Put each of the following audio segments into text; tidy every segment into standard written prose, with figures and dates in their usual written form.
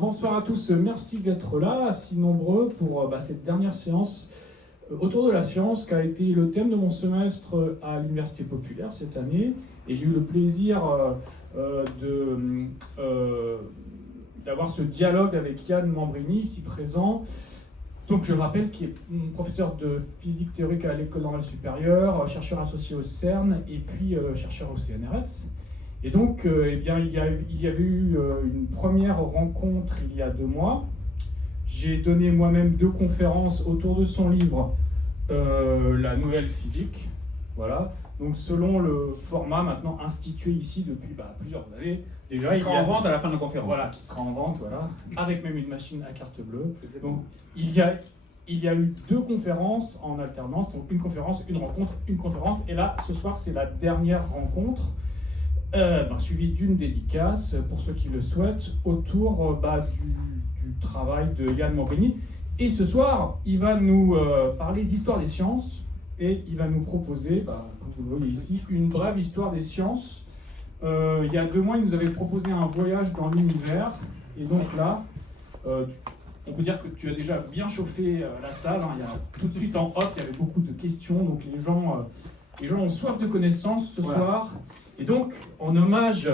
bonsoir à tous, merci d'être là, si nombreux pour cette dernière séance autour de la science, qui a été le thème de mon semestre à l'Université populaire cette année. Et j'ai eu le plaisir d'avoir ce dialogue avec Yann Mambrini, ici présent. Donc je rappelle qu'il est professeur de physique théorique à l'École normale supérieure, chercheur associé au CERN et puis chercheur au CNRS. Et donc, il y avait eu une première rencontre il y a 2 mois. J'ai donné moi-même 2 conférences autour de son livre La Nouvelle Physique. Voilà. Donc, selon le format maintenant institué ici depuis plusieurs années, déjà, il sera en vente à la fin de la conférence. Voilà, qui sera en vente, voilà, avec même une machine à carte bleue. Donc, il y a eu 2 conférences en alternance, donc une conférence, une rencontre, une conférence. Et là, ce soir, c'est la dernière rencontre. Suivi d'une dédicace, pour ceux qui le souhaitent, autour du travail de Yann Mambrini. Et ce soir, il va nous parler d'histoire des sciences, et il va nous proposer, comme vous le voyez ici, une brève histoire des sciences. Il y a 2 mois, il nous avait proposé un voyage dans l'univers, et donc là, on peut dire que tu as déjà bien chauffé la salle, hein. Il y a, tout de suite en off, il y avait beaucoup de questions, donc les gens ont soif de connaissances ce soir. Et donc, en hommage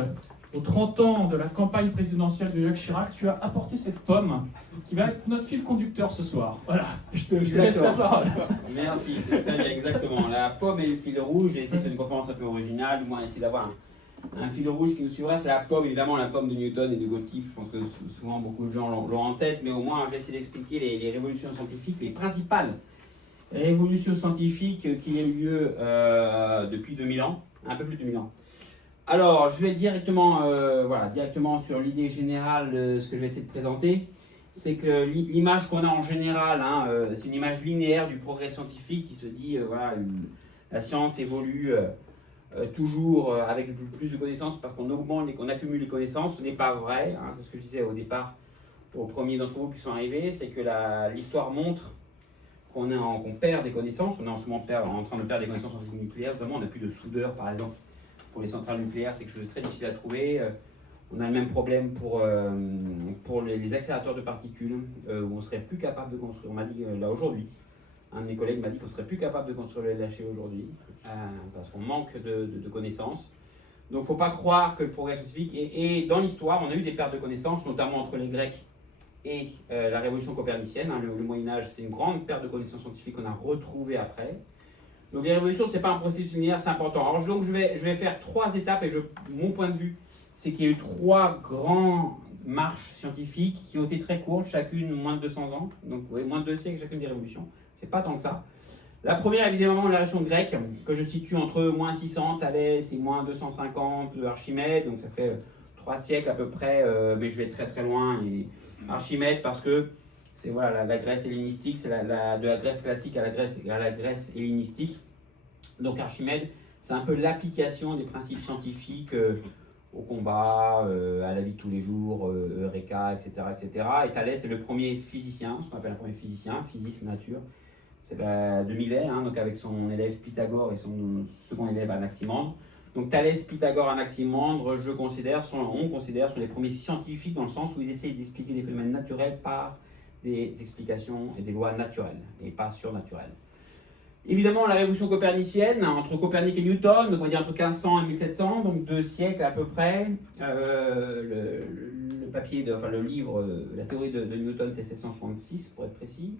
aux 30 ans de la campagne présidentielle de Jacques Chirac, tu as apporté cette pomme qui va être notre fil conducteur ce soir. Voilà, je te laisse la parole. Merci, c'est très bien, exactement. La pomme et le fil rouge, j'ai essayé de faire une conférence un peu originale, du moins essayer d'avoir un fil rouge qui nous suivra. C'est la pomme, évidemment, la pomme de Newton et de Gottlieb. Je pense que souvent beaucoup de gens l'ont en tête, mais au moins j'ai essayé d'expliquer les révolutions scientifiques, les principales révolutions scientifiques qui ont eu lieu depuis 2000 ans, un peu plus de 2000 ans. Alors, je vais directement sur l'idée générale, ce que je vais essayer de présenter. C'est que l'image qu'on a en général, c'est une image linéaire du progrès scientifique qui se dit, la science évolue toujours avec plus de connaissances parce qu'on augmente, qu'on accumule les connaissances. Ce n'est pas vrai, c'est ce que je disais au départ aux premiers d'entre vous qui sont arrivés, c'est que l'histoire montre qu'on perd des connaissances. On est en ce moment en train de perdre des connaissances en physique nucléaire, notamment on n'a plus de soudeurs par exemple. Pour les centrales nucléaires, c'est quelque chose de très difficile à trouver. On a le même problème pour les accélérateurs de particules, où on serait plus capable de construire. On m'a dit là aujourd'hui, un de mes collègues m'a dit qu'on serait plus capable de construire le LHC aujourd'hui, parce qu'on manque de connaissances. Donc il ne faut pas croire que le progrès scientifique, et dans l'histoire, on a eu des pertes de connaissances, notamment entre les Grecs et la révolution copernicienne. Le Moyen-Âge, c'est une grande perte de connaissances scientifiques qu'on a retrouvée après. Donc les révolutions, ce n'est pas un processus linéaire, c'est important. Alors donc je vais faire 3 étapes, et mon point de vue, c'est qu'il y a eu 3 grandes marches scientifiques qui ont été très courtes, chacune moins de 200 ans, donc vous voyez, moins de 2 siècles chacune des révolutions, c'est pas tant que ça. La première, évidemment, la révolution grecque, que je situe entre moins 600, Thalès, et moins 250, Archimède, donc ça fait 3 siècles à peu près, mais je vais très très loin, et Archimède parce que c'est la Grèce hellénistique, c'est de la Grèce classique à la Grèce hellénistique. Donc Archimède, c'est un peu l'application des principes scientifiques au combat, à la vie de tous les jours, Eureka, etc., etc. Et Thalès est le premier physicien, ce qu'on appelle un premier physicien, physicien nature. C'est de Milet, donc avec son élève Pythagore et son second élève Anaximandre. Donc Thalès, Pythagore, Anaximandre, on considère, sont les premiers scientifiques dans le sens où ils essayent d'expliquer des phénomènes naturels par des explications et des lois naturelles et pas surnaturelles. Évidemment, la révolution copernicienne, entre Copernic et Newton, donc on va dire entre 1500 et 1700, donc 2 siècles à peu près. Le livre, la théorie de Newton, c'est 1666 pour être précis.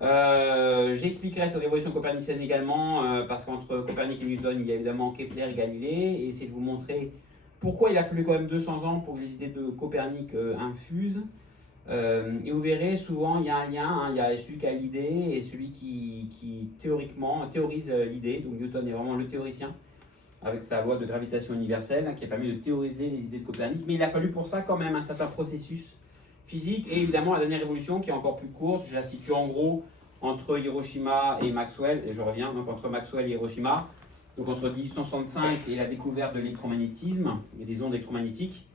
J'expliquerai cette révolution copernicienne également, parce qu'entre Copernic et Newton, il y a évidemment Kepler et Galilée, et essayer de vous montrer pourquoi il a fallu quand même 200 ans pour que les idées de Copernic infusent. Et vous verrez, souvent il y a un lien, il y a celui qui a l'idée et celui qui théoriquement théorise l'idée. Donc Newton est vraiment le théoricien avec sa loi de gravitation universelle qui a permis de théoriser les idées de Copernic, mais il a fallu pour ça quand même un certain processus physique. Et évidemment la dernière révolution qui est encore plus courte, je la situe en gros entre Hiroshima et Maxwell, et je reviens donc entre Maxwell et Hiroshima, donc entre 1865 et la découverte de l'électromagnétisme et des ondes électromagnétiques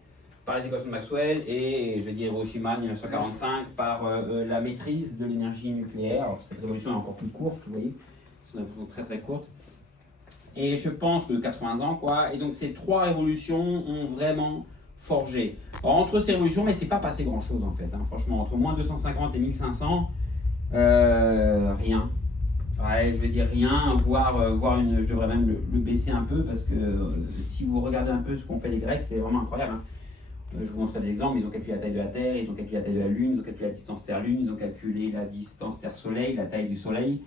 par les équations de Maxwell, et je vais dire Hiroshima 1945 par la maîtrise de l'énergie nucléaire. Alors, cette révolution est encore plus courte, vous voyez, c'est une révolution très très courte. Et je pense que 80 ans, quoi. Et donc ces 3 révolutions ont vraiment forgé. Alors, entre ces révolutions, mais c'est pas passé grand-chose en fait. Hein. Franchement, entre moins 250 et 1500, rien. Ouais, je veux dire rien, voire je devrais même le baisser un peu parce que si vous regardez un peu ce qu'ont fait les Grecs, c'est vraiment incroyable. Hein. Je vous montrerai des exemples. Ils ont calculé la taille de la Terre, ils ont calculé la taille de la Lune, ils ont calculé la distance Terre-Lune, ils ont calculé la distance Terre-Soleil, la taille du Soleil.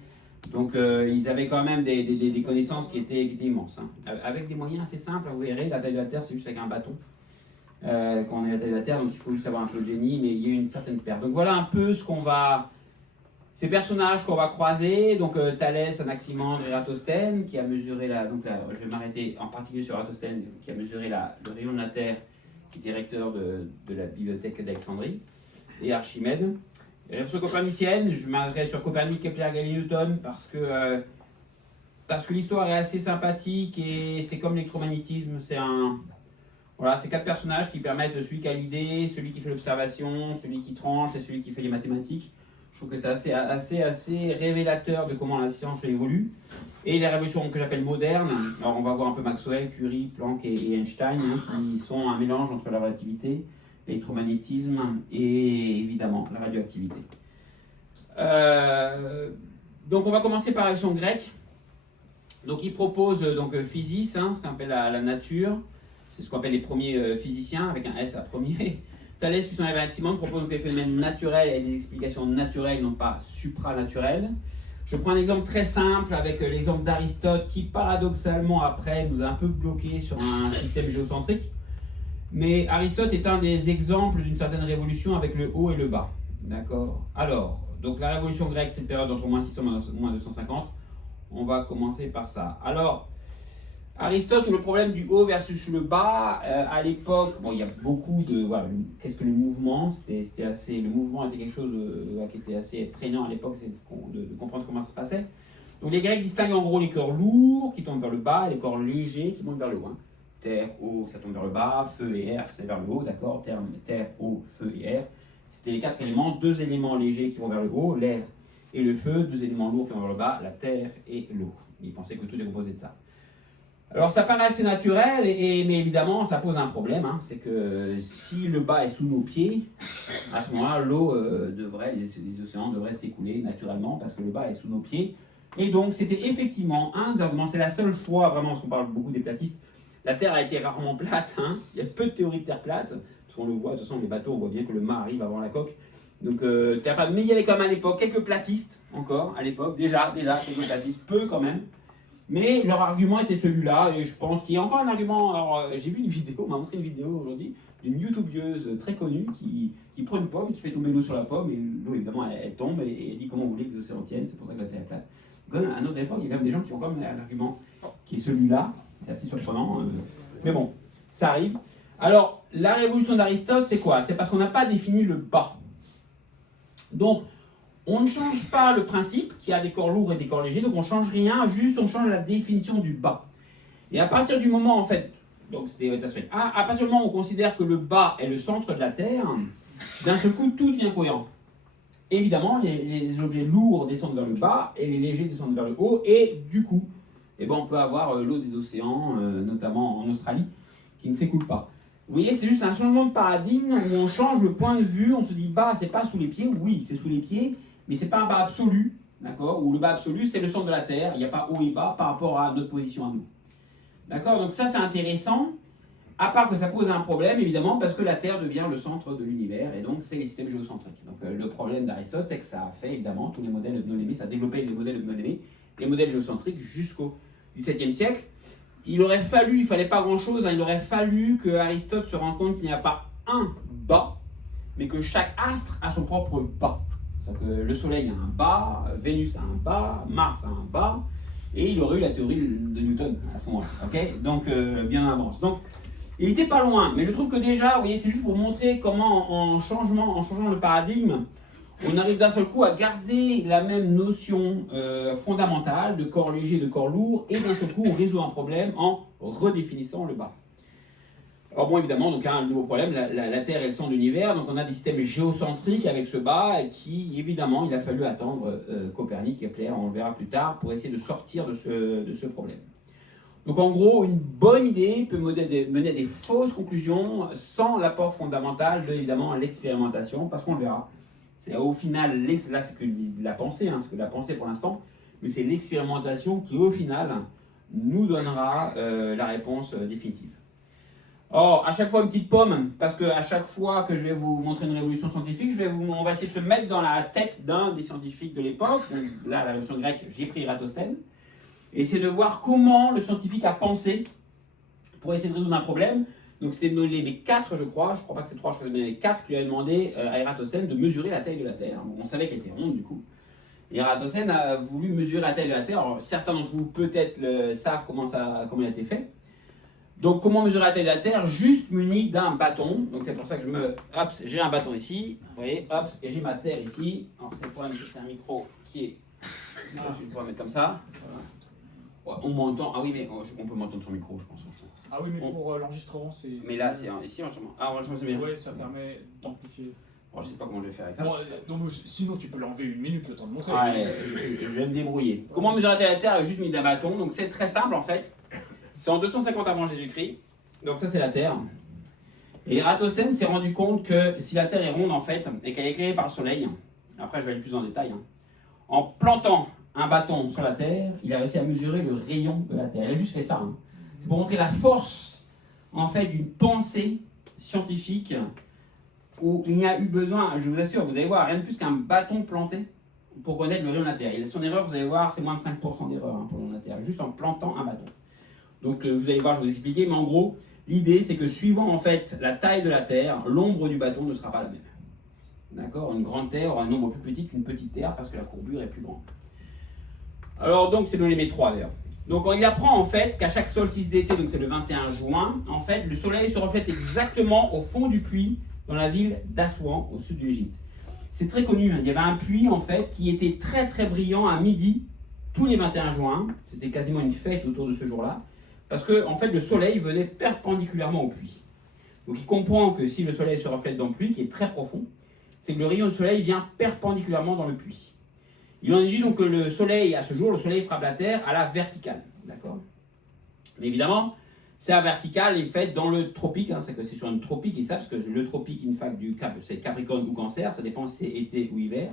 Donc ils avaient quand même des connaissances qui étaient immenses. Hein. Avec des moyens assez simples, vous verrez, la taille de la Terre, c'est juste avec un bâton. Quand on est à la taille de la Terre, donc il faut juste avoir un peu de génie, mais il y a une certaine perte. Donc voilà un peu ce qu'on va... Ces personnages qu'on va croiser, donc Thalès, Anaximandre et Eratosthène, qui a mesuré je vais m'arrêter en particulier sur Eratosthène, qui a mesuré le rayon de la Terre, qui était recteur de la bibliothèque d'Alexandrie, et Archimède. Et révolution copernicienne, je m'arrêterai sur Copernic, Kepler, Galilée, Newton, parce que l'histoire est assez sympathique et c'est comme l'électromagnétisme, voilà, c'est 4 personnages qui permettent celui qui a l'idée, celui qui fait l'observation, celui qui tranche et celui qui fait les mathématiques. Je trouve que c'est assez révélateur de comment la science évolue. Et les révolutions que j'appelle modernes, alors on va voir un peu Maxwell, Curie, Planck et Einstein, hein, qui sont un mélange entre la relativité, l'électromagnétisme et évidemment la radioactivité. Donc on va commencer par la révolution grecque. Donc il propose physis, hein, ce qu'on appelle la nature, c'est ce qu'on appelle les premiers physiciens, avec un S à premier. Thalès, qui sont arrivés à Anaximandre, propose donc les phénomènes naturels et des explications naturelles, non pas supranaturelles. Je prends un exemple très simple avec l'exemple d'Aristote qui, paradoxalement, après, nous a un peu bloqué sur un système géocentrique. Mais Aristote est un des exemples d'une certaine révolution avec le haut et le bas. D'accord. Alors, donc la révolution grecque, cette période entre moins 600 et moins 250. On va commencer par ça. Alors, Aristote, le problème du haut versus le bas, à l'époque, bon, il y a beaucoup de... Voilà, qu'est-ce que le mouvement? Le mouvement était quelque chose qui était assez prégnant à l'époque, c'est de comprendre comment ça se passait. Donc les Grecs distinguent en gros les corps lourds qui tombent vers le bas et les corps légers qui montent vers le haut. Hein. Terre, eau, ça tombe vers le bas, feu et air, c'est vers le haut, d'accord. Terre, eau, feu et air. C'était les 4 éléments, 2 éléments légers qui vont vers le haut, l'air et le feu, 2 éléments lourds qui vont vers le bas, la terre et l'eau. Ils pensaient que tout est composé de ça. Alors ça paraît assez naturel, mais évidemment ça pose un problème, hein, c'est que si le bas est sous nos pieds, à ce moment-là l'eau les océans devraient s'écouler naturellement parce que le bas est sous nos pieds. Et donc c'était effectivement un des arguments, c'est la seule fois vraiment, parce qu'on parle beaucoup des platistes, la Terre a été rarement plate, hein, il y a peu de théories de Terre plate, parce qu'on le voit, de toute façon les bateaux on voit bien que le mât arrive avant la coque. Donc Terre plate, mais il y avait quand même à l'époque quelques platistes encore, à l'époque, déjà quelques platistes, peu quand même. Mais leur argument était celui-là, et je pense qu'il y a encore un argument. Alors, j'ai vu une vidéo, on m'a montré une vidéo aujourd'hui d'une youtubieuse très connue qui prend une pomme, qui fait tomber l'eau sur la pomme, et l'eau évidemment elle tombe, et elle dit comment vous voulez que les océans tiennent, c'est pour ça que la Terre est plate. Donc, à notre époque, il y a quand même des gens qui ont quand même un argument qui est celui-là, c'est assez surprenant, mais bon, ça arrive. Alors, la révolution d'Aristote, c'est quoi? C'est parce qu'on n'a pas défini le bas. Donc, on ne change pas le principe qu'il y a des corps lourds et des corps légers, donc on ne change rien, juste on change la définition du bas. Et à partir du moment, en fait, donc c'était à partir du moment où on considère que le bas est le centre de la Terre, d'un seul coup, tout devient cohérent. Évidemment, les objets lourds descendent vers le bas et les légers descendent vers le haut, et du coup, on peut avoir l'eau des océans, notamment en Australie, qui ne s'écoule pas. Vous voyez, c'est juste un changement de paradigme où on change le point de vue, on se dit bas, c'est pas sous les pieds, oui, c'est sous les pieds, mais c'est pas un bas absolu, d'accord? Où le bas absolu, c'est le centre de la Terre, il n'y a pas haut et bas par rapport à notre position à nous. D'accord? Donc ça, c'est intéressant, à part que ça pose un problème, évidemment, parce que la Terre devient le centre de l'univers, et donc c'est les systèmes géocentriques. Donc le problème d'Aristote, c'est que ça a fait, évidemment, tous les modèles de Ptolémée, ça a développé les modèles de Ptolémée, les modèles géocentriques jusqu'au XVIIe siècle. Il fallait pas grand-chose, hein, il aurait fallu que Aristote se rende compte qu'il n'y a pas un bas, mais que chaque astre a son propre bas. C'est-à-dire que le Soleil a un bas, Vénus a un bas, Mars a un bas, et il aurait eu la théorie de Newton à ce moment-là. Okay, donc bien en avance. Donc il n'était pas loin, mais je trouve que déjà, vous voyez, c'est juste pour montrer comment en changeant le paradigme, on arrive d'un seul coup à garder la même notion fondamentale de corps léger, de corps lourd, et d'un seul coup on résout un problème en redéfinissant le bas. Alors bon, évidemment, donc un nouveau problème, la Terre est le centre de l'univers, donc on a des systèmes géocentriques avec ce bas, qui évidemment, il a fallu attendre Copernic, Kepler, on le verra plus tard, pour essayer de sortir de ce problème. Donc en gros, une bonne idée peut mener à des fausses conclusions sans l'apport fondamental de, évidemment, l'expérimentation, parce qu'on le verra. C'est au final, là c'est que la pensée, hein, c'est que la pensée pour l'instant, mais c'est l'expérimentation qui au final nous donnera la réponse définitive. Or, à chaque fois une petite pomme, parce qu'à chaque fois que je vais vous montrer une révolution scientifique, on va essayer de se mettre dans la tête d'un des scientifiques de l'époque. Là, la révolution grecque, j'ai pris Ératosthène. Et c'est de voir comment le scientifique a pensé pour essayer de résoudre un problème. Donc c'était de les 4, je crois pas que c'est 3, je crois que c'est les 4 qui lui avaient demandé à Ératosthène de mesurer la taille de la Terre. Bon, on savait qu'elle était ronde du coup. Et Ératosthène a voulu mesurer la taille de la Terre. Alors, certains d'entre vous peut-être savent comment il a été fait. Donc comment mesurer la taille de la Terre? Juste muni d'un bâton. Donc c'est pour ça que j'ai un bâton ici. Vous voyez, hop, et j'ai ma Terre ici. Alors c'est le problème, c'est un micro qui est... Je vais pouvoir mettre comme ça. Voilà. Ouais, on m'entend. Ah oui, mais on peut m'entendre sur le micro, je pense. Ah oui, mais pour l'enregistrement, c'est... Mais là, c'est ici, enregistrement. Ah, enregistrement, c'est bien. Oui, ça permet d'amplifier. Bon, je sais pas comment je vais faire avec ça. Bon, donc, sinon, tu peux l'enlever une minute, le temps de montrer. Ouais, je vais me débrouiller. Comment mesurer la taille de la Terre avec juste mis d'un bâton? Donc c'est très simple en fait. C'est en 250 avant Jésus-Christ. Donc ça, c'est la Terre. Et Ératosthène s'est rendu compte que si la Terre est ronde en fait, et qu'elle est éclairée par le Soleil, après je vais aller plus en détail, en plantant un bâton sur la Terre, il a réussi à mesurer le rayon de la Terre. Il a juste fait ça. C'est pour montrer la force en fait d'une pensée scientifique où il n'y a eu besoin, je vous assure, vous allez voir, rien de plus qu'un bâton planté pour connaître le rayon de la Terre. Et son erreur, vous allez voir, c'est moins de 5% d'erreur pour le rayon de la Terre, juste en plantant un bâton. Donc vous allez voir, je vais vous expliquer, mais en gros, l'idée c'est que suivant en fait la taille de la Terre, l'ombre du bâton ne sera pas la même. D'accord? Une grande Terre aura un nombre plus petit qu'une petite Terre parce que la courbure est plus grande. Alors donc c'est dans les métros 3 d'ailleurs. Donc il apprend en fait qu'à chaque solstice d'été, donc c'est le 21 juin, en fait le soleil se reflète exactement au fond du puits dans la ville d'Assouan au sud de l'Égypte. C'est très connu, il y avait un puits en fait qui était très très brillant à midi tous les 21 juin. C'était quasiment une fête autour de ce jour-là parce que en fait le soleil venait perpendiculairement au puits. Donc il comprend que si le soleil se reflète dans le puits qui est très profond, c'est que le rayon du soleil vient perpendiculairement dans le puits. Il en est dit donc que le soleil, à ce jour, le soleil frappe la Terre à la verticale. D'accord? Mais évidemment, sa verticale est faite dans le tropique, c'est que c'est sur une tropique, et ça, parce que le tropique, in fact, c'est Capricorne ou Cancer, ça dépend si c'est été ou hiver,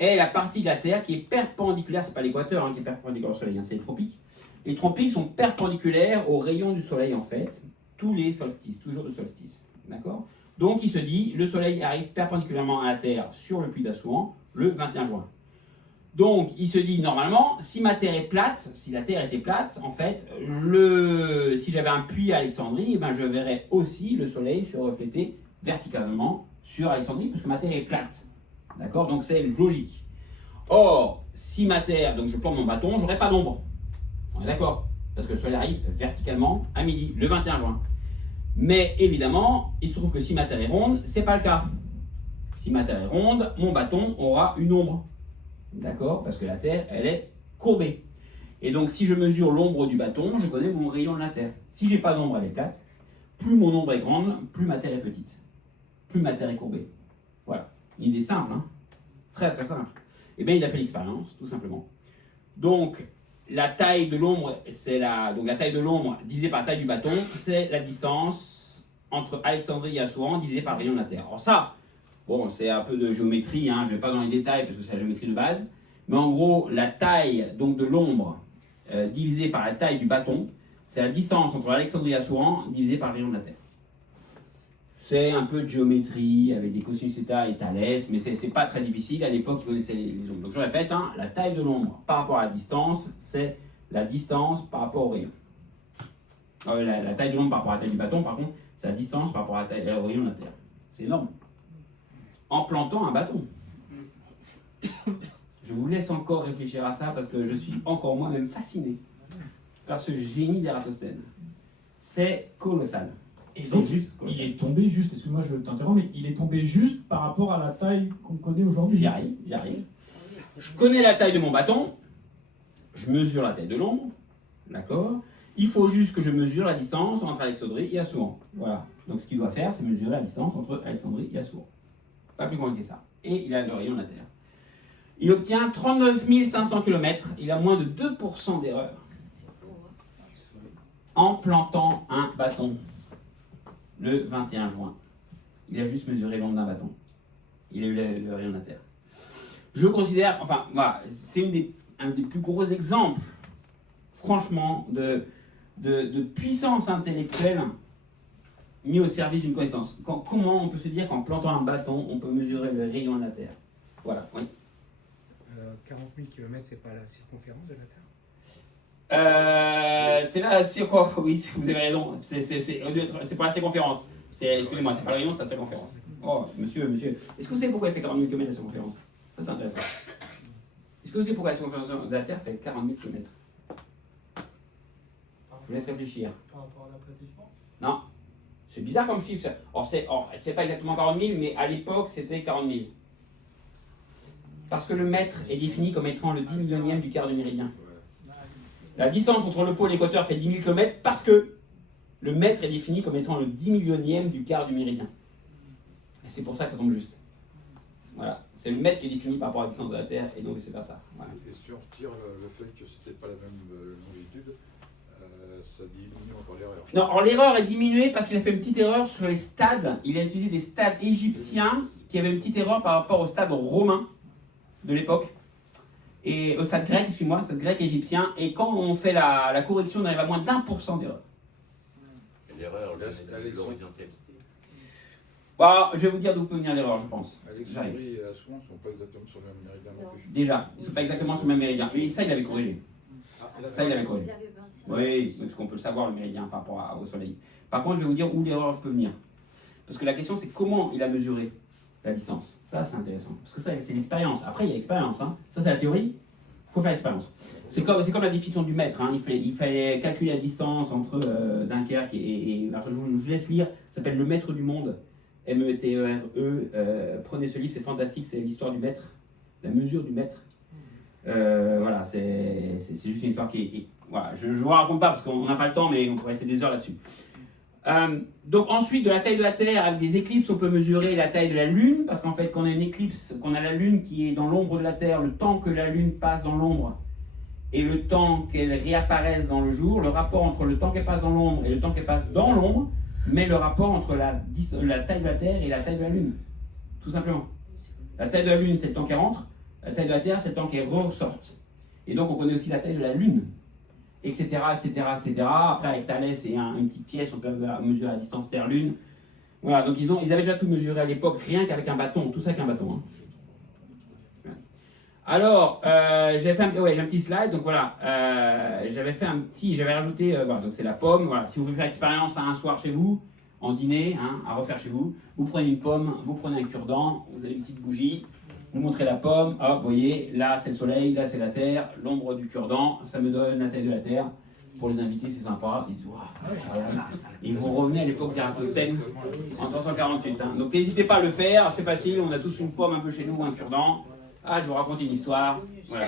est la partie de la Terre qui est perpendiculaire, c'est pas l'équateur qui est perpendiculaire au soleil, c'est les tropiques. Les tropiques sont perpendiculaires aux rayons du soleil, en fait, tous les solstices, tous les jours de solstice. D'accord? Donc il se dit, le soleil arrive perpendiculairement à la Terre sur le puits d'Assouan le 21 juin. Donc, il se dit, normalement, si ma Terre est plate, si la Terre était plate, en fait, si j'avais un puits à Alexandrie, je verrais aussi le soleil se refléter verticalement sur Alexandrie, parce que ma Terre est plate. D'accord? Donc, c'est logique. Or, si ma Terre, donc je plante mon bâton, j'aurai pas d'ombre. On est d'accord? Parce que le soleil arrive verticalement à midi, le 21 juin. Mais évidemment, il se trouve que si ma Terre est ronde, c'est pas le cas. Si ma Terre est ronde, mon bâton aura une ombre. D'accord? Parce que la Terre, elle est courbée. Et donc, si je mesure l'ombre du bâton, je connais mon rayon de la Terre. Si j'ai pas d'ombre, elle est plate. Plus mon ombre est grande, plus ma Terre est petite. Plus ma Terre est courbée. Voilà. Une idée simple, très très simple. Et bien, il a fait l'expérience, tout simplement. Donc, la taille de l'ombre, donc la taille de l'ombre divisée par la taille du bâton, c'est la distance entre Alexandrie et Assouan divisée par le rayon de la Terre. Alors ça, bon, c'est un peu de géométrie, je ne vais pas dans les détails parce que c'est la géométrie de base. Mais en gros, la taille donc, de l'ombre divisée par la taille du bâton, c'est la distance entre Alexandrie et Assouan divisée par le rayon de la Terre. C'est un peu de géométrie avec des cosinus θ et Thalès, mais c'est pas très difficile. À l'époque, ils connaissaient les ombres. Donc je répète, la taille de l'ombre par rapport à la distance, c'est la distance par rapport au rayon. La taille de l'ombre par rapport à la taille du bâton, par contre, c'est la distance par rapport à au rayon de la Terre. C'est énorme. En plantant un bâton. Je vous laisse encore réfléchir à ça parce que je suis encore moi-même fasciné par ce génie d'Ératosthène. C'est colossal. Et donc, il est tombé juste, excuse-moi, je t'interromps, mais il est tombé juste par rapport à la taille qu'on connaît aujourd'hui. J'y arrive. Je connais la taille de mon bâton, je mesure la taille de l'ombre, d'accord? Il faut juste que je mesure la distance entre Alexandrie et Assouan. Voilà. Donc ce qu'il doit faire, c'est mesurer la distance entre Alexandrie et Assouan. Pas plus compliqué que ça. Et il a le rayon de la Terre. Il obtient 39 500 km, il a moins de 2% d'erreur. en plantant un bâton le 21 juin. Il a juste mesuré l'onde d'un bâton. Il a eu le rayon de la Terre. Je considère, enfin, voilà, c'est un des plus gros exemples, franchement, de puissance intellectuelle mis au service d'une connaissance. Comment on peut se dire qu'en plantant un bâton, on peut mesurer le rayon de la Terre? Voilà, oui. 40 000 km, c'est pas la circonférence de la Terre? C'est là, c'est quoi? Oui, vous avez raison. C'est pas la circonférence. Excusez-moi, c'est pas le rayon, c'est la circonférence. Oh, monsieur. Est-ce que vous savez pourquoi il fait 40 000 km la circonférence? Ça, c'est intéressant. Est-ce que vous savez pourquoi la circonférence de la Terre fait 40 000 km? Je vous laisse réfléchir. Par rapport à l'aplatissement? Non. C'est bizarre comme chiffre, ça. C'est pas exactement 40 000, mais à l'époque, c'était 40 000. Parce que le mètre est défini comme étant le 10 millionième du quart du méridien. La distance entre le pôle et l'équateur fait 10 000 km parce que le mètre est défini comme étant le 10 millionième du quart du méridien. Et c'est pour ça que ça tombe juste. Voilà. C'est le mètre qui est défini par rapport à la distance de la Terre, et donc c'est pas ça. Voilà. Et si on retire le fait que c'était pas la même longitude, ça diminue encore l'erreur. Non, alors l'erreur est diminuée parce qu'il a fait une petite erreur sur les stades. Il a utilisé des stades égyptiens qui avaient une petite erreur par rapport au stade romain de l'époque. Et au stade grec, excuse-moi, stade grec égyptien. Et quand on fait la correction, on arrive à moins d'1% d'erreur. Et l'erreur, l'orientalité. Bah, je vais vous dire d'où peut venir l'erreur, je pense. Alexandrie et Assouan ne sont pas exactement sur le même méridien non plus. Déjà, ils ne sont pas exactement sur le même méridien. Et ça, il avait corrigé. Ça, il avait corrigé. Oui, parce qu'on peut le savoir, le méridien, par rapport au Soleil. Par contre, je vais vous dire où l'erreur peut venir. Parce que la question, c'est comment il a mesuré la distance. Ça, c'est intéressant. Parce que ça, c'est l'expérience. Après, il y a l'expérience. Hein. Ça, c'est la théorie. Il faut faire l'expérience. C'est comme la définition du mètre. Hein. Il fallait calculer la distance entre Dunkerque et alors, je vous laisse lire. Ça s'appelle Le Mètre du Monde. M-E-T-E-R-E. Prenez ce livre, c'est fantastique. C'est l'histoire du mètre. La mesure du mètre. Voilà, c'est juste une histoire qui voilà, je ne vous raconte pas parce qu'on n'a pas le temps, mais on pourrait rester des heures là-dessus. Donc ensuite, de la taille de la Terre, avec des éclipses, on peut mesurer la taille de la Lune, parce qu'en fait, quand on a une éclipse, qu'on a la Lune qui est dans l'ombre de la Terre, le temps que la Lune passe dans l'ombre et le temps qu'elle réapparaisse dans le jour, le rapport entre le temps qu'elle passe dans l'ombre et le temps qu'elle passe dans l'ombre, met le rapport entre la taille de la Terre et la taille de la Lune. Tout simplement. La taille de la Lune, c'est le temps qu'elle rentre, la taille de la Terre, c'est le temps qu'elle ressorte. Et donc, on connaît aussi la taille de la Lune. Etc. Après, avec Thalès et une petite pièce, on peut mesurer la distance Terre-Lune. Voilà, donc ils avaient déjà tout mesuré à l'époque, rien qu'avec un bâton, tout ça avec un bâton. Hein. Alors, j'ai fait j'ai un petit slide, donc voilà, j'avais rajouté, voilà, donc c'est la pomme, voilà, si vous voulez faire l'expérience un soir chez vous, en dîner, hein, à refaire chez vous, vous prenez une pomme, vous prenez un cure-dent, vous avez une petite bougie, vous montrez la pomme, hop, vous voyez, là c'est le soleil, là c'est la terre, l'ombre du cure-dent, ça me donne la taille de la terre. Pour les invités, c'est sympa, ils disent waouh, c'est incroyable. Et vous revenez à l'époque d'Eratosthène en 348. Hein. Donc n'hésitez pas à le faire, c'est facile, on a tous une pomme un peu chez nous, un cure-dent. Ah, je vous raconte une histoire, voilà.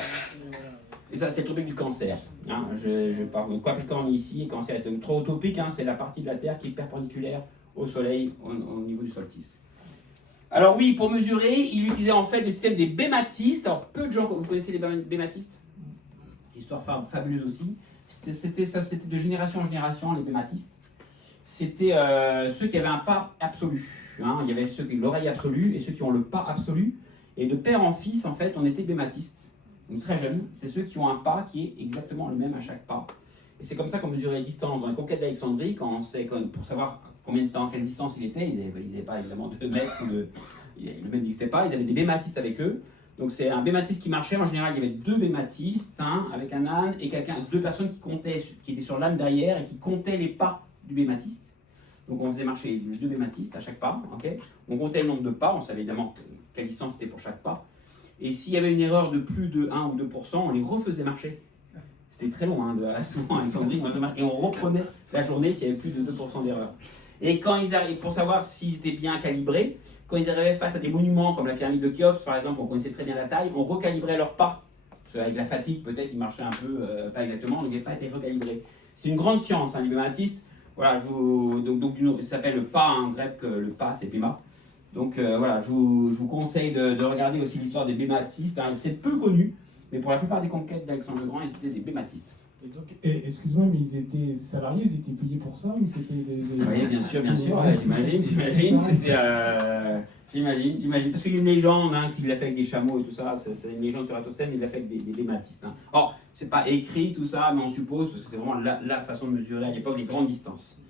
Et ça, c'est le topic du cancer. Hein. Je parle de Capricorne ici, et cancer, c'est trop utopique, hein, c'est la partie de la terre qui est perpendiculaire au soleil au niveau du solstice. Alors oui, pour mesurer, il utilisait en fait le système des bématistes. Alors peu de gens, vous connaissez les bématistes? Histoire fabuleuse aussi. C'était de génération en génération, les bématistes. C'était ceux qui avaient un pas absolu. Hein. Il y avait ceux qui ont l'oreille absolue et ceux qui ont le pas absolu. Et de père en fils, en fait, on était bématistes. Donc très jeunes, c'est ceux qui ont un pas qui est exactement le même à chaque pas. Et c'est comme ça qu'on mesurait les distances. Dans la conquête d'Alexandrie, pour savoir combien de temps, quelle distance il était, ils n'avaient pas évidemment 2 mètres, le mètre n'existait pas, ils avaient des bématistes avec eux. Donc c'est un bématiste qui marchait, en général il y avait 2 bématistes, hein, avec un âne, et 2 personnes qui étaient sur l'âne derrière et qui comptaient les pas du bématiste. Donc on faisait marcher 2 bématistes à chaque pas, okay. On comptait le nombre de pas, on savait évidemment quelle distance c'était pour chaque pas. Et s'il y avait une erreur de plus de 1 ou 2%, on les refaisait marcher. C'était très long, hein, de Assouan à Alexandrie, et on reprenait la journée s'il y avait plus de 2% d'erreur. Et quand ils arrivaient, pour savoir s'ils étaient bien calibrés, quand ils arrivaient face à des monuments comme la pyramide de Khéops, par exemple, on connaissait très bien la taille, on recalibrait leurs pas. Parce qu'avec la fatigue, peut-être, ils marchaient un peu, pas exactement, donc ils n'avaient pas été recalibrés. C'est une grande science, hein, les bématistes. Voilà, ça s'appelle le pas, en grec, le pas, c'est béma. Donc voilà, je vous conseille de regarder aussi l'histoire des bématistes. Hein, c'est peu connu, mais pour la plupart des conquêtes d'Alexandre le Grand, ils étaient des bématistes. Et donc, excuse-moi, mais ils étaient salariés, ils étaient payés pour ça ou c'était des... Oui, bien sûr, ouais, j'imagine, c'était... J'imagine, parce qu'il y a une légende, hein, qu'il l'a fait avec des chameaux et tout ça, c'est une légende sur Eratosthène, il l'a fait avec des mathistes. Hein. Or, c'est pas écrit tout ça, mais on suppose, parce que c'est vraiment la façon de mesurer à l'époque les grandes distances.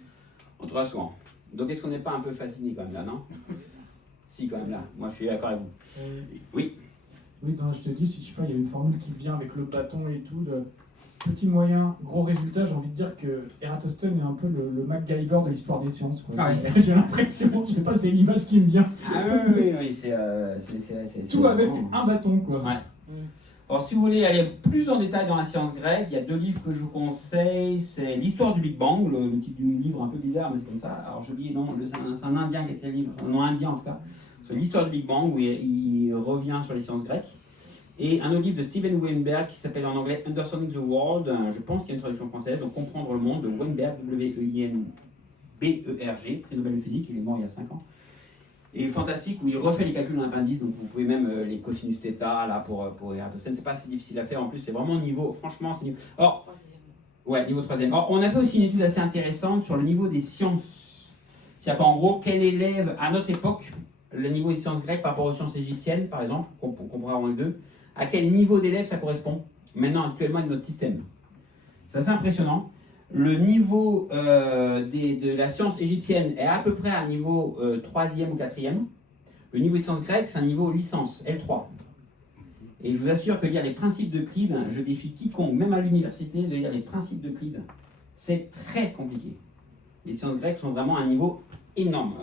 En 300. Donc est-ce qu'on n'est pas un peu fasciné quand même là, non? Si, quand même là, moi je suis d'accord avec vous. Oui. Oui, non, je te dis, si je sais pas, il y a une formule qui vient avec le bâton et tout, le petit moyen, gros résultat, j'ai envie de dire que Eratosthène est un peu le MacGyver de l'histoire des sciences. Quoi. Ah oui. J'ai l'impression, je sais pas, c'est l'image qui me vient. Ah oui, c'est tout avec un bâton, quoi. Ouais. Alors, si vous voulez aller plus en détail dans la science grecque, il y a 2 livres que je vous conseille. C'est l'histoire du Big Bang, le titre du livre un peu bizarre, mais c'est comme ça. Alors, j'ai oublié, non, c'est un Indien qui a écrit le livre, un nom indien en tout cas. C'est l'histoire du Big Bang, où il revient sur les sciences grecques. Et un autre livre de Steven Weinberg qui s'appelle en anglais Understanding the World. Je pense qu'il y a une traduction française, donc Comprendre le monde, de Weinberg, W-E-I-N-B-E-R-G, prix Nobel de physique, il est mort il y a 5 ans. Et fantastique, où il refait les calculs dans l'appendice, donc vous pouvez même les cosinus θ là pour Eratosthène, c'est pas si difficile à faire en plus, c'est vraiment niveau, franchement, c'est niveau. Or, ouais, niveau 3e. Or, on a fait aussi une étude assez intéressante sur le niveau des sciences. C'est-à-dire qu'en gros, quel élève à notre époque, le niveau des sciences grecques par rapport aux sciences égyptiennes, par exemple, comparons les deux, à quel niveau d'élève ça correspond maintenant actuellement avec notre système. C'est assez impressionnant. Le niveau de la science égyptienne est à peu près à un niveau 3e ou 4e. Le niveau des sciences grecques, c'est un niveau licence, L3. Et je vous assure que lire les principes d'Euclide, je défie quiconque, même à l'université, de lire les principes d'Euclide. C'est très compliqué. Les sciences grecques sont vraiment à un niveau énorme.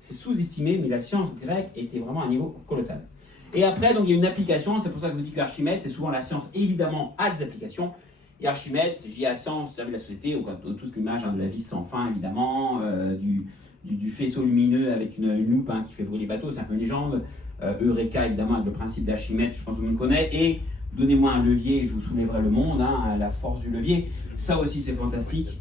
C'est sous-estimé, mais la science grecque était vraiment à un niveau colossal. Et après, donc, il y a une application, c'est pour ça que je vous dis que l'Archimède, c'est souvent la science, évidemment, a des applications. Et Archimède, c'est JA100, c'est la société, on a tous l'image de la vie sans fin, évidemment, du faisceau lumineux avec une loupe qui fait brûler les bateaux, c'est un peu une légende. Eureka, évidemment, avec le principe d'Archimède, je pense que tout le monde connaît. Et donnez-moi un levier, je vous soulèverai le monde, la force du levier. Ça aussi, c'est fantastique.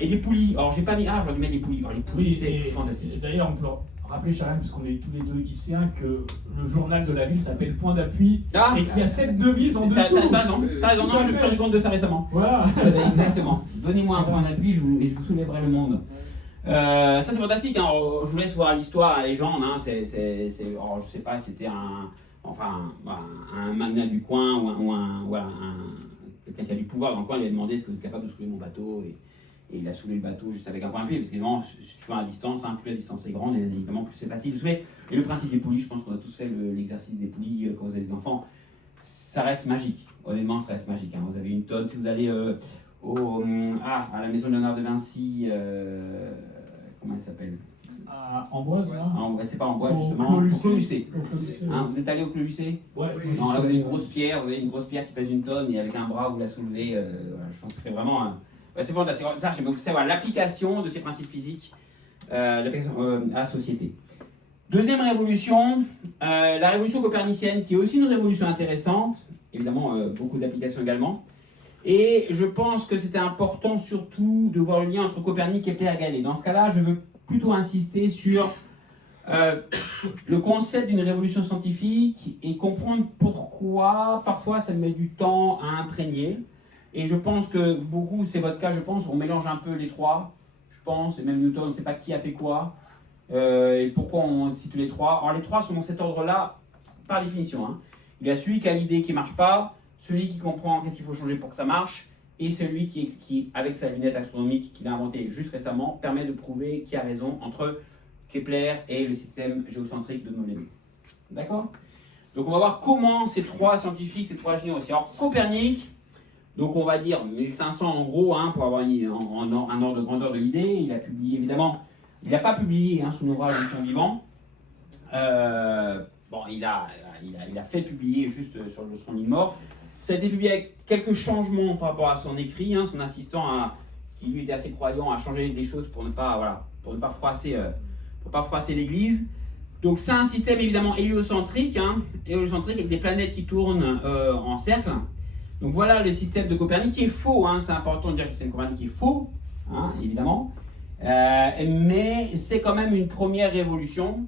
Et des poulies. Alors, j'ai pas mis. J'aurais dû mettre des poulies. Alors, les poulies, c'est fantastique. D'ailleurs, on peut rappeler, Sharon, puisqu'on est tous les deux lycéens, que le journal de la ville s'appelle Point d'appui et qu'il y a 7 devises en dessous. T'as raison, non, je me suis rendu compte de ça récemment. Voilà. Exactement. Donnez-moi un point d'appui et je vous soulèverai le monde. Ça, c'est fantastique. Hein. Je vous laisse voir l'histoire, la légende. Hein. Je sais pas, c'était un magnat du coin ou quelqu'un qui a du pouvoir dans le coin. Il lui a demandé est-ce que vous êtes capable de soulever mon bateau et il a soulevé le bateau juste avec un point d'appui, parce qu'évidemment, si tu vas à distance, plus la distance est grande, et évidemment, plus c'est facile de soulever. Et le principe des poulies, je pense qu'on a tous fait l'exercice des poulies quand vous avez des enfants, ça reste magique. Honnêtement, ça reste magique. Hein. Vous avez une tonne, si vous allez à la maison de Léonard de Vinci, comment elle s'appelle? Amboise, là. C'est pas Amboise, justement. Au Clos-Lucé. Vous êtes allé au Clos-Lucé? Ouais. Non, là, vous avez une grosse pierre, qui pèse une tonne, et avec un bras, vous la soulevez. Je pense que c'est vraiment... c'est fantastique. Ça, j'aime beaucoup savoir l'application de ces principes physiques à la société. Deuxième révolution, la révolution copernicienne, qui est aussi une révolution intéressante, évidemment beaucoup d'applications également. Et je pense que c'était important surtout de voir le lien entre Copernic et Kepler et Galilée. Dans ce cas-là, je veux plutôt insister sur le concept d'une révolution scientifique et comprendre pourquoi parfois ça met du temps à imprégner. Et je pense que beaucoup, c'est votre cas, je pense, on mélange un peu les trois, je pense, et même Newton, on ne sait pas qui a fait quoi, et pourquoi on cite les trois. Alors les trois sont dans cet ordre-là, par définition. Hein. Il y a celui qui a l'idée qui ne marche pas, celui qui comprend qu'est-ce qu'il faut changer pour que ça marche, et celui qui avec sa lunette astronomique qu'il a inventée juste récemment, permet de prouver qui a raison entre Kepler et le système géocentrique de Ptolémée. D'accord? Donc on va voir comment ces trois scientifiques, ces trois génies aussi. Alors Copernic, donc on va dire 1500 en gros, pour avoir un ordre de grandeur de l'idée. Il a publié, évidemment, il n'a pas publié son ouvrage de son vivant. Il a fait publier juste sur son lit mort. Ça a été publié avec quelques changements par rapport à son écrit. Son assistant, qui lui était assez croyant, a changé des choses pour ne pas froisser l'église. Donc c'est un système évidemment héliocentrique avec des planètes qui tournent en cercle. Donc voilà le système de Copernic qui est faux, c'est important de dire que le système Copernic est faux, évidemment, mais c'est quand même une première révolution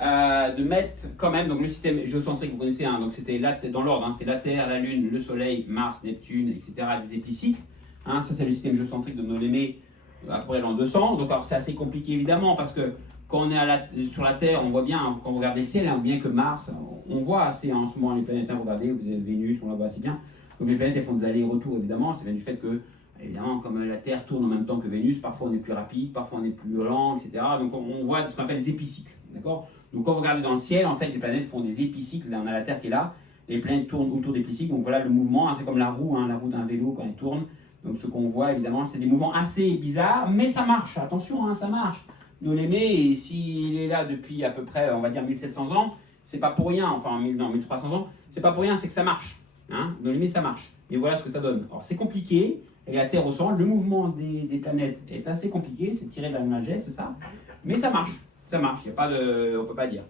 de mettre quand même, donc le système géocentrique, vous connaissez, donc c'était dans l'ordre, c'était la Terre, la Lune, le Soleil, Mars, Neptune, etc., des épicycles. Hein, ça, c'est le système géocentrique de Ptolémée, à peu près l'an 200. Donc, alors, c'est assez compliqué, évidemment, parce que quand on est sur la Terre, on voit bien, quand vous regardez le ciel, on voit bien que Mars, on voit assez en ce moment les planètes, vous regardez, vous avez Vénus, on la voit assez bien. Donc, les planètes, elles font des allers-retours, évidemment. Ça vient du fait que, évidemment, comme la Terre tourne en même temps que Vénus, parfois on est plus rapide, parfois on est plus lent, etc. Donc, on voit ce qu'on appelle des épicycles, d'accord? Donc, quand vous regardez dans le ciel, en fait, les planètes font des épicycles. Là, on a la Terre qui est là. Les planètes tournent autour des épicycles, donc voilà le mouvement, hein, c'est comme la roue d'un vélo quand elle tourne. Donc ce qu'on voit évidemment, c'est des mouvements assez bizarres, mais ça marche, attention, hein, ça marche. Ptolémée, s'il est là depuis à peu près, on va dire 1700 ans, c'est pas pour rien, enfin 1300 ans, c'est pas pour rien, c'est que ça marche. Hein. Ptolémée, ça marche. Et voilà ce que ça donne. Alors c'est compliqué, et la Terre au centre, le mouvement des planètes est assez compliqué, c'est tiré de la même geste, ça, mais ça marche, il y a pas de, on peut pas dire.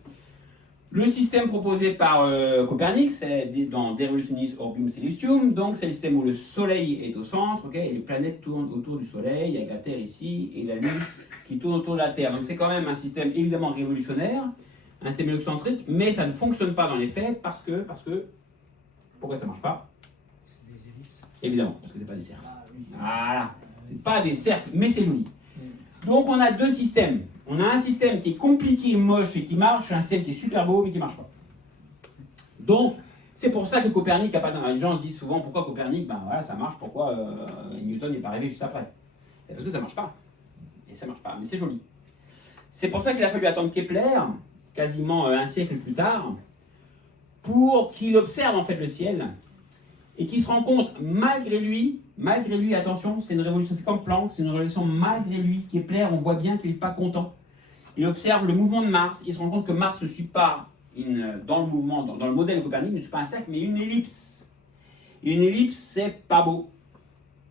Le système proposé par Copernic, c'est dans De Revolutionis Orbium Celestium, donc c'est le système où le Soleil est au centre, okay, et les planètes tournent autour du Soleil, avec la Terre ici, et la Lune qui tourne autour de la Terre. Donc c'est quand même un système évidemment révolutionnaire, un système héliocentrique, mais ça ne fonctionne pas dans les faits parce que pourquoi ça ne marche pas? C'est des ellipses. Évidemment, parce que c'est pas des cercles. Voilà, c'est pas des cercles, mais c'est joli. Donc on a deux systèmes. On a un système qui est compliqué, moche et qui marche, un système qui est super beau mais qui ne marche pas. Donc, c'est pour ça que Copernic n'a pas de... Les gens se disent souvent pourquoi Copernic, ben voilà, ça marche, pourquoi Newton n'est pas arrivé juste après? Et parce que ça ne marche pas. Et ça ne marche pas, mais c'est joli. C'est pour ça qu'il a fallu attendre Kepler, quasiment un siècle plus tard, pour qu'il observe en fait le ciel et qu'il se rend compte, malgré lui, attention, c'est une révolution, c'est comme Planck, c'est une révolution malgré lui. Kepler, on voit bien qu'il n'est pas content. Il observe le mouvement de Mars, il se rend compte que Mars ne suit pas, dans le mouvement, dans le modèle de Copernic, ne suit pas un cercle, mais une ellipse. Et une ellipse, c'est pas beau.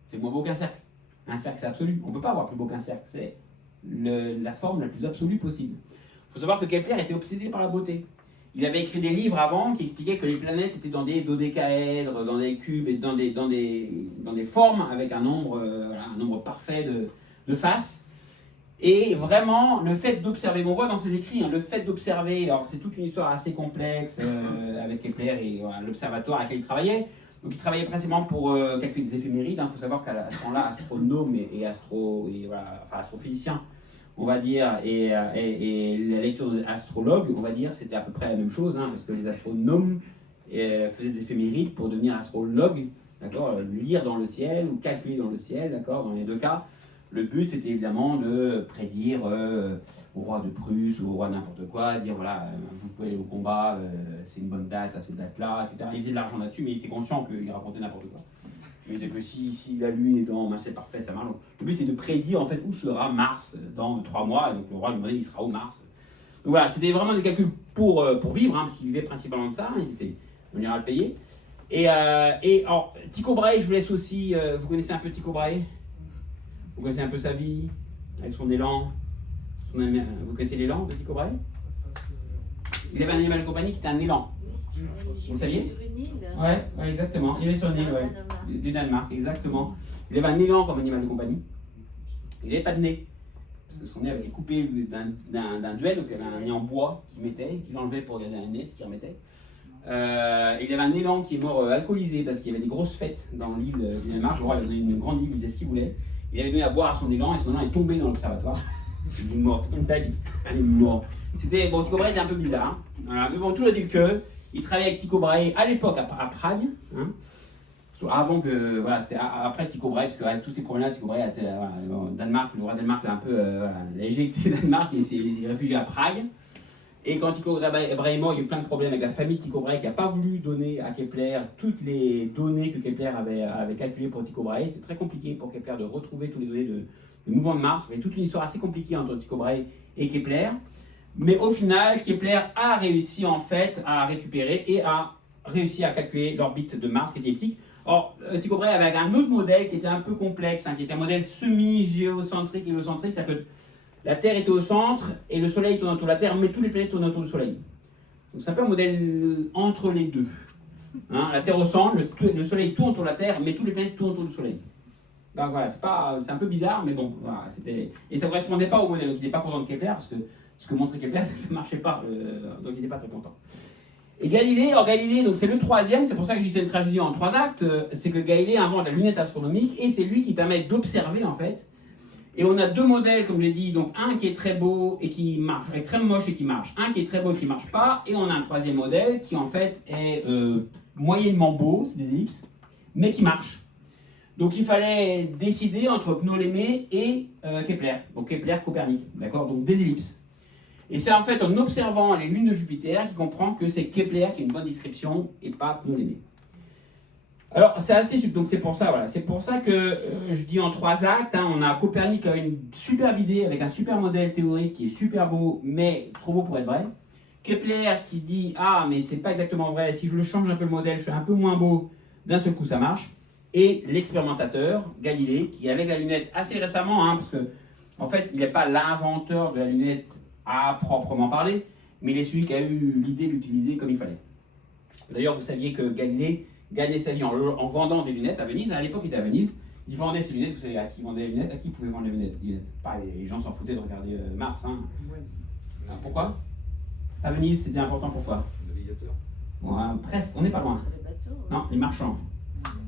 C'est moins beau qu'un cercle. Un cercle, c'est absolu. On ne peut pas avoir plus beau qu'un cercle. C'est la forme la plus absolue possible. Il faut savoir que Kepler était obsédé par la beauté. Il avait écrit des livres avant qui expliquaient que les planètes étaient dans des dodécaèdres, dans des cubes et dans des formes avec un nombre parfait de faces. Et vraiment, le fait d'observer, on voit dans ses écrits, hein, le fait d'observer, alors c'est toute une histoire assez complexe avec Kepler et voilà, l'observatoire à laquelle il travaillait. Donc il travaillait principalement pour calculer des éphémérides. Il faut savoir qu'à ce moment-là, astronome et astrophysicien, on va dire, et la lecture des astrologues, on va dire, c'était à peu près la même chose, hein, parce que les astronomes faisaient des éphémérides pour devenir astrologue, d'accord, lire dans le ciel ou calculer dans le ciel, d'accord, dans les deux cas. Le but, c'était évidemment de prédire au roi de Prusse ou au roi n'importe quoi, dire voilà, vous pouvez aller au combat, c'est une bonne date à cette date-là, etc. Il faisait de l'argent là-dessus, mais il était conscient qu'il racontait n'importe quoi. Il disait que si la Lune est dans, ben c'est parfait, ça marche. Le but, c'est de prédire en fait où sera Mars dans 3 mois, et donc le roi lui demandait il sera où Mars. Donc voilà, c'était vraiment des calculs pour vivre, hein, parce qu'ils vivaient principalement de ça, hein, ils étaient venus à le payer. Et alors, Tycho Brahe, je vous laisse aussi, vous connaissez un peu Tycho Brahe? Vous connaissez un peu sa vie, avec son élan, vous connaissez l'élan de Tycho Brahe? Il avait un animal de compagnie qui était un élan. Vous le saviez? Sur une île. Ouais, exactement. Il est sur une île, ouais. Du Danemark, exactement. Il avait un élan comme animal de compagnie. Il n'avait pas de nez. Parce que son nez avait été coupé d'un duel, donc il avait un nez en bois qu'il enlevait pour garder un nez, qu'il remettait. Il avait un élan qui est mort alcoolisé parce qu'il y avait des grosses fêtes dans l'île du Danemark. Le roi lui a donné une grande île, il faisait ce qu'il voulait. Il avait donné à boire à son élan et son élan est tombé dans l'observatoire. Il est mort, c'est comme David. Il est mort. C'était, bon, Tycho Brahe était un peu bizarre. Hein. Voilà. Mais bon, tout le dire que. Il travaillait avec Tycho Brahe à l'époque à Prague, hein, avant que, voilà, c'était après Tycho Brahe, parce qu'avec tous ces problèmes-là, Tycho Brahe, Danemark, le roi Danemark l'a un peu l'a éjecté Danemark et il s'est réfugié à Prague. Et quand Tycho Brahe est mort, il y a eu plein de problèmes avec la famille de Tycho Brahe qui n'a pas voulu donner à Kepler toutes les données que Kepler avait calculées pour Tycho Brahe. C'est très compliqué pour Kepler de retrouver toutes les données de mouvement de Mars. Il y a toute une histoire assez compliquée entre Tycho Brahe et Kepler. Mais au final, Kepler a réussi en fait à récupérer et a réussi à calculer l'orbite de Mars qui était elliptique. Or, Tycho Brahe avait un autre modèle qui était un peu complexe, hein, qui était un modèle semi-géocentrique et héliocentrique, c'est-à-dire que la Terre était au centre et le Soleil tourne autour de la Terre, mais tous les planètes tournent autour du Soleil. Donc c'est un peu un modèle entre les deux. Hein, la Terre au centre, le Soleil tourne autour de la Terre, mais tous les planètes tournent autour du Soleil. Donc voilà, c'est un peu bizarre, mais bon, voilà, c'était... Et ça ne correspondait pas au modèle, donc il n'était pas content de Kepler, parce que ce que montrait Kepler, c'est que ça ne marchait pas, donc il n'était pas très content. Et Galilée, donc c'est le troisième, c'est pour ça que je dis c'est une tragédie en 3 actes, c'est que Galilée invente la lunette astronomique et c'est lui qui permet d'observer en fait. Et on a 2 modèles, comme j'ai dit, donc un qui est très beau et qui marche, très moche et qui marche, un qui est très beau et qui marche pas, et on a un 3e modèle qui en fait est moyennement beau, c'est des ellipses, mais qui marche. Donc il fallait décider entre Ptolémée et Kepler, donc Kepler, Copernic, d'accord, donc des ellipses. Et c'est en fait en observant les lunes de Jupiter qu'il comprend que c'est Kepler qui a une bonne description et pas Ptolémée. Alors c'est assez subtil, donc c'est pour ça, voilà, c'est pour ça que je dis en 3 actes, hein, on a Copernic qui a une superbe idée avec un super modèle théorique qui est super beau, mais trop beau pour être vrai. Kepler qui dit ah mais c'est pas exactement vrai, si je le change un peu le modèle, je fais un peu moins beau, d'un seul coup ça marche. Et l'expérimentateur Galilée qui avec la lunette assez récemment, hein, parce que en fait il n'est pas l'inventeur de la lunette à proprement parler, mais il est celui qui a eu l'idée de l'utiliser comme il fallait. D'ailleurs, vous saviez que Galilée gagnait sa vie en vendant des lunettes à Venise. À l'époque, il était à Venise. Il vendait ses lunettes. Vous savez à qui il vendait les lunettes? À qui il pouvait vendre les lunettes? Pas, les gens s'en foutaient de regarder Mars. Hein. Alors, pourquoi? À Venise, c'était important. Pourquoi? Navigateur. Ouais, presque. On n'est pas loin. Sur les bateaux. Non, les marchands.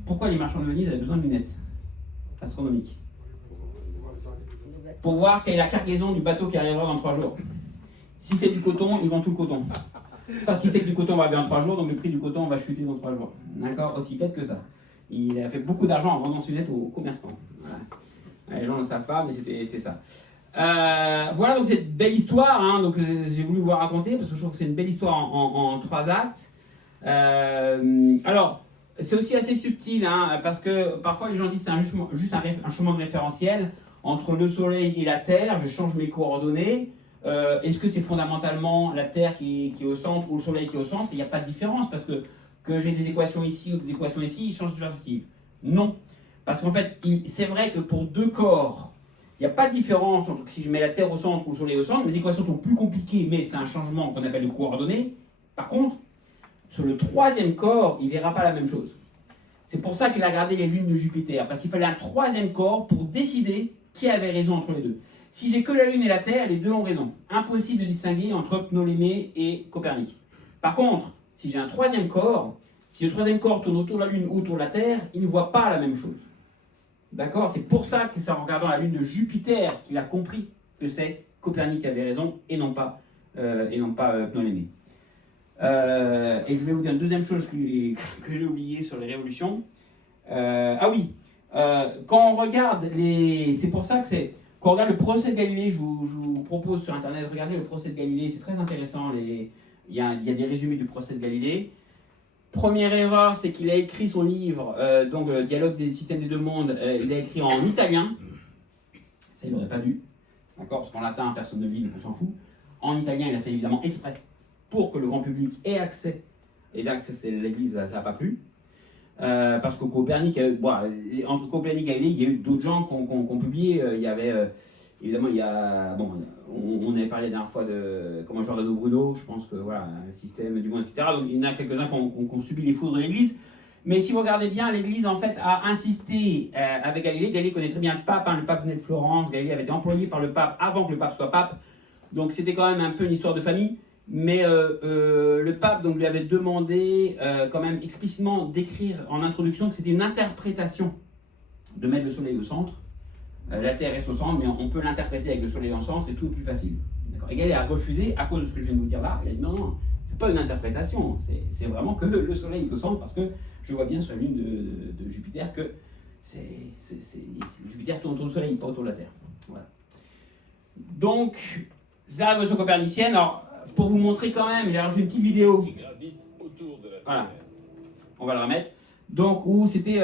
Pourquoi les marchands de Venise avaient besoin de lunettes astronomiques? Pour voir quelle est la cargaison du bateau qui arrivera dans 3 jours. Si c'est du coton, ils vendent tout le coton. Parce qu'il sait que du coton va arriver en 3 jours, donc le prix du coton va chuter dans 3 jours. D'accord? Aussi bête que ça. Il a fait beaucoup d'argent en vendant ses lunettes aux commerçants. Voilà. Les gens ne le savent pas, mais c'était ça. Voilà donc cette belle histoire, hein, donc j'ai voulu vous la raconter parce que je trouve que c'est une belle histoire en 3 actes. Alors, c'est aussi assez subtil, hein, parce que parfois les gens disent que c'est juste un chemin de référentiel entre le Soleil et la Terre, je change mes coordonnées. Est-ce que c'est fondamentalement la Terre qui est au centre ou le Soleil qui est au centre? Il n'y a pas de différence parce que j'ai des équations ici ou des équations ici, ils changent de perspective. Non. Parce qu'en fait, c'est vrai que pour 2 corps, il n'y a pas de différence entre si je mets la Terre au centre ou le Soleil au centre. Les équations sont plus compliquées, mais c'est un changement qu'on appelle de coordonnées. Par contre, sur le 3e corps, il ne verra pas la même chose. C'est pour ça qu'il a regardé les lunes de Jupiter, parce qu'il fallait un 3e corps pour décider qui avait raison entre les 2. Si j'ai que la Lune et la Terre, les 2 ont raison. Impossible de distinguer entre Ptolémée et Copernic. Par contre, si j'ai un 3e corps, si le 3e corps tourne autour de la Lune ou autour de la Terre, il ne voit pas la même chose. D'accord? C'est pour ça que c'est en regardant la Lune de Jupiter qu'il a compris que c'est Copernic qui avait raison et non pas Ptolémée. Et je vais vous dire une deuxième chose que j'ai oubliée sur les révolutions. Ah oui, quand on regarde c'est pour ça que c'est... Quand on regarde le procès de Galilée, je vous propose sur internet de regarder le procès de Galilée, c'est très intéressant, il y a des résumés du procès de Galilée. Première erreur, c'est qu'il a écrit son livre, donc Dialogue des systèmes des 2 mondes, il a écrit en italien, ça il n'aurait pas dû, d'accord, parce qu'en latin personne ne lit, donc on s'en fout. En italien, il a fait évidemment exprès, pour que le grand public ait accès, et d'accès à l'Église, ça n'a pas plu. Parce que Copernic, entre Copernic et Galilée, il y a eu d'autres gens qui ont publié. Il y avait, évidemment, on avait parlé la dernière fois de Giordano Bruno, je pense que voilà, un système du monde, etc. Donc il y en a quelques-uns qui ont subi les foudres de l'Église. Mais si vous regardez bien, l'Église en fait a insisté avec Galilée. Galilée connaît très bien le pape, hein, le pape venait de Florence, Galilée avait été employé par le pape avant que le pape soit pape. Donc c'était quand même un peu une histoire de famille. Mais le pape donc, lui avait demandé quand même explicitement d'écrire en introduction que c'était une interprétation de mettre le soleil au centre. La Terre reste au centre, mais on peut l'interpréter avec le soleil en centre et tout est plus facile. Et Galilée a refusé à cause de ce que je viens de vous dire là. Il a dit non, c'est pas une interprétation, c'est vraiment que le soleil est au centre parce que je vois bien sur la lune de Jupiter que Jupiter tourne autour du soleil, pas autour de la Terre. Voilà. Donc, c'est la révolution copernicienne. Alors, pour vous montrer quand même, j'ai rajouté une petite vidéo. Qui gravite autour de la Terre. Voilà. On va le remettre. Donc, où c'était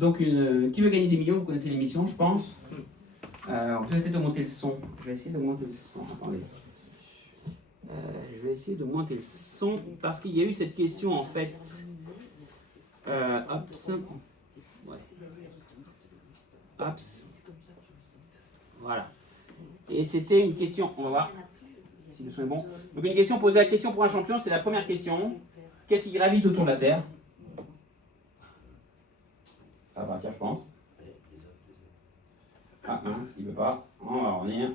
Qui veut gagner des millions, vous connaissez l'émission, je pense. On peut peut-être augmenter le son. Je vais essayer d'augmenter le son. Attendez. Je vais essayer d'augmenter le son parce qu'il y a eu cette question en fait. Hops. Ouais. Hops. Voilà. Et c'était une question. On va voir si le son est bon. Donc une question posée, la question pour un champion, c'est la première question. Qu'est-ce qui gravite autour de la Terre? Ça va partir, je pense. Ah mince, il ne veut pas. On va revenir.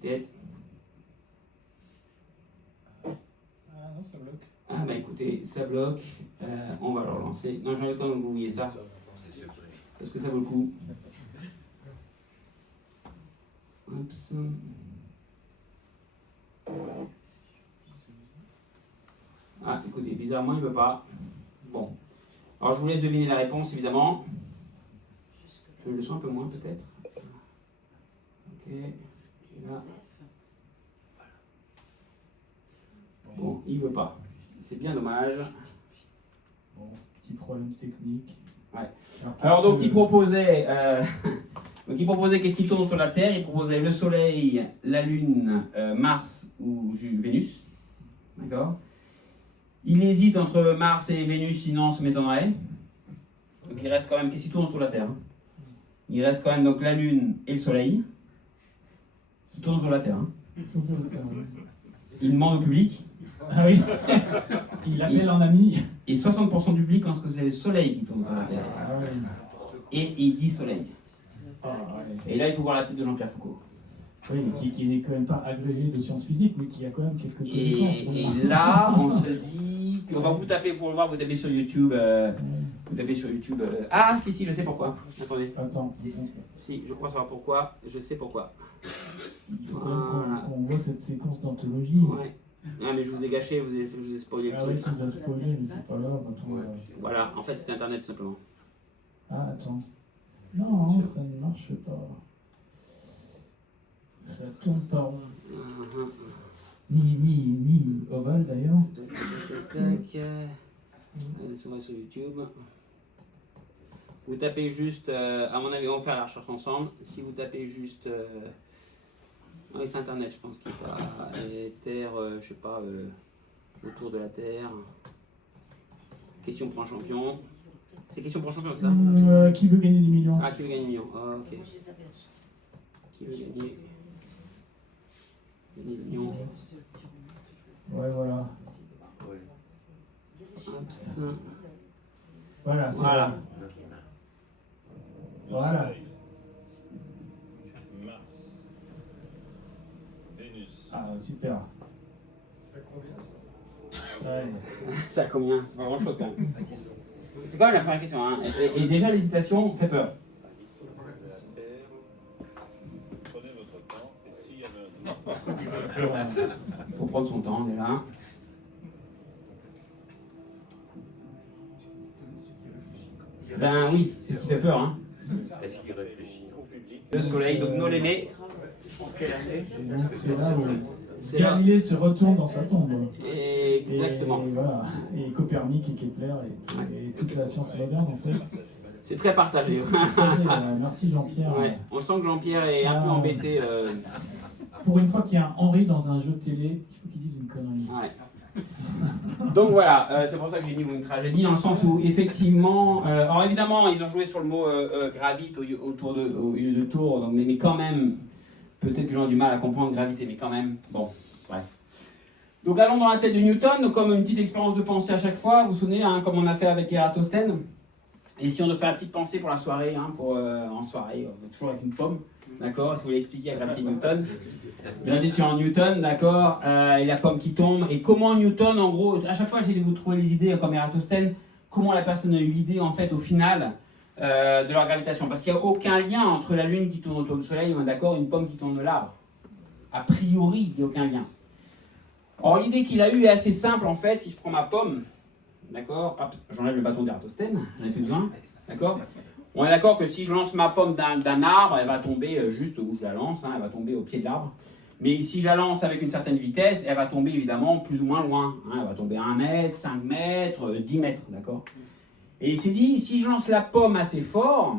tête. Ah non, ça bloque. Ah bah écoutez, ça bloque. On va le relancer. Non, j'aimerais quand même que vous voyez ça. C'est sûr. Parce que ça vaut le coup. Oups. Ah, écoutez, bizarrement, il ne veut pas. Bon. Alors, je vous laisse deviner la réponse, évidemment. Je le sens un peu moins, peut-être. Ok. Et là. Bon, il ne veut pas. C'est bien dommage. Bon, petit problème technique. Ouais. qu'est-ce Alors, donc, que- il proposait... Donc il proposait qu'est-ce qui tourne autour de la Terre. Il proposait le Soleil, la Lune, Mars ou Vénus. D'accord. Il hésite entre Mars et Vénus, sinon ça m'étonnerait. Donc il reste quand même, qu'est-ce qui tourne autour de la Terre, hein. Il reste quand même donc la Lune et le Soleil. Qui tournent autour de la Terre, hein. Il demande au public. Ah oui. Il appelle un ami. Et 60% du public pense que c'est le Soleil qui tourne autour de la Terre. Ah ouais. Et il dit Soleil. Ah, ouais. Et là, il faut voir la tête de Jean-Pierre Foucault. Oui, qui n'est quand même pas agrégé de sciences physiques, mais qui a quand même quelques connaissances. Et là, on se dit que vous tapez, pour le voir, vous tapez sur YouTube. Vous tapez sur YouTube. Ah, si, je sais pourquoi. Attendez. Attends, Si, je crois savoir pourquoi. Je sais pourquoi. il faut quand même qu'on voit cette séquence d'anthologie. Ouais. Ah, mais je vous ai gâché, je vous ai spoilé le Ah oui, truc. tu nous as spoilé, mais c'est pas grave. Attends, Voilà, en fait, c'était Internet tout simplement. Ah, attends. Non, ça ne marche pas. Ça tourne pas rond. Ni ovale d'ailleurs. Tac. On va sur YouTube. Vous tapez juste, à mon avis, on va faire la recherche ensemble. Si vous tapez juste. Oui, c'est Internet, je pense qu'il est pas. Terre, je sais pas, autour de la Terre. Question pour un champion. C'est question pour un champion, c'est ça? Qui veut gagner des millions? Ah, qui veut gagner 1 million? Ah, ok. Qui veut gagner des millions? Ouais, voilà. Oups. Voilà, c'est Voilà. Voilà. Mars. Vénus. Ah, super. C'est combien ça? Ouais. Ça a combien? C'est pas grand chose quand même. C'est quand même la première question. Hein. Et déjà, l'hésitation fait peur. La Terre. Prenez votre temps. Et s'il y avait un doute, Il faut prendre son temps déjà. Ben oui, c'est ce qui fait peur. Hein. Est-ce qu'il réfléchit? au public, Le soleil, donc nos l'aîné. Et donc c'est là où C'est là. Galilée se retourne dans sa tombe. Exactement. Et, voilà. Et Copernic et Kepler et toute la science moderne en fait. C'est très partagé. Merci Jean-Pierre. Ouais. On sent que Jean-Pierre est un peu embêté. Pour une fois qu'il y a un Henri dans un jeu de télé, il faut qu'il dise une connerie. Ouais. Donc voilà, c'est pour ça que j'ai dit une tragédie, dans le sens où effectivement, alors évidemment ils ont joué sur le mot gravite autour au lieu de tour, donc, mais quand même, peut-être que j'aurais du mal à comprendre gravité, mais quand même, bon, bref. Donc allons dans la tête de Newton, donc, comme une petite expérience de pensée à chaque fois, vous vous souvenez, hein, comme on a fait avec Eratosthène. Et si on doit faire une petite pensée pour la soirée, hein, en soirée, toujours avec une pomme, d'accord, si vous voulez expliquer la gravité de Newton. Gravité sur Newton, d'accord, et la pomme qui tombe, et comment Newton, en gros, à chaque fois j'essaie de vous trouver les idées comme Eratosthène, comment la personne a eu l'idée, en fait, au final, de leur gravitation. Parce qu'il n'y a aucun lien entre la Lune qui tourne autour du Soleil, on est d'accord, et une pomme qui tourne de l'arbre. A priori, il n'y a aucun lien. Or, l'idée qu'il a eue est assez simple, en fait, si je prends ma pomme, d'accord, hop, j'enlève le bâton d'Eratosthène, j'en ai fait besoin, d'accord. On est d'accord que si je lance ma pomme d'un arbre, elle va tomber juste où je la lance, hein, elle va tomber au pied de l'arbre. Mais si je la lance avec une certaine vitesse, elle va tomber évidemment plus ou moins loin. Hein, elle va tomber 1 mètre, 5 mètres, 10 mètres, d'accord. Et il s'est dit, si je lance la pomme assez fort,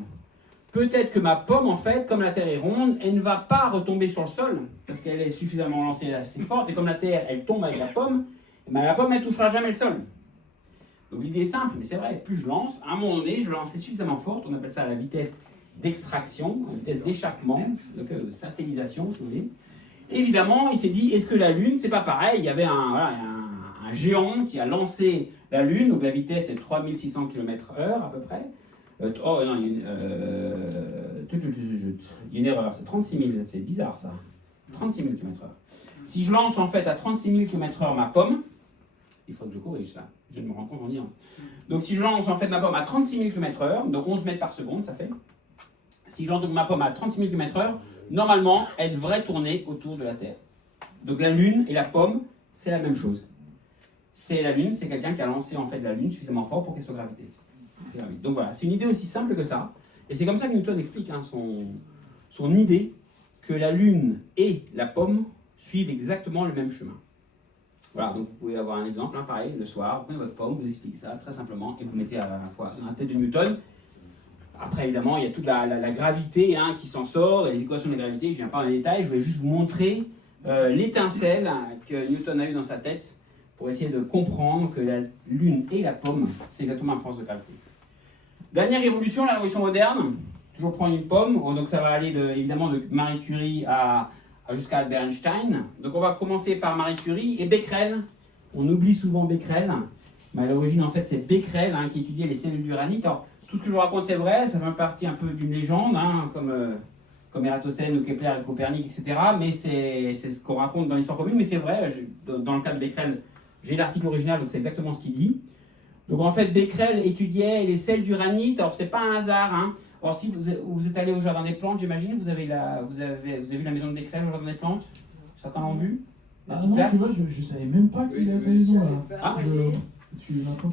peut-être que ma pomme, en fait, comme la Terre est ronde, elle ne va pas retomber sur le sol, parce qu'elle est suffisamment lancée assez forte, et comme la Terre, elle tombe avec la pomme, la pomme, elle ne touchera jamais le sol. Donc l'idée est simple, mais c'est vrai, plus je lance, à un moment donné, je vais lancer suffisamment forte, on appelle ça la vitesse d'extraction, la vitesse d'échappement, donc satellisation, si vous voulez. Évidemment, il s'est dit, est-ce que la Lune, c'est pas pareil? Il y avait un géant qui a lancé la Lune, donc la vitesse est 3600 km/h à peu près. Oh non, il y a une erreur, c'est 36 000, c'est bizarre ça. 36 000 km/h. Si je lance en fait à 36 000 km/h ma pomme, il faut que je corrige ça, je viens de me rendre compte en disant. Donc si je lance en fait ma pomme à 36 000 km/h, donc 11 mètres par seconde, ça fait. Si je lance ma pomme à 36 000 km/h, normalement, elle devrait tourner autour de la Terre. Donc la Lune et la pomme, c'est la même chose. C'est la Lune, c'est quelqu'un qui a lancé en fait la Lune suffisamment fort pour qu'elle soit gravitée. Donc voilà, c'est une idée aussi simple que ça. Et c'est comme ça que Newton explique son idée que la Lune et la pomme suivent exactement le même chemin. Voilà, donc vous pouvez avoir un exemple, pareil, le soir, vous prenez votre pomme, vous expliquez ça très simplement et vous mettez à la fois sur la tête de Newton. Après, évidemment, il y a toute la gravité qui s'en sort et les équations de la gravité, je ne viens pas en détail, je vais juste vous montrer l'étincelle que Newton a eue dans sa tête pour essayer de comprendre que la Lune et la pomme, c'est exactement la force de gravité. Dernière révolution, la révolution moderne, toujours prendre une pomme, donc ça va aller évidemment de Marie Curie jusqu'à Albert Einstein. Donc on va commencer par Marie Curie et Becquerel. On oublie souvent Becquerel, mais à l'origine en fait c'est Becquerel qui étudiait les cellules d'uranite. Alors tout ce que je vous raconte c'est vrai, ça fait partie un peu d'une légende, comme Eratosthène ou Kepler et Copernic, etc. Mais c'est ce qu'on raconte dans l'histoire commune, mais c'est vrai, dans le cas de Becquerel, j'ai l'article original, donc c'est exactement ce qu'il dit. Donc en fait, Becquerel étudiait les sels d'uranite. Alors c'est pas un hasard. Alors si vous êtes allé au Jardin des Plantes, j'imagine, vous avez vu la maison de Becquerel au Jardin des Plantes. Certains l'ont vu. Non, tu vois, je savais même pas qu'il y avait cette maison là. Ah.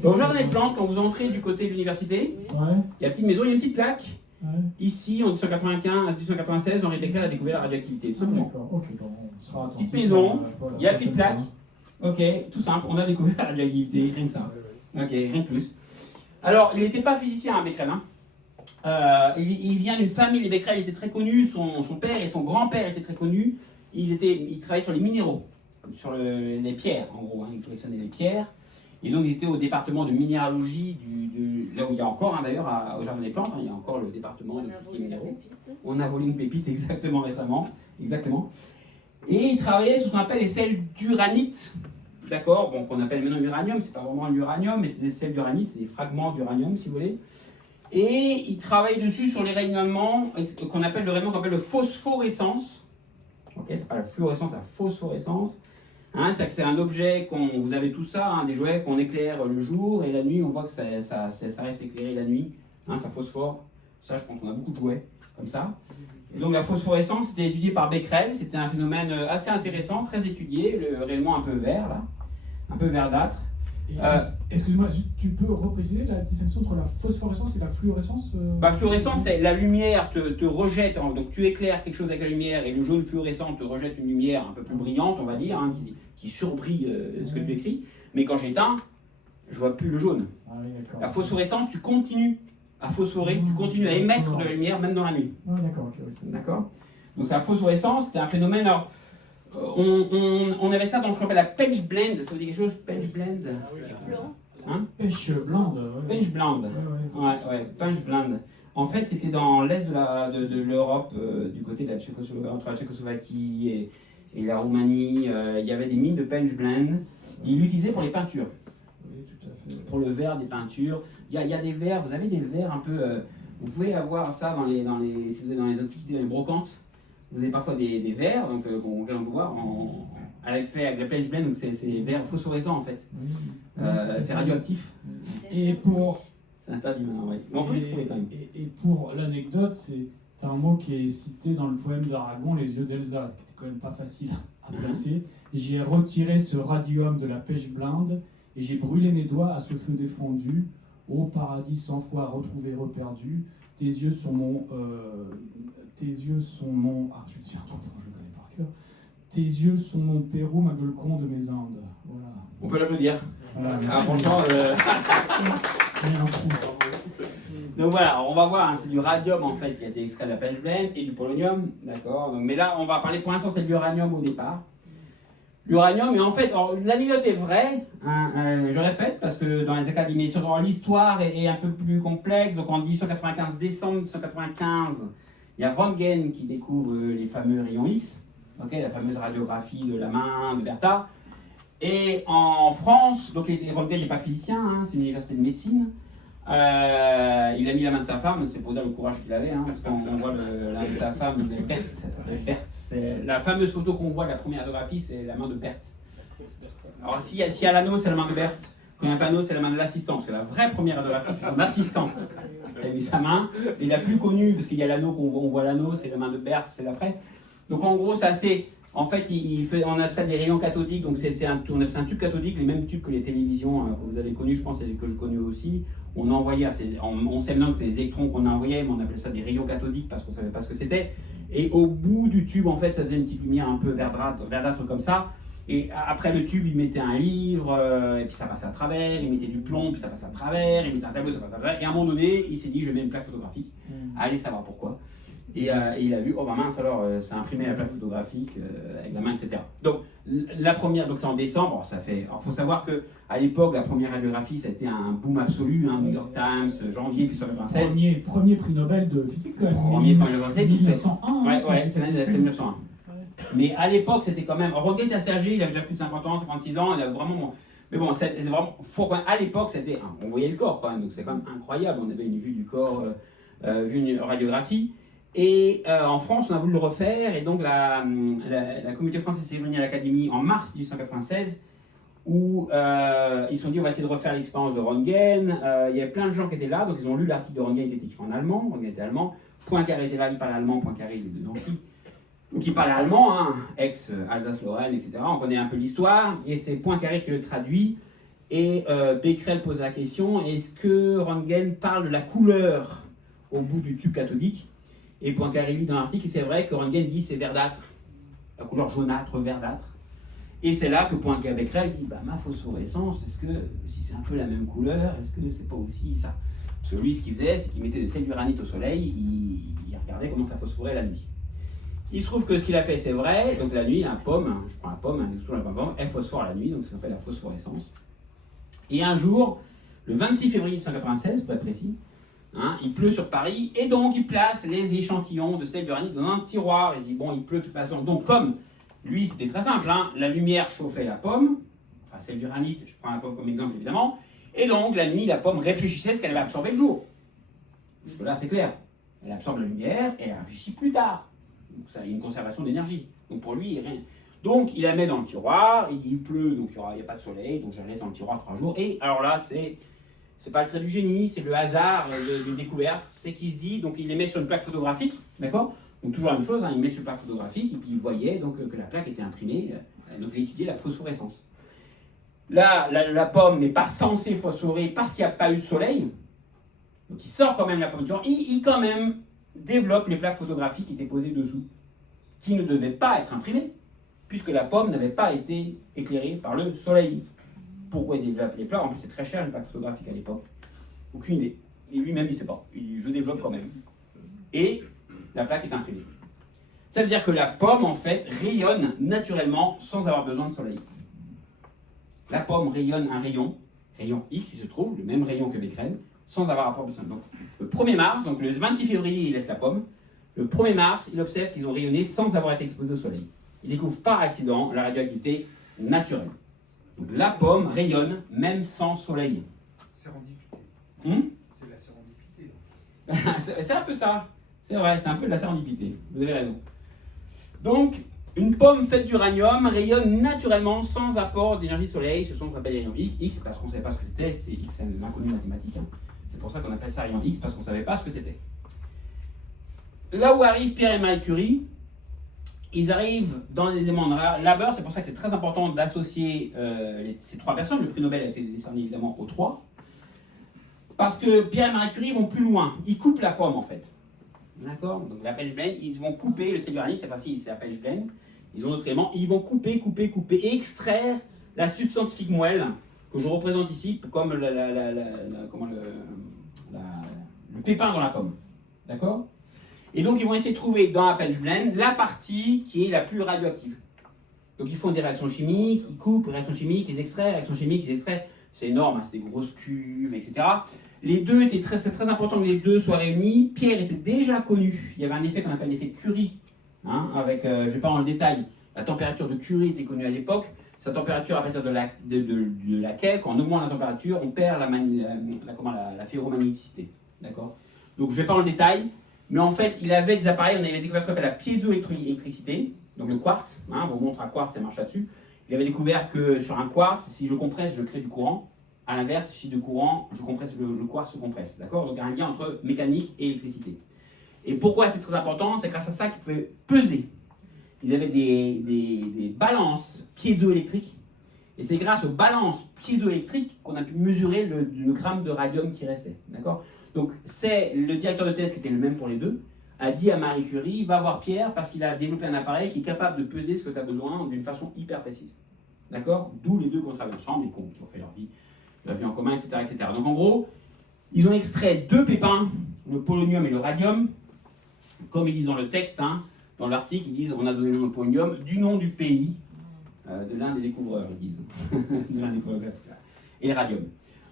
Au Au Jardin des Plantes, quand vous entrez du côté de l'université, il y a une petite maison, il y a une petite plaque. Ouais. Ici, en 1895 à 1896, Henri Becquerel a découvert la radioactivité, tout simplement. D'accord, ok, bon, on sera attentif. Petite maison, il y a une petite plaque. Ok, tout simple, on a découvert la radioactivité, rien que ça. Ok, rien de plus. Alors, il n'était pas physicien, Becquerel. Il vient d'une famille, les Becquerel étaient très connus, son père et son grand-père étaient très connus. Ils travaillaient sur les minéraux, sur les pierres, en gros. Ils collectionnaient les pierres. Et donc, ils étaient au département de minéralogie, là où il y a encore, d'ailleurs, au Jardin des Plantes, il y a encore le département de minéraux. On a volé une pépite, exactement, récemment. Exactement. Et ils travaillaient sur ce qu'on appelle les sels d'uranite. D'accord, bon, qu'on appelle maintenant uranium, c'est pas vraiment l'uranium, mais c'est des sels d'uranite, c'est des fragments d'uranium, si vous voulez. Et ils travaillent dessus sur les rayonnements, qu'on appelle le rayonnement qu'on appelle le phosphorescence. Ok, c'est pas la fluorescence, c'est la phosphorescence. C'est-à-dire que c'est un objet, vous avez tout ça, des jouets qu'on éclaire le jour, et la nuit, on voit que ça reste éclairé la nuit, ça phosphore. Ça, je pense qu'on a beaucoup de jouets comme ça. Et donc la phosphorescence, c'était étudié par Becquerel, c'était un phénomène assez intéressant, très étudié, le rayonnement un peu vert, là, un peu verdâtre. Excuse-moi, tu peux repréciser la distinction entre la phosphorescence et la fluorescence Fluorescence, c'est la lumière te rejette, donc tu éclaires quelque chose avec la lumière et le jaune fluorescent te rejette une lumière un peu plus brillante, on va dire, qui surbrille ce que tu écris. Mais quand j'éteins, je vois plus le jaune. Oui, la phosphorescence, tu continues à phosphorer, tu continues à émettre de la lumière même dans la nuit. D'accord, ok. D'accord. Donc c'est la phosphorescence, c'était un phénomène. Alors, on avait ça dans ce qu'on appelle la Page Blend. Ça veut dire quelque chose, Page Blend? Pêche blinde. Page Blend. Ouais, Page Blend. En fait, c'était dans l'est de l'Europe, du côté de la Tchécoslovaquie, entre la Tchécoslovaquie et la Roumanie. Il y avait des mines de Page Blend. Ils l'utilisaient pour les peintures. Oui, tout à fait. Pour le verre des peintures. Il y a des verres, vous avez des verres un peu. Vous pouvez avoir ça si vous êtes dans les antiquités, dans les brocantes. Vous avez parfois des verres, donc on peut voir, avec la Page Blend, donc c'est des verres phosphorescents en fait. C'est radioactif. Et pour. C'est interdit maintenant, oui. Mais on peut les trouver quand même. Et pour l'anecdote, c'est un mot qui est cité dans le poème d'Aragon, Les yeux d'Elsa, qui était quand même pas facile à placer. J'ai retiré ce radium de la Page Blend et j'ai brûlé mes doigts à ce feu défendu. Ô paradis 100 fois retrouvé, reperdu, tes yeux sont mon. Ah, je tiens trop, je le connais par cœur. Tes yeux sont mon Pérou, ma gueule con de mes Indes. Voilà. On peut l'applaudir. Voilà, franchement. Donc voilà, on va voir, c'est du radium en fait qui a été extrait de la Page Blend et du polonium, d'accord. Mais là, on va parler pour l'instant, c'est de l'uranium au départ. L'uranium, et en fait, l'anecdote est vraie, je répète, parce que dans les académies, l'histoire est un peu plus complexe. Donc en 1895, décembre 1995, il y a Röntgen qui découvre les fameux rayons X, la fameuse radiographie de la main de Bertha. Et en France, donc Röntgen n'est pas physicien, c'est une université de médecine. il a mis la main de sa femme, c'est pour dire le courage qu'il avait, hein, parce qu'on voit la main de sa femme, Berthe, ça s'appelle Berthe. C'est la fameuse photo qu'on voit, la première radiographie, c'est la main de Berthe. Alors s'il y a l'anneau, c'est la main de Berthe. Quand il y a un panneau, c'est la main de l'assistant, parce que la vraie première radiographie, c'est son assistant. Il a mis sa main, et la plus connue, parce qu'il y a l'anneau, on voit l'anneau, c'est la main de Berthe, c'est l'après. Donc en gros, ça c'est... En fait, on appelle ça des rayons cathodiques, donc on appelle ça un tube cathodique, les mêmes tubes que les télévisions que vous avez connus, je pense, et que je connais aussi. On envoyait, on sait maintenant que c'est des électrons qu'on envoyait, mais on appelait ça des rayons cathodiques parce qu'on ne savait pas ce que c'était. Et au bout du tube, en fait, ça faisait une petite lumière un peu verdâtre comme ça. Et après le tube, il mettait un livre, et puis ça passait à travers, il mettait du plomb, puis ça passait à travers, il mettait un tableau, ça passait à travers. Et à un moment donné, il s'est dit, je mets une plaque photographique. Allez savoir pourquoi. Et il a vu, oh bah mince alors, c'est imprimé la plaque photographique avec la main, etc. Donc la première, donc c'est en décembre, ça fait. Alors faut savoir que à l'époque, la première radiographie, ça a été un boom absolu, hein, New York Times, janvier 1996. Premier prix Nobel de physique quand même. Premier prix Nobel de physique, 1901. Ouais, c'est l'année de 1901. Mais à l'époque, c'était quand même. Röntgen était assez âgé, il avait déjà plus de 50 ans, 56 ans, il avait vraiment. Mais bon, c'est vraiment. À l'époque, c'était. On voyait le corps quand même, donc c'est quand même incroyable. On avait une vue du corps, vue une radiographie. Et en France, on a voulu le refaire, et donc la communauté française s'est réunie à l'Académie en mars 1896, où ils se sont dit on va essayer de refaire l'expérience de Röntgen. Il y avait plein de gens qui étaient là, donc ils ont lu l'article de Röntgen qui était écrit en allemand. Röntgen était allemand, Poincaré était là, il parlait allemand, Poincaré il est de Nancy. Donc il parlait allemand, hein, ex-Alsace-Lorraine, etc. On connaît un peu l'histoire, et c'est Poincaré qui le traduit. Et Becquerel pose la question, est-ce que Röntgen parle de la couleur au bout du tube cathodique? Et Poincaré lit dans l'article, et c'est vrai que Röntgen dit c'est verdâtre, la couleur jaunâtre, verdâtre. Et c'est là que Becquerel dit bah, ma phosphorescence, est-ce que si c'est un peu la même couleur, est-ce que c'est pas aussi ça? Parce que lui, ce qu'il faisait, c'est qu'il mettait des sels d'uranite au soleil, il regardait comment ça phosphorait la nuit. Il se trouve que ce qu'il a fait, c'est vrai, donc la nuit, je prends la pomme, elle phosphore la nuit, donc ça s'appelle la phosphorescence. Et un jour, le 26 février 1996, pour être précis, hein, il pleut sur Paris, et donc il place les échantillons de sel d'uranite dans un tiroir. Il dit bon, il pleut de toute façon. Donc comme lui, c'était très simple, hein, la lumière chauffait la pomme, enfin sel d'uranite, je prends la pomme comme exemple évidemment, et donc la nuit, la pomme réfléchissait ce qu'elle avait absorbé le jour. Jusque là, c'est clair. Elle absorbe la lumière et elle réfléchit plus tard. Donc ça a une conservation d'énergie. Donc pour lui, rien. Donc il la met dans le tiroir, il dit il pleut, donc il n'y a pas de soleil, donc je la laisse dans le tiroir 3 jours. Et alors là, c'est pas le trait du génie, c'est le hasard d'une découverte. C'est qu'il se dit, donc il les met sur une plaque photographique, d'accord? Donc toujours la même chose, hein, il met sur une plaque photographique, et puis il voyait donc, que la plaque était imprimée, donc il étudiait la phosphorescence. Là, la pomme n'est pas censée phosphorer parce qu'il n'y a pas eu de soleil. Donc il sort quand même la pomme du tiroir, il quand même développe les plaques photographiques qui étaient posées dessous, qui ne devaient pas être imprimées, puisque la pomme n'avait pas été éclairée par le soleil. Pourquoi il développe les plaques? En plus, c'est très cher une plaque photographique à l'époque. Aucune idée. Et lui-même, il ne sait pas. Je développe quand même. Et la plaque est imprimée. Ça veut dire que la pomme, en fait, rayonne naturellement sans avoir besoin de soleil. La pomme rayonne un rayon X, il se trouve, le même rayon que Becquerel, sans avoir rapport de soleil. Donc, le 1er mars, donc le 26 février, il laisse la pomme. Le 1er mars, il observe qu'ils ont rayonné sans avoir été exposés au soleil. Il découvre par accident la radioactivité naturelle. Donc la pomme rayonne même sans soleil. Sérendipité. C'est la sérendipité. C'est un peu ça. C'est vrai, c'est un peu de la sérendipité. Vous avez raison. Donc, une pomme faite d'uranium rayonne naturellement sans apport d'énergie soleil. Ce sont ce qu'on appelle les rayons X, parce qu'on ne savait pas ce que c'était. C'est X, c'est l'inconnu mathématique. Hein. C'est pour ça qu'on appelle ça rayon X, parce qu'on ne savait pas ce que c'était. Là où arrivent Pierre et Marie Curie, ils arrivent dans les éléments de labeur. C'est pour ça que c'est très important d'associer ces 3 personnes. Le prix Nobel a été décerné évidemment aux 3. Parce que Pierre et Marie Curie vont plus loin. Ils coupent la pomme en fait. D'accord? Donc la Page-Blaine, ils vont couper le sel d'uranite, c'est facile, c'est la Page-Blaine. Ils ont d'autres éléments. Ils vont couper et extraire la substance figmoelle que je représente ici comme le pépin dans la pomme. D'accord? Et donc ils vont essayer de trouver dans la Page-Blaine la partie qui est la plus radioactive. Donc ils font des réactions chimiques, ils coupent, réactions chimiques, ils extraient, réactions chimiques, ils extraient. C'est énorme, hein, c'est des grosses cuves, etc. Les deux étaient c'est très important que les deux soient réunis. Pierre était déjà connu. Il y avait un effet qu'on appelle l'effet Curie, hein, avec, je ne vais pas dans le détail, la température de Curie était connue à l'époque. sa température à partir de laquelle, quand on augmente la température, on perd la ferromagnéticité. D'accord? Donc je ne vais pas en détail, mais en fait, il avait des appareils, on avait découvert ce qu'on appelle la piézoélectricité, donc le quartz, hein, on vous montre un quartz, ça marche là-dessus. Il avait découvert que sur un quartz, si je compresse, je crée du courant. À l'inverse, si de courant, je compresse, le quartz se compresse. D'accord? Donc il y a un lien entre mécanique et électricité. Et pourquoi c'est très important? C'est grâce à ça qu'ils pouvaient peser. Ils avaient des balances piézoélectriques. Et c'est grâce aux balances piézoélectriques qu'on a pu mesurer le gramme de radium qui restait. D'accord? Donc c'est le directeur de thèse, qui était le même pour les deux, a dit à Marie Curie, va voir Pierre parce qu'il a développé un appareil qui est capable de peser ce que tu as besoin d'une façon hyper précise. D'accord? D'où les deux qui ont travaillé ensemble et qui ont fait leur vie en commun, etc., etc. Donc en gros, ils ont extrait deux pépins, le polonium et le radium. Comme ils disent dans le texte, hein, dans l'article, ils disent on a donné le nom au polonium du nom du pays de l'un des découvreurs, ils disent. De l'un des découvreurs. Et le radium.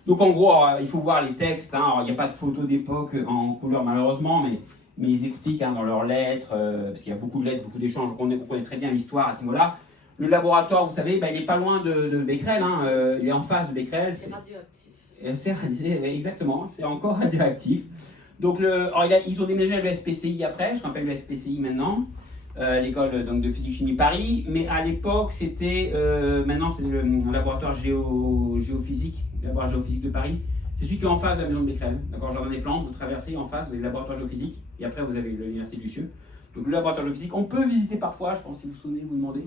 Donc en gros, il faut voir les textes. Hein. Alors, il n'y a pas de photos d'époque en couleur malheureusement, mais ils expliquent hein, dans leurs lettres, parce qu'il y a beaucoup de lettres, beaucoup d'échanges, on connaît très bien l'histoire à ce niveau-là. Le laboratoire, vous savez, il n'est pas loin de Becquerel, hein, il est en face de Becquerel. C'est radioactif. Exactement, c'est encore radioactif. Donc ils ont déménagé à l'ESPCI après, ce qu'on appelle l'ESPCI maintenant, l'école donc, de physique-chimie Paris, mais à l'époque c'était, maintenant c'est le laboratoire géophysique, le laboratoire géophysique de Paris, c'est celui qui est en face de la maison de Becquerel, d'accord, Jardin des Plantes, vous traversez en face, vous avez le laboratoire géophysique, et après vous avez l'université de Jussieu. Donc le laboratoire géophysique, on peut visiter parfois, je pense si vous vous souvenez, vous demandez,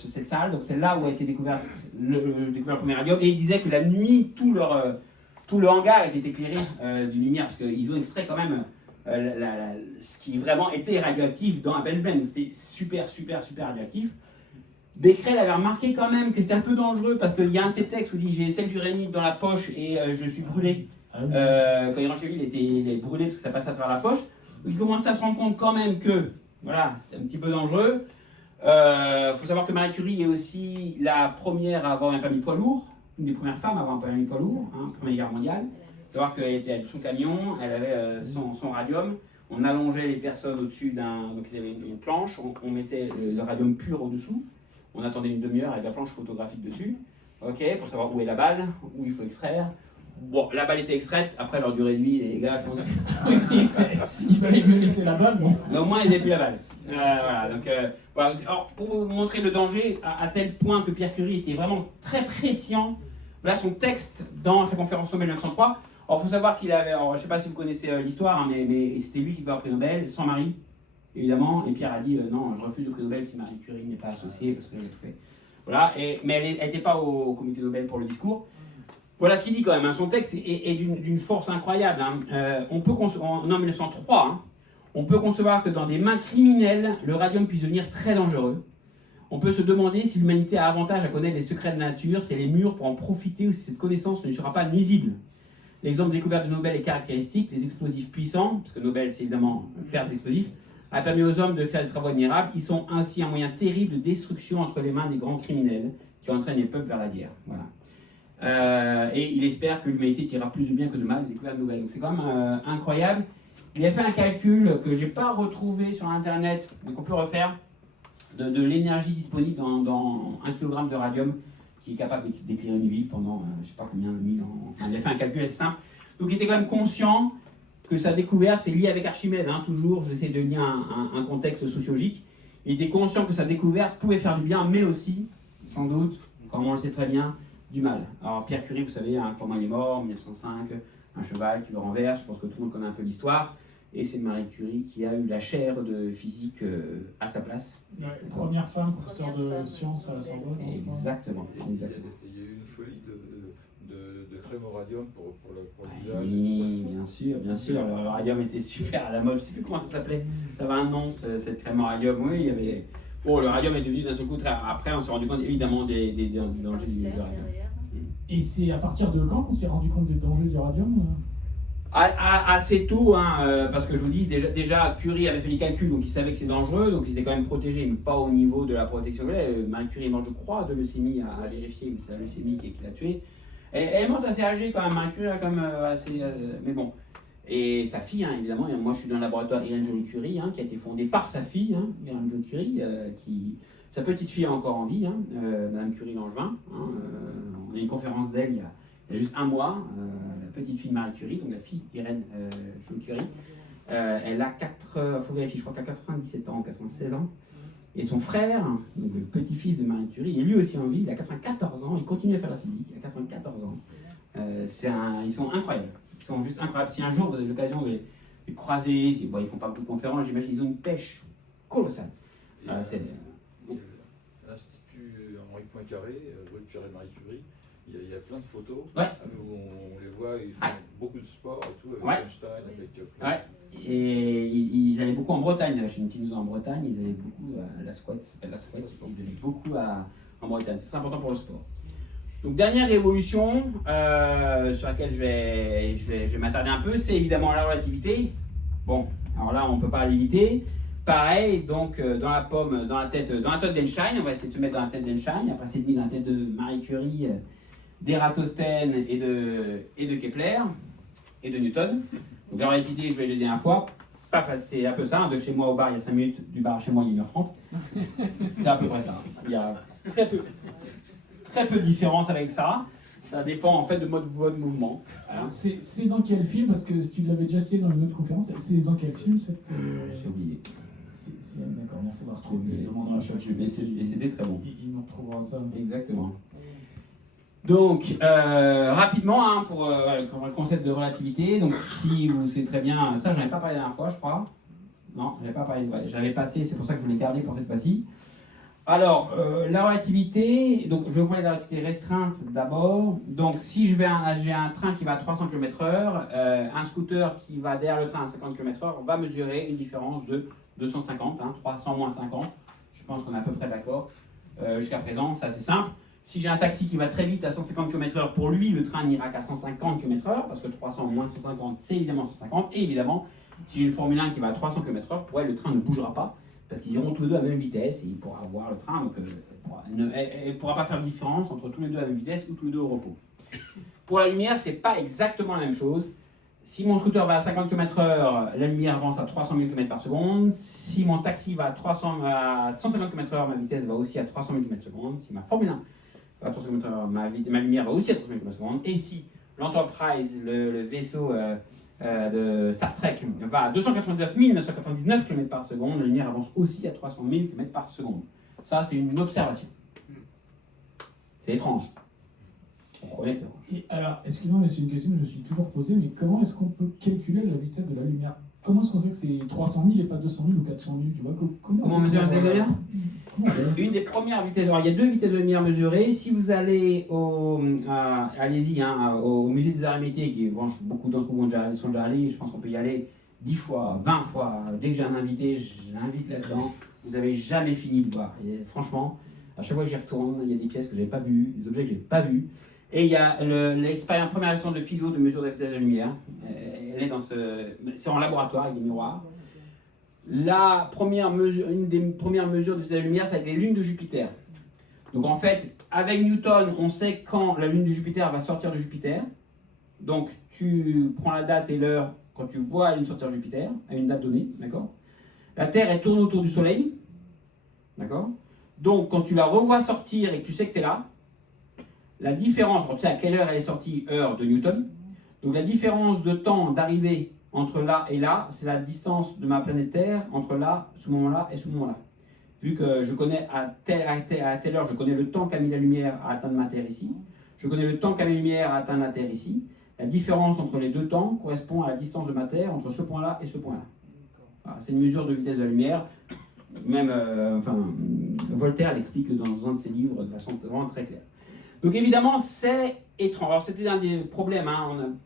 cette salle, donc c'est là où a été découvert le premier radium, et ils disaient que la nuit, tout le hangar était éclairé d'une lumière, parce qu'ils ont extrait quand même ce qui vraiment était radioactif dans un Ben, donc c'était super radioactif. Becquerel avait remarqué quand même que c'était un peu dangereux, parce qu'il y a un de ses textes où il dit j'ai sel d'uranite dans la poche et je suis brûlé. Quand il rentre chez lui, il est brûlé parce que ça passait à travers la poche. Il commençait à se rendre compte quand même que voilà, c'était un petit peu dangereux. Faut savoir que Marie Curie est aussi la première à avoir un permis poids lourd, une des premières femmes à avoir un permis poids lourd, hein, Première Guerre mondiale. Faut savoir qu'elle était avec son camion, elle avait son radium, on allongeait les personnes au-dessus donc ils avaient une planche, on mettait le radium pur au-dessous, on attendait une demi-heure avec la planche photographique dessus, ok, pour savoir où est la balle, où il faut extraire. Bon, la balle était extraite, après leur durée de vie, les gars, je pense. Il fallait mieux laisser la balle, non? Mais au moins, ils n'avaient plus la balle. Voilà, donc, voilà. Alors, pour vous montrer le danger, à tel point que Pierre Curie était vraiment très prescient, voilà son texte dans sa conférence Nobel 1903. Alors, il faut savoir qu'il avait, alors, je ne sais pas si vous connaissez l'histoire, hein, mais c'était lui qui devait avoir le prix Nobel, sans Marie, évidemment. Et Pierre a dit non, je refuse le prix Nobel si Marie Curie n'est pas associée, parce qu'elle a tout fait. Voilà, mais elle n'était pas au comité Nobel pour le discours. Voilà ce qu'il dit quand même, hein. Son texte est d'une force incroyable. Hein. En 1903, hein, on peut concevoir que dans des mains criminelles, le radium puisse devenir très dangereux. On peut se demander si l'humanité a avantage à connaître les secrets de la nature, si elle est mûre pour en profiter ou si cette connaissance ne sera pas nuisible. L'exemple découvert de Nobel est caractéristique, les explosifs puissants, parce que Nobel c'est évidemment père des explosifs, a permis aux hommes de faire des travaux admirables. Ils sont ainsi un moyen terrible de destruction entre les mains des grands criminels qui entraînent les peuples vers la guerre. Voilà. Et il espère que l'humanité tirera plus de bien que de mal des découvertes nouvelles. Donc c'est quand même incroyable. Il a fait un calcul que je n'ai pas retrouvé sur internet, mais qu'on peut refaire, de l'énergie disponible dans 1 kg de radium qui est capable d'éclairer une ville pendant je ne sais pas combien de mille ans. Enfin, il a fait un calcul assez simple. Donc il était quand même conscient que sa découverte, c'est lié avec Archimède, hein, toujours, j'essaie de lier un contexte sociologique. Il était conscient que sa découverte pouvait faire du bien, mais aussi, sans doute, comme on le sait très bien, du mal. Alors Pierre Curie, vous savez, hein, comment il est mort, en 1905, un cheval qui le renverse, je pense que tout le monde connaît un peu l'histoire, et c'est Marie Curie qui a eu la chaire de physique à sa place. Ouais, première femme professeure de sciences à la Sorbonne. Exactement. Il y a eu une folie de crème au radium pour l'usage. Oui, bien sûr, le radium était super à la mode, je ne sais plus comment ça s'appelait, ça avait un nom, cette crème au radium, oui, il y avait... Bon, le radium est devenu d'un seul coup très... Après, on s'est rendu compte évidemment des dangers du radium. Et c'est à partir de quand qu'on s'est rendu compte des dangers du radium? Assez tôt, hein, parce que je vous dis, déjà Curie avait fait les calculs, donc il savait que c'est dangereux, donc il était quand même protégé, mais pas au niveau de la protection. Marie Curie est morte, je crois, de leucémie, à vérifier, mais c'est la leucémie qui l'a tuée. Elle est morte assez âgée quand même, Marie Curie, quand même assez... mais bon. Et sa fille, hein, évidemment, moi je suis dans le laboratoire Irène Joliot-Curie, hein, qui a été fondé par sa fille, hein, Irène Joliot-Curie, Sa petite fille est encore en vie, hein, Madame Curie-Langevin. Hein, on a eu une conférence d'elle il y a juste un mois, la petite fille de Marie Curie, donc la fille d'Irène Curie. Elle a faut vérifier, je crois qu'elle a 97 ans, 96 ans. Et son frère, donc le petit-fils de Marie Curie, est lui aussi en vie, il a 94 ans, il continue à faire la physique, il a 94 ans. Ils sont incroyables, ils sont juste incroyables. Si un jour vous avez l'occasion de les croiser, ils ne font pas beaucoup de conférences, j'imagine, ils ont une pêche colossale. C'est L'Institut Henri Poincaré, rue Pierre-Marie Curie, il y a plein de photos Ouais. où on les voit, ils font beaucoup de sport et tout, avec Ouais. Einstein, avec plein Ouais. Et ils allaient beaucoup en Bretagne, ils avaient acheté une petite maison en Bretagne, ils allaient beaucoup à la squat, ça s'appelle la squat, ils allaient beaucoup en Bretagne, c'est important pour le sport. Donc dernière révolution sur laquelle je vais m'attarder un peu, c'est évidemment la relativité. Bon, alors là on ne peut pas l'éviter. Pareil, donc dans la pomme, dans la tête d'Einstein, on va essayer de se mettre dans la tête d'Einstein, après c'est mis dans la tête de Marie Curie, d'Ératosthène et de Kepler et de Newton. Donc la relativité, je vais le dire la dernière fois, pas facile, c'est un peu ça, hein, de chez moi au bar il y a 5 minutes, du bar à chez moi il y a 1h30. C'est à peu près ça. Il y a très peu de différence avec ça. Ça dépend en fait de votre mouvement. Voilà. C'est dans quel film, parce que tu l'avais déjà cité dans une autre conférence, c'est dans quel film cette... J'ai oublié. D'accord, il faudra retrouver. Je demanderai à chaque Mais c'était très bon. Il nous retrouvera ça. Exactement. Donc, rapidement, hein, pour le concept de relativité, donc si vous savez très bien, ça j'en ai pas parlé la dernière fois, je crois. Non, je n'avais pas parlé, ouais, je l'avais passé, c'est pour ça que je voulais garder pour cette fois-ci. Alors, la relativité, donc je vais vous parler de la relativité restreinte d'abord. Donc, si j'ai un train qui va à 300 km/h, un scooter qui va derrière le train à 50 km/h va mesurer une différence de 250, hein, 300 moins 50. Je pense qu'on est à peu près d'accord jusqu'à présent, c'est assez simple. Si j'ai un taxi qui va très vite à 150 km/h, pour lui, le train n'ira qu'à 150 km/h, parce que 300 moins 150, c'est évidemment 150. Et évidemment, si j'ai une Formule 1 qui va à 300 km/h, pour elle, le train ne bougera pas, parce qu'ils iront tous les deux à la même vitesse, et il pourra voir le train, donc elle ne pourra pas faire de différence entre tous les deux à la même vitesse ou tous les deux au repos. Pour la lumière, c'est pas exactement la même chose. Si mon scooter va à 50 km/h, la lumière avance à 300 000 km par seconde. Si mon taxi va à 150 km/h, ma vitesse va aussi à 300 000 km par seconde. Si ma Formule 1 va à 300 km/h, ma lumière va aussi à 300 000 km par seconde. Et si l'Enterprise, le vaisseau de Star Trek, va à 299 999 km par seconde, la lumière avance aussi à 300 000 km par seconde. Ça, c'est une observation. C'est étrange. On connaît, c'est étrange. Et alors, excuse-moi, mais c'est une question que je me suis toujours posée, mais comment est-ce qu'on peut calculer la vitesse de la lumière? Comment est-ce qu'on sait que c'est 300 000 et pas 200 000 ou 400 000, tu vois? Comment on mesure la vitesse de la lumière? Une des premières vitesses, alors il y a deux vitesses de lumière mesurées. Si vous allez allez-y, hein, au musée des arts et métiers, qui beaucoup d'entre vous sont déjà allés, je pense qu'on peut y aller 10 fois, 20 fois. Dès que j'ai un invité, je l'invite là-dedans. Vous n'avez jamais fini de voir. Et franchement, à chaque fois que j'y retourne, il y a des pièces que je n'ai pas vues, des objets que je n'ai pas vus. Et il y a l'expérience, première leçon de physio de mesure de la vitesse de la lumière. Elle est c'est en laboratoire avec des miroirs. Une des premières mesures de vitesse de la lumière, c'est avec les lunes de Jupiter. Donc en fait, avec Newton, on sait quand la lune de Jupiter va sortir de Jupiter. Donc tu prends la date et l'heure quand tu vois la lune sortir de Jupiter, à une date donnée, d'accord? La Terre, elle tourne autour du Soleil, d'accord? Donc quand tu la revois sortir et que tu sais que tu es là, la différence, tu sais à quelle heure elle est sortie, heure de Newton, donc la différence de temps d'arrivée entre là et là, c'est la distance de ma planète Terre entre là, ce moment-là et ce moment-là. Vu que je connais à telle heure, je connais le temps qu'a mis la lumière à atteindre ma Terre ici, je connais le temps qu'a mis la lumière à atteindre la Terre ici, la différence entre les deux temps correspond à la distance de ma Terre entre ce point-là et ce point-là. Voilà, c'est une mesure de vitesse de la lumière. Même, Voltaire l'explique dans un de ses livres de façon vraiment très claire. Donc évidemment, c'est étrange. Alors c'était un des problèmes, hein.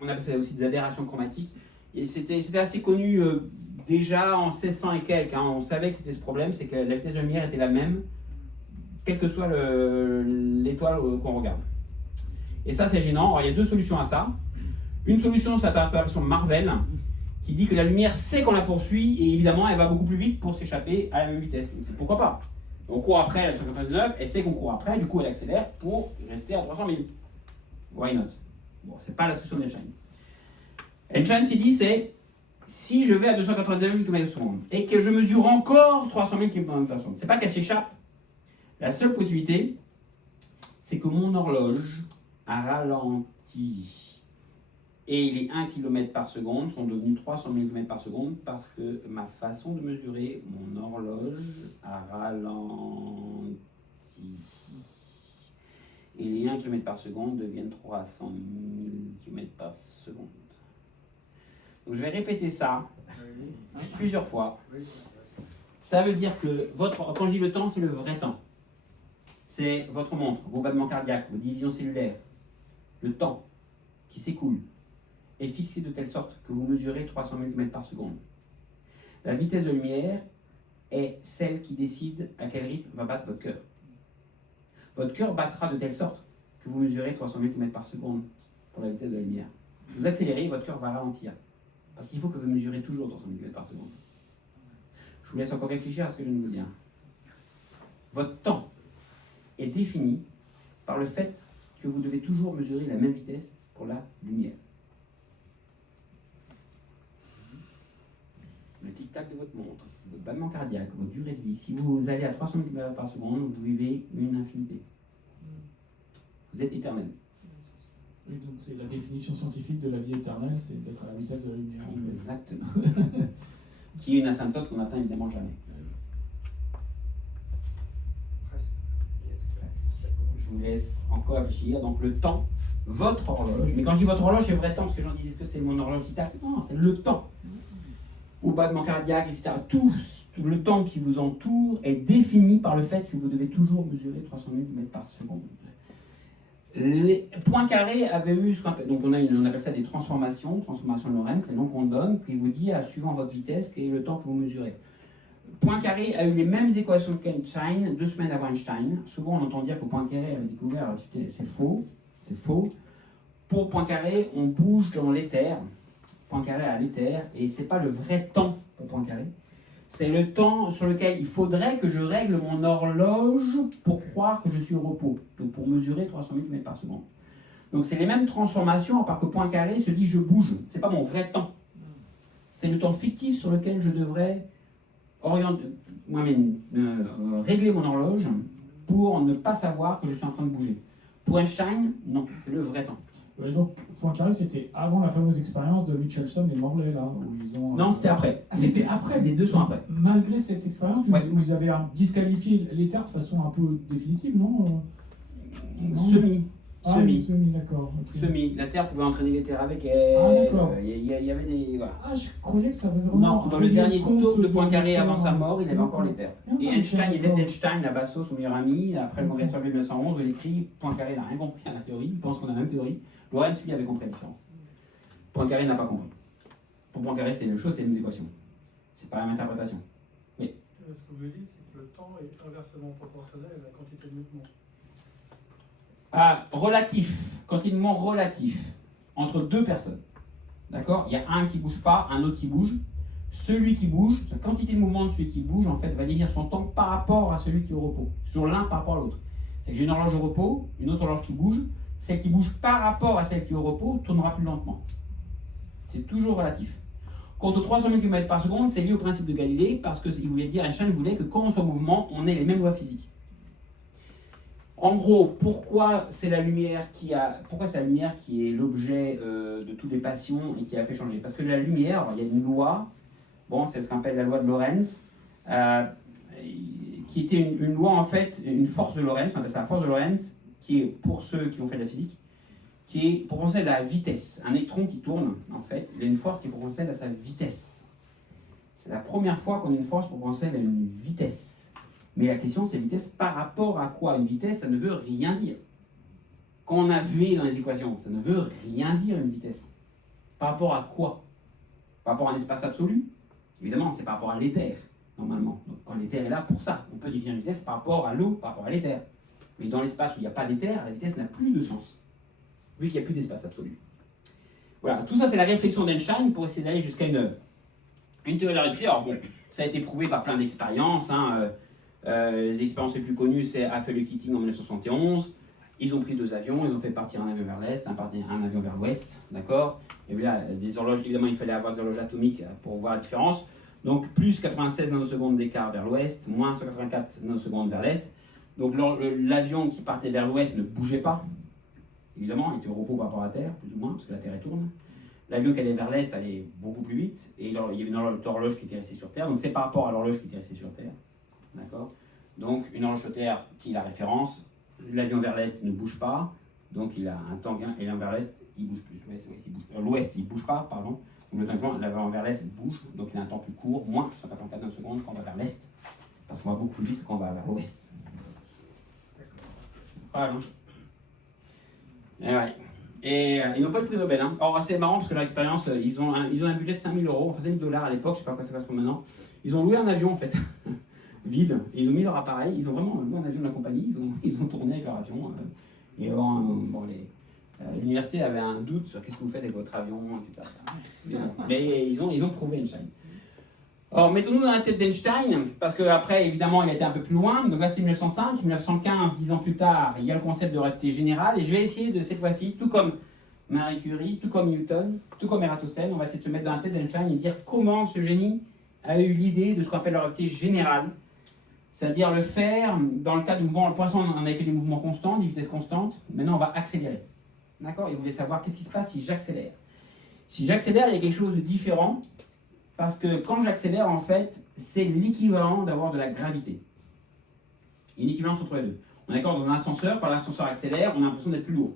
On appelle ça aussi des aberrations chromatiques. Et c'était assez connu déjà en 1600 et quelques. Hein. On savait que c'était ce problème, c'est que la vitesse de la lumière était la même, quelle que soit l'étoile qu'on regarde. Et ça, c'est gênant. Alors il y a deux solutions à ça. Une solution, c'est l'interprétation Marvel, qui dit que la lumière sait qu'on la poursuit, et évidemment, elle va beaucoup plus vite pour s'échapper à la même vitesse. Donc c'est pourquoi pas. On court après à 299, elle sait qu'on court après, du coup elle accélère pour rester à 300 000. Why not? Bon, c'est pas la solution d'Einstein. Einstein s'est dit, c'est si je vais à 299 km/s et que je mesure encore 300 000 km/s, c'est pas qu'elle s'échappe, La seule possibilité, c'est que mon horloge a ralenti et les 1 km par seconde sont devenus 300 000 km par seconde parce que ma façon de mesurer mon horloge a ralenti. Et les 1 km par seconde deviennent 300 000 km par seconde. Donc je vais répéter ça plusieurs fois. Ça veut dire que quand je dis le temps, c'est le vrai temps. C'est votre montre, vos battements cardiaques, vos divisions cellulaires. Le temps qui s'écoule est fixé de telle sorte que vous mesurez 300 000 km par seconde. La vitesse de lumière est celle qui décide à quel rythme va battre votre cœur. Votre cœur battra de telle sorte que vous mesurez 300 000 km par seconde pour la vitesse de la lumière. Si vous accélérez, votre cœur va ralentir. Parce qu'il faut que vous mesurez toujours 300 000 km par seconde. Je vous laisse encore réfléchir à ce que je viens de vous dire. Votre temps est défini par le fait que vous devez toujours mesurer la même vitesse pour la lumière. Le tic-tac de votre montre, votre battement cardiaque, votre durée de vie, si vous allez à 300 000 km par seconde, vous vivez une infinité. Vous êtes éternel. Oui, donc c'est la définition scientifique de la vie éternelle, c'est d'être à la vitesse de la lumière. Exactement. Qui est une asymptote qu'on n'atteint évidemment jamais. Je vous laisse encore réfléchir. Donc le temps, votre horloge, mais quand je dis votre horloge, c'est le vrai temps, parce que j'en disais que c'est mon horloge qui tape. Non, c'est le temps. Vos battements cardiaques, etc. Tout le temps qui vous entoure est défini par le fait que vous devez toujours mesurer 300 000 km par seconde. Les Poincaré avait eu ce qu'on appelle, donc on appelle ça des transformations Lorentz, c'est le nom qu'on donne, qui vous dit, suivant votre vitesse, quel est le temps que vous mesurez. Poincaré a eu les mêmes équations qu'Einstein 2 semaines avant Einstein. Souvent on entend dire que Poincaré avait découvert, c'est faux. Pour Poincaré, on bouge dans l'éther. Poincaré a l'éther, et c'est pas le vrai temps pour Poincaré. C'est le temps sur lequel il faudrait que je règle mon horloge pour croire que je suis au repos, donc pour mesurer 300 000 km par seconde. Donc c'est les mêmes transformations, à part que Poincaré se dit je bouge. C'est pas mon vrai temps. C'est le temps fictif sur lequel je devrais régler mon horloge pour ne pas savoir que je suis en train de bouger. Pour Einstein, non, c'est le vrai temps. Oui, donc Poincaré, c'était avant la fameuse expérience de Michelson et Morley, là, où ils ont... Non, c'était après. Ah, c'était après. Les deux sont après. Malgré cette expérience, Ouais. où ils avaient disqualifié l'éther de façon un peu définitive, non? Non. Semi, D'accord. Ok. Semi. La Terre pouvait entraîner l'éther avec elle. Ah, d'accord. Il y avait des... Voilà. Ah, je croyais que ça avait vraiment... Non, dans le dernier tour de Poincaré avant sa mort, il avait encore l'éther. Et Einstein, il d'accord. est d'Einstein, la basso, son meilleur ami, après le congrès de Sorbonne 1911, il écrit Poincaré n'a rien compris à la théorie, il pense qu'on a la même théorie. Lorentz, lui, avait compris la différence. Poincaré n'a pas compris. Pour Poincaré, c'est la même chose, c'est les mêmes équations. C'est pas la même interprétation. Ce que vous voulez dire, c'est que le temps est inversement proportionnel à la quantité de mouvement. Relatif, quantinement relatif, entre deux personnes. D'accord? Il y a un qui bouge pas, un autre qui bouge. Celui qui bouge, sa quantité de mouvement de celui qui bouge, en fait, va définir son temps par rapport à celui qui est au repos. Toujours l'un par rapport à l'autre. C'est que j'ai une horloge au repos, une autre horloge qui bouge. Celle qui bouge par rapport à celle qui est au repos tournera plus lentement. C'est toujours relatif. Quant aux 300 000 km par seconde, c'est lié au principe de Galilée, parce qu'il voulait dire, Einstein voulait que quand on soit en mouvement, on ait les mêmes lois physiques. En gros, pourquoi c'est la lumière qui est l'objet de toutes les passions et qui a fait changer? Parce que la lumière, il y a une loi, c'est ce qu'on appelle la loi de Lorentz, qui était une loi en fait, une force de Lorentz, on appelle ça la force de Lorentz, qui est, pour ceux qui ont fait de la physique, qui est proportionnelle à la vitesse. Un électron qui tourne, en fait, il a une force qui est proportionnelle à sa vitesse. C'est la première fois qu'on a une force proportionnelle à une vitesse. Mais la question, c'est vitesse par rapport à quoi? Une vitesse, ça ne veut rien dire. Quand on a V dans les équations, ça ne veut rien dire une vitesse. Par rapport à quoi? Par rapport à un espace absolu? Évidemment, c'est par rapport à l'éther, normalement. Donc quand l'éther est là, pour ça, on peut définir une vitesse par rapport à l'eau, par rapport à l'éther. Mais dans l'espace où il n'y a pas d'éther, la vitesse n'a plus de sens, vu qu'il n'y a plus d'espace absolu. Voilà, tout ça c'est la réflexion d'Einstein pour essayer d'aller jusqu'à une théorie de la relativité. Alors bon, ça a été prouvé par plein d'expériences. Les expériences les plus connues, c'est Haefele-Keating en 1971. Ils ont pris 2 avions, ils ont fait partir un avion vers l'est, un avion vers l'ouest, d'accord? Et là, des horloges, évidemment, il fallait avoir des horloges atomiques pour voir la différence. Donc plus 96 nanosecondes d'écart vers l'ouest, moins 184 nanosecondes vers l'est. Donc l'avion qui partait vers l'ouest ne bougeait pas. Évidemment, il était au repos par rapport à la Terre, plus ou moins, parce que la Terre elle tourne. L'avion qui allait vers l'est allait beaucoup plus vite, et il y avait une horloge qui était restée sur Terre. Donc c'est par rapport à l'horloge qui était restée sur Terre. D'accord? Donc une horloge sur Terre qui est la référence. L'avion vers l'est ne bouge pas, donc il a un temps gain, et l'avion vers l'est, il bouge plus. L'ouest, il bouge pas, pardon. Donc le temps l'avion vers l'est bouge, donc il a un temps plus court, moins 194 secondes quand on va vers l'est, parce qu'on va beaucoup plus vite quand on va vers l'ouest. Voilà. Et ouais. Et ils n'ont pas le prix Nobel. Hein. Alors c'est marrant parce que leur expérience, ils ont un budget de 5 000 €, enfin 5 000 $ à l'époque, je ne sais pas quoi ça passe pour maintenant. Ils ont loué un avion en fait, vide, et ils ont mis leur appareil, ils ont vraiment loué un avion de la compagnie, ils ont tourné avec leur avion. Et l'université avait un doute sur qu'est-ce que vous faites avec votre avion, etc. Mais ils ont prouvé Einstein. Alors, mettons-nous dans la tête d'Einstein, parce qu'après, évidemment, il a été un peu plus loin. Donc là, c'était 1905, 1915, 10 ans plus tard, il y a le concept de relativité générale. Et je vais essayer de, cette fois-ci, tout comme Marie Curie, tout comme Newton, tout comme Eratosthène, on va essayer de se mettre dans la tête d'Einstein et dire comment ce génie a eu l'idée de ce qu'on appelle la relativité générale. C'est-à-dire le faire dans le cas du mouvement. Pour l'instant, on a été des mouvements constants, des vitesses constantes. Maintenant, on va accélérer. D'accord? Il voulait savoir qu'est-ce qui se passe si j'accélère. Si j'accélère, il y a quelque chose de différent. Parce que quand j'accélère, en fait, c'est l'équivalent d'avoir de la gravité. Il y a une équivalence entre les deux. On est d'accord dans un ascenseur, quand l'ascenseur accélère, on a l'impression d'être plus lourd.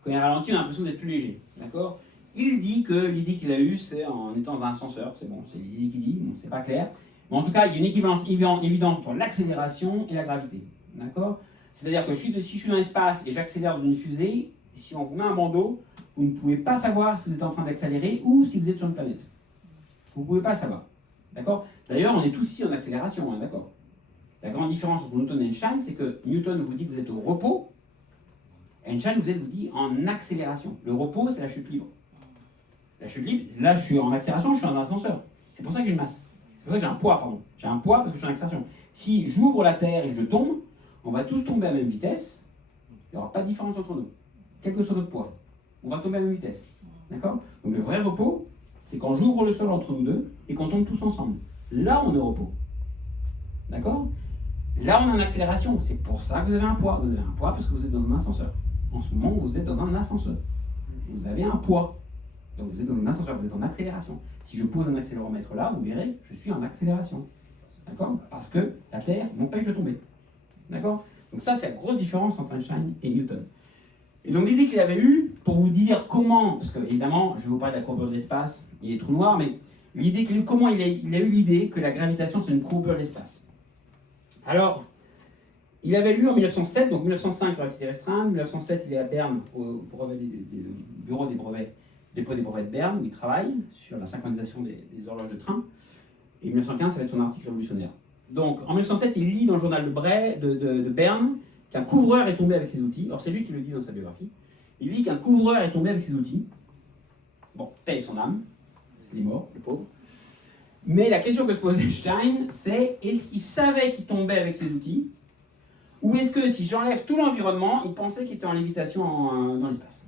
Quand il ralentit, on a l'impression d'être plus léger. D'accord? Il dit que l'idée qu'il a eue, c'est en étant dans un ascenseur. C'est bon, c'est l'idée qu'il dit, bon, c'est pas clair. Mais en tout cas, il y a une équivalence évidente entre l'accélération et la gravité. D'accord? C'est-à-dire que si je suis dans l'espace et j'accélère dans une fusée, si on vous met un bandeau, vous ne pouvez pas savoir si vous êtes en train d'accélérer ou si vous êtes sur une planète. Vous ne pouvez pas savoir. D'accord? D'ailleurs, on est tous ici en accélération, hein, d'accord? La grande différence entre Newton et Einstein, c'est que Newton vous dit que vous êtes au repos, Einstein vous dit en accélération. Le repos, c'est la chute libre. La chute libre, là je suis en accélération, je suis dans un ascenseur. C'est pour ça que j'ai une masse. C'est pour ça que j'ai un poids, pardon. J'ai un poids parce que je suis en accélération. Si j'ouvre la Terre et que je tombe, on va tous tomber à la même vitesse. Il n'y aura pas de différence entre nous. Quel que soit notre poids. On va tomber à la même vitesse. D'accord? Donc le vrai repos, c'est quand j'ouvre le sol entre nous deux et qu'on tombe tous ensemble. Là, on est au repos. D'accord? Là, on est en accélération. C'est pour ça que vous avez un poids. Vous avez un poids parce que vous êtes dans un ascenseur. En ce moment, vous êtes dans un ascenseur. Vous avez un poids. Donc vous êtes dans un ascenseur, vous êtes en accélération. Si je pose un accéléromètre là, vous verrez, je suis en accélération. D'accord? Parce que la Terre m'empêche de tomber. D'accord? Donc ça, c'est la grosse différence entre Einstein et Newton. Et donc l'idée qu'il avait eue, pour vous dire comment, parce que évidemment, je vais vous parler de la courbure de l'espace, il est trou noir, mais l'idée qu'il a eu, comment il a eu l'idée que la gravitation c'est une courbure de l'espace. Alors, il avait lu en 1907, donc 1905 relativité restreinte, 1907 il est à Berne, au bureau des brevets, dépôt des brevets de Berne, où il travaille sur la synchronisation des horloges de train, et 1915 ça va être son article révolutionnaire. Donc en 1907 il lit dans le journal de Berne qu'un couvreur est tombé avec ses outils. Alors c'est lui qui le dit dans sa biographie. Il dit qu'un couvreur est tombé avec ses outils. Bon, paye son âme. Il est mort, le pauvre. Mais la question que se pose Einstein, c'est est-ce qu'il savait qu'il tombait avec ses outils? Ou est-ce que si j'enlève tout l'environnement, il pensait qu'il était en lévitation dans l'espace?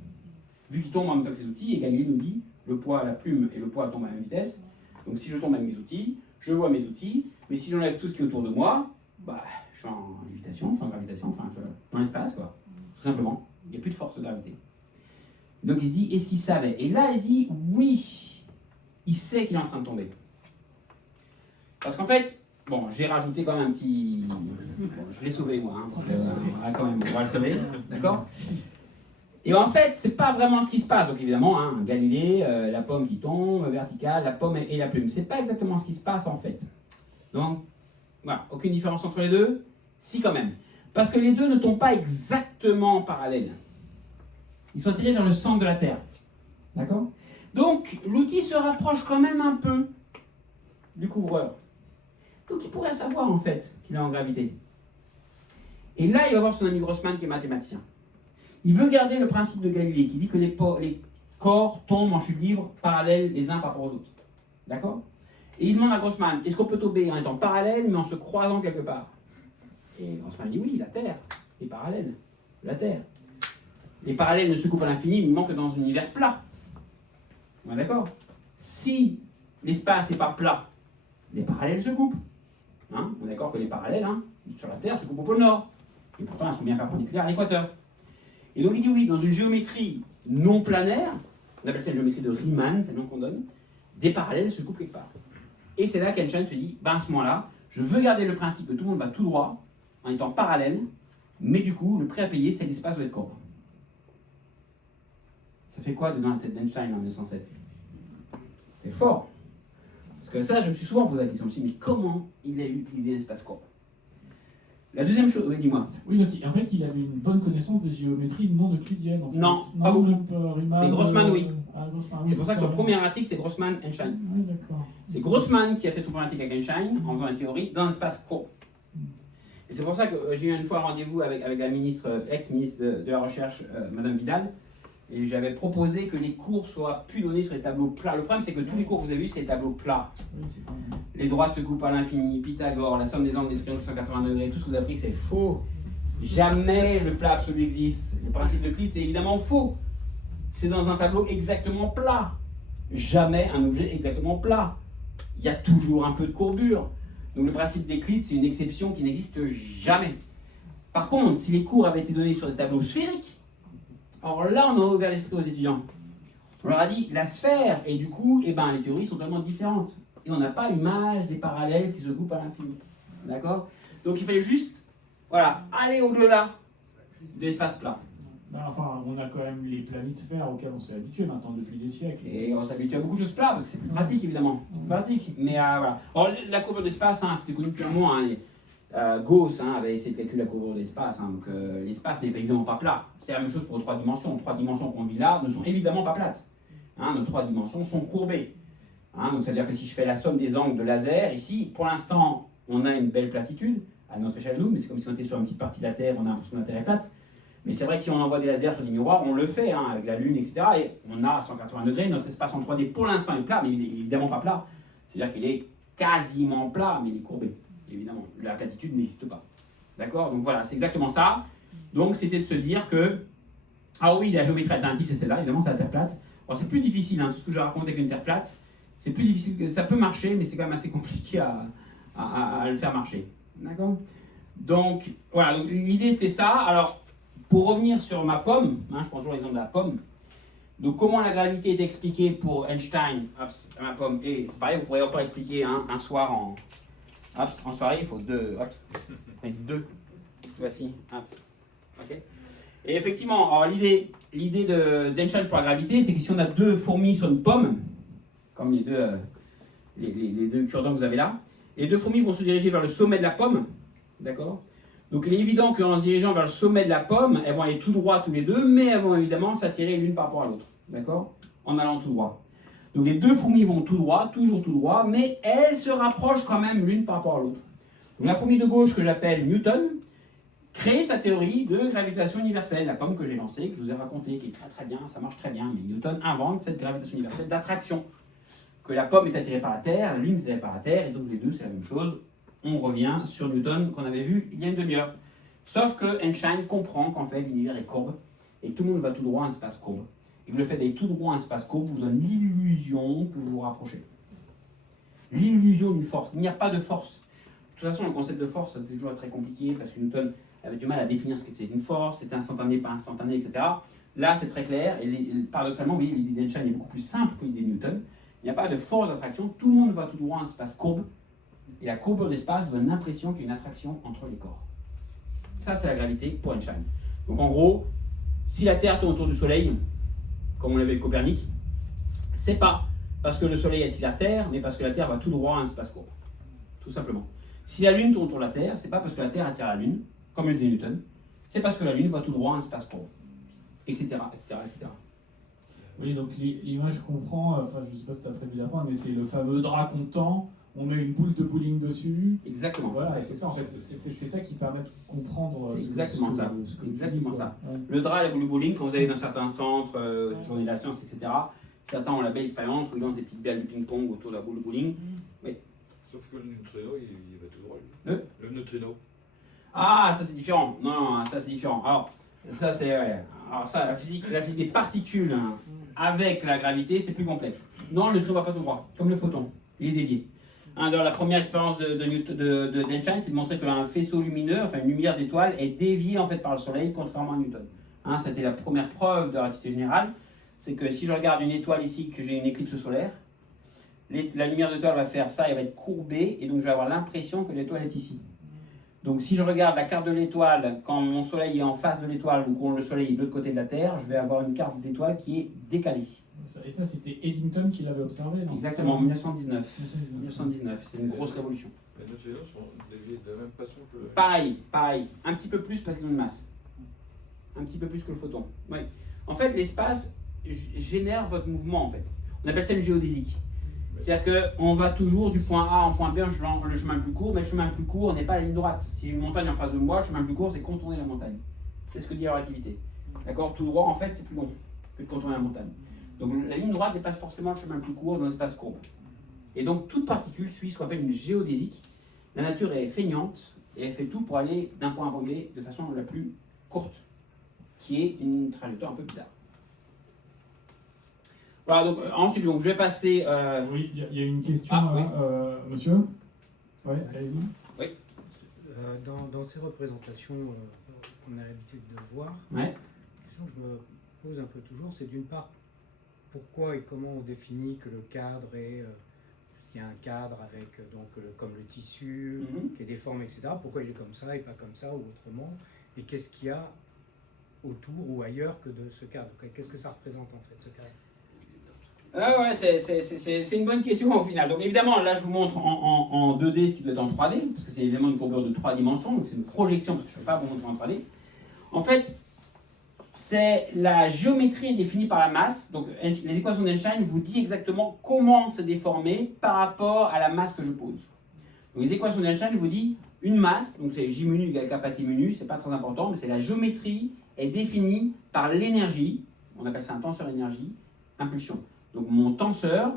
Vu qu'il tombe en même temps que ses outils, et Galilée nous dit le poids, la plume et le poids tombent à la même vitesse. Donc si je tombe avec mes outils, je vois mes outils. Mais si j'enlève tout ce qui est autour de moi, bah, je suis en lévitation, je suis en gravitation, enfin, je suis dans l'espace, quoi. Tout simplement. Il n'y a plus de force de gravité. Donc il se dit, est-ce qu'il savait? Et là, il dit, oui, il sait qu'il est en train de tomber. Parce qu'en fait, bon, j'ai rajouté quand même un petit... Bon, je l'ai sauvé, moi, hein, parce que, quand même, on va le sauver, d'accord? Et en fait, c'est pas vraiment ce qui se passe. Donc évidemment, hein, Galilée, la pomme qui tombe, verticale, la pomme et la plume. C'est pas exactement ce qui se passe en fait. Donc, voilà, aucune différence entre les deux? Si quand même. Parce que les deux ne tombent pas exactement parallèles. Ils sont tirés vers le centre de la Terre. D'accord? Donc, l'outil se rapproche quand même un peu du couvreur. Donc, il pourrait savoir en fait qu'il est en gravité. Et là, il va voir son ami Grossman qui est mathématicien. Il veut garder le principe de Galilée qui dit que les corps tombent en chute libre parallèles les uns par rapport aux autres. D'accord? Et il demande à Grossman, est-ce qu'on peut tomber en étant parallèle mais en se croisant quelque part? Et Grossman dit oui, la Terre est parallèle. La Terre. Les parallèles ne se coupent à l'infini, mais ils manquent dans un univers plat. On est d'accord? Si l'espace n'est pas plat, les parallèles se coupent. Hein? On est d'accord que les parallèles, hein, sur la Terre, se coupent au pôle Nord. Et pourtant, elles sont bien perpendiculaires à l'équateur. Et donc il dit oui, dans une géométrie non planaire, on appelle ça une géométrie de Riemann, c'est le nom qu'on donne, des parallèles se coupent quelque part. Et c'est là qu'Einstein se dit, à ce moment-là, je veux garder le principe que tout le monde va tout droit, en étant parallèle, mais du coup, le prêt à payer, c'est l'espace doit être courbe. Ça fait quoi dans la tête d'Einstein en 1907? C'est fort. Parce que ça, je me suis souvent posé la question aussi, mais comment il a eu l'idée d'espace courbe? La deuxième chose, oui, dis-moi. Oui, donc en fait, il avait une bonne connaissance des géométries non euclidiennes. En fait. Non, pas beaucoup. Riemann, Mais Grossman, oui. Grossman, C'est pour ça que son premier article, c'est Grossman-Einstein. Oui, d'accord. C'est Grossman qui a fait son premier article avec Einstein, en faisant une théorie d'un espace courbe. Et c'est pour ça que j'ai eu une fois un rendez-vous avec la ministre, ex-ministre de la Recherche, Madame Vidal, et j'avais proposé que les cours soient plus donnés sur les tableaux plats. Le problème, c'est que tous les cours que vous avez vus, c'est des tableaux plats. Oui, c'est pas mal. Les droites se coupent à l'infini, Pythagore, la somme des angles des triangles 180 degrés, tout ce que vous avez appris, c'est faux. Jamais le plat absolu existe. Le principe d'Euclide, c'est évidemment faux. C'est dans un tableau exactement plat. Jamais un objet exactement plat. Il y a toujours un peu de courbure. Donc le principe d'Euclide, c'est une exception qui n'existe jamais. Par contre, si les cours avaient été donnés sur des tableaux sphériques, alors là, on aurait ouvert l'esprit aux étudiants. On leur a dit, la sphère, et du coup, les théories sont totalement différentes. Et on n'a pas l'image des parallèles qui se coupent à l'infini. D'accord? Donc il fallait juste, voilà, aller au-delà de l'espace plat. Ben, enfin, on a quand même les planisphères auxquels on s'est habitué maintenant depuis des siècles. Et on s'habitue à beaucoup de choses plats, parce que c'est plus pratique, évidemment. C'est pratique. Mais voilà. Alors, la courbure d'espace, c'était connu depuis un moment. Gauss avait essayé de calculer la courbure d'espace. Donc l'espace n'est évidemment pas plat. C'est la même chose pour 3 dimensions. 3 dimensions qu'on vit là ne sont évidemment pas plates. Nos 3 dimensions sont courbées. Donc ça veut dire que si je fais la somme des angles de laser, ici, pour l'instant, on a une belle platitude à notre échelle nous, mais c'est comme si on était sur une petite partie de la Terre, on a l'impression que la Terre est plate. Mais c'est vrai que si on envoie des lasers sur des miroirs, on le fait avec la Lune, etc. Et on a 180 degrés, notre espace en 3D pour l'instant est plat, mais il est évidemment pas plat. C'est-à-dire qu'il est quasiment plat, mais il est courbé. Évidemment, la platitude n'existe pas. D'accord? Donc voilà, c'est exactement ça. Donc c'était de se dire que, ah oui, la géométrie alternative, c'est celle-là, évidemment, c'est la Terre plate. Alors c'est plus difficile, tout ce que je raconte avec une Terre plate, c'est plus difficile, que ça peut marcher, mais c'est quand même assez compliqué à le faire marcher. D'accord? Donc voilà, donc l'idée c'était ça. Alors, pour revenir sur ma pomme, je prends toujours l'exemple de la pomme. Donc comment la gravité est expliquée pour Einstein, ma pomme, et c'est pareil, vous pourrez encore expliquer un soir en soirée, il faut deux, cette fois-ci, ok. Et effectivement, alors l'idée d'Einstein pour la gravité, c'est que si on a 2 fourmis sur une pomme, comme les deux cure-dents que vous avez là, les 2 fourmis vont se diriger vers le sommet de la pomme, d'accord? Donc il est évident qu'en se dirigeant vers le sommet de la pomme, elles vont aller tout droit tous les deux, mais elles vont évidemment s'attirer l'une par rapport à l'autre, d'accord? En allant tout droit. Donc les 2 fourmis vont tout droit, toujours tout droit, mais elles se rapprochent quand même l'une par rapport à l'autre. Donc la fourmi de gauche que j'appelle Newton crée sa théorie de gravitation universelle, la pomme que j'ai lancée, que je vous ai racontée, qui est très très bien, ça marche très bien, mais Newton invente cette gravitation universelle d'attraction. Que la pomme est attirée par la Terre, la Lune est attirée par la Terre, et donc les deux c'est la même chose. On revient sur Newton qu'on avait vu il y a une demi-heure. Sauf que Einstein comprend qu'en fait l'univers est courbe, et tout le monde va tout droit à un espace courbe. Et que le fait d'aller tout droit à un espace courbe vous donne l'illusion que vous vous rapprochez. L'illusion d'une force. Il n'y a pas de force. De toute façon, le concept de force, c'est toujours très compliqué parce que Newton avait du mal à définir ce qu'était une force, c'était instantané, pas instantané, etc. Là, c'est très clair. Et paradoxalement, vous voyez, l'idée d'Einstein est beaucoup plus simple que l'idée de Newton. Il n'y a pas de force d'attraction. Tout le monde va tout droit à un espace courbe. Et la courbure d'espace donne l'impression qu'il y a une attraction entre les corps. Ça, c'est la gravité pour Einstein. Donc en gros, si la Terre tourne autour du Soleil, comme on l'avait avec Copernic, c'est pas parce que le Soleil attire la Terre, mais parce que la Terre va tout droit à un espace courbe. Tout simplement. Si la Lune tourne autour de la Terre, c'est pas parce que la Terre attire la Lune, comme le disait Newton, c'est parce que la Lune va tout droit à un espace courbe. Etc., etc., etc. Oui, donc l'image qu'on prend, enfin je sais pas si tu as prévu d'apprendre, mais c'est le fameux drap qu'on tend, on met une boule de bowling dessus. Exactement. Voilà, et c'est ça en fait, c'est ça qui permet de comprendre. C'est exactement ça. Exactement ça. Le drap, la boule de bowling, quand vous allez dans certains centres, journée de la science, etc., certains ont la belle expérience, où ils lancent des petites balles de ping-pong autour de la boule de bowling. Oui. Sauf que le neutrino, il va tout droit. Le neutrino. Ah, ça c'est différent. Non, ça c'est différent. Alors, ça c'est. Ouais. Alors, ça, la physique des particules avec la gravité, c'est plus complexe. Non, le neutrino va pas tout droit, comme le photon. Il est dévié. Alors, la première expérience d'Einstein, c'est de montrer qu'un faisceau lumineux, enfin une lumière d'étoile, est déviée en fait par le Soleil, contrairement à Newton. Hein, c'était la première preuve de la relativité générale. C'est que si je regarde une étoile ici, que j'ai une éclipse solaire, la lumière d'étoile va faire ça, elle va être courbée, et donc je vais avoir l'impression que l'étoile est ici. Donc si je regarde la carte de l'étoile, quand mon Soleil est en face de l'étoile, ou quand le Soleil est de l'autre côté de la Terre, je vais avoir une carte d'étoile qui est décalée. Et ça, c'était Eddington qui l'avait observé, non? Exactement, en 1919. 1919, c'est une grosse révolution. Les neutrinos sont déviés de la même façon que le... Pareil, un petit peu plus parce qu'ils ont une masse. Un petit peu plus que le photon. Oui. En fait, l'espace génère votre mouvement, en fait. On appelle ça une géodésique. C'est-à-dire qu'on va toujours du point A en point B, je prends le chemin le plus court, mais le chemin le plus court n'est pas la ligne droite. Si j'ai une montagne en face de moi, le chemin le plus court, c'est contourner la montagne. C'est ce que dit la relativité. D'accord? Tout droit, en fait, c'est plus long que de contourner la montagne. Donc la ligne droite n'est pas forcément le chemin le plus court dans l'espace courbe. Et donc toute particule suit ce qu'on appelle une géodésique. La nature est feignante et elle fait tout pour aller d'un point à un point B de façon la plus courte, qui est une trajectoire un peu bizarre. Voilà, donc ensuite donc, je vais passer... Oui, il y a une question, Ah, là, monsieur. Oui, allez-y. Dans ces représentations qu'on a l'habitude de voir, Ouais. la question que je me pose un peu toujours, c'est d'une part, pourquoi et comment on définit que le cadre est... il y a un cadre avec, comme le tissu, qui est déformé, etc. Pourquoi il est comme ça et pas comme ça ou autrement? Et qu'est-ce qu'il y a autour ou ailleurs que de ce cadre? Qu'est-ce que ça représente en fait, ce cadre? Ah ouais, c'est une bonne question au final. Donc évidemment, là je vous montre en 2D ce qui doit être en 3D, parce que c'est évidemment une courbure de 3 dimensions, donc c'est une projection, parce que je ne peux pas vous montrer en 3D. En fait, c'est la géométrie définie par la masse. Donc les équations d'Einstein vous disent exactement comment c'est déformé par rapport à la masse que je pose. Donc les équations d'Einstein vous disent une masse, donc c'est J mu nu égale kappa T mu nu, c'est pas très important, mais c'est la géométrie est définie par l'énergie, on appelle ça un tenseur énergie, impulsion. Donc mon tenseur,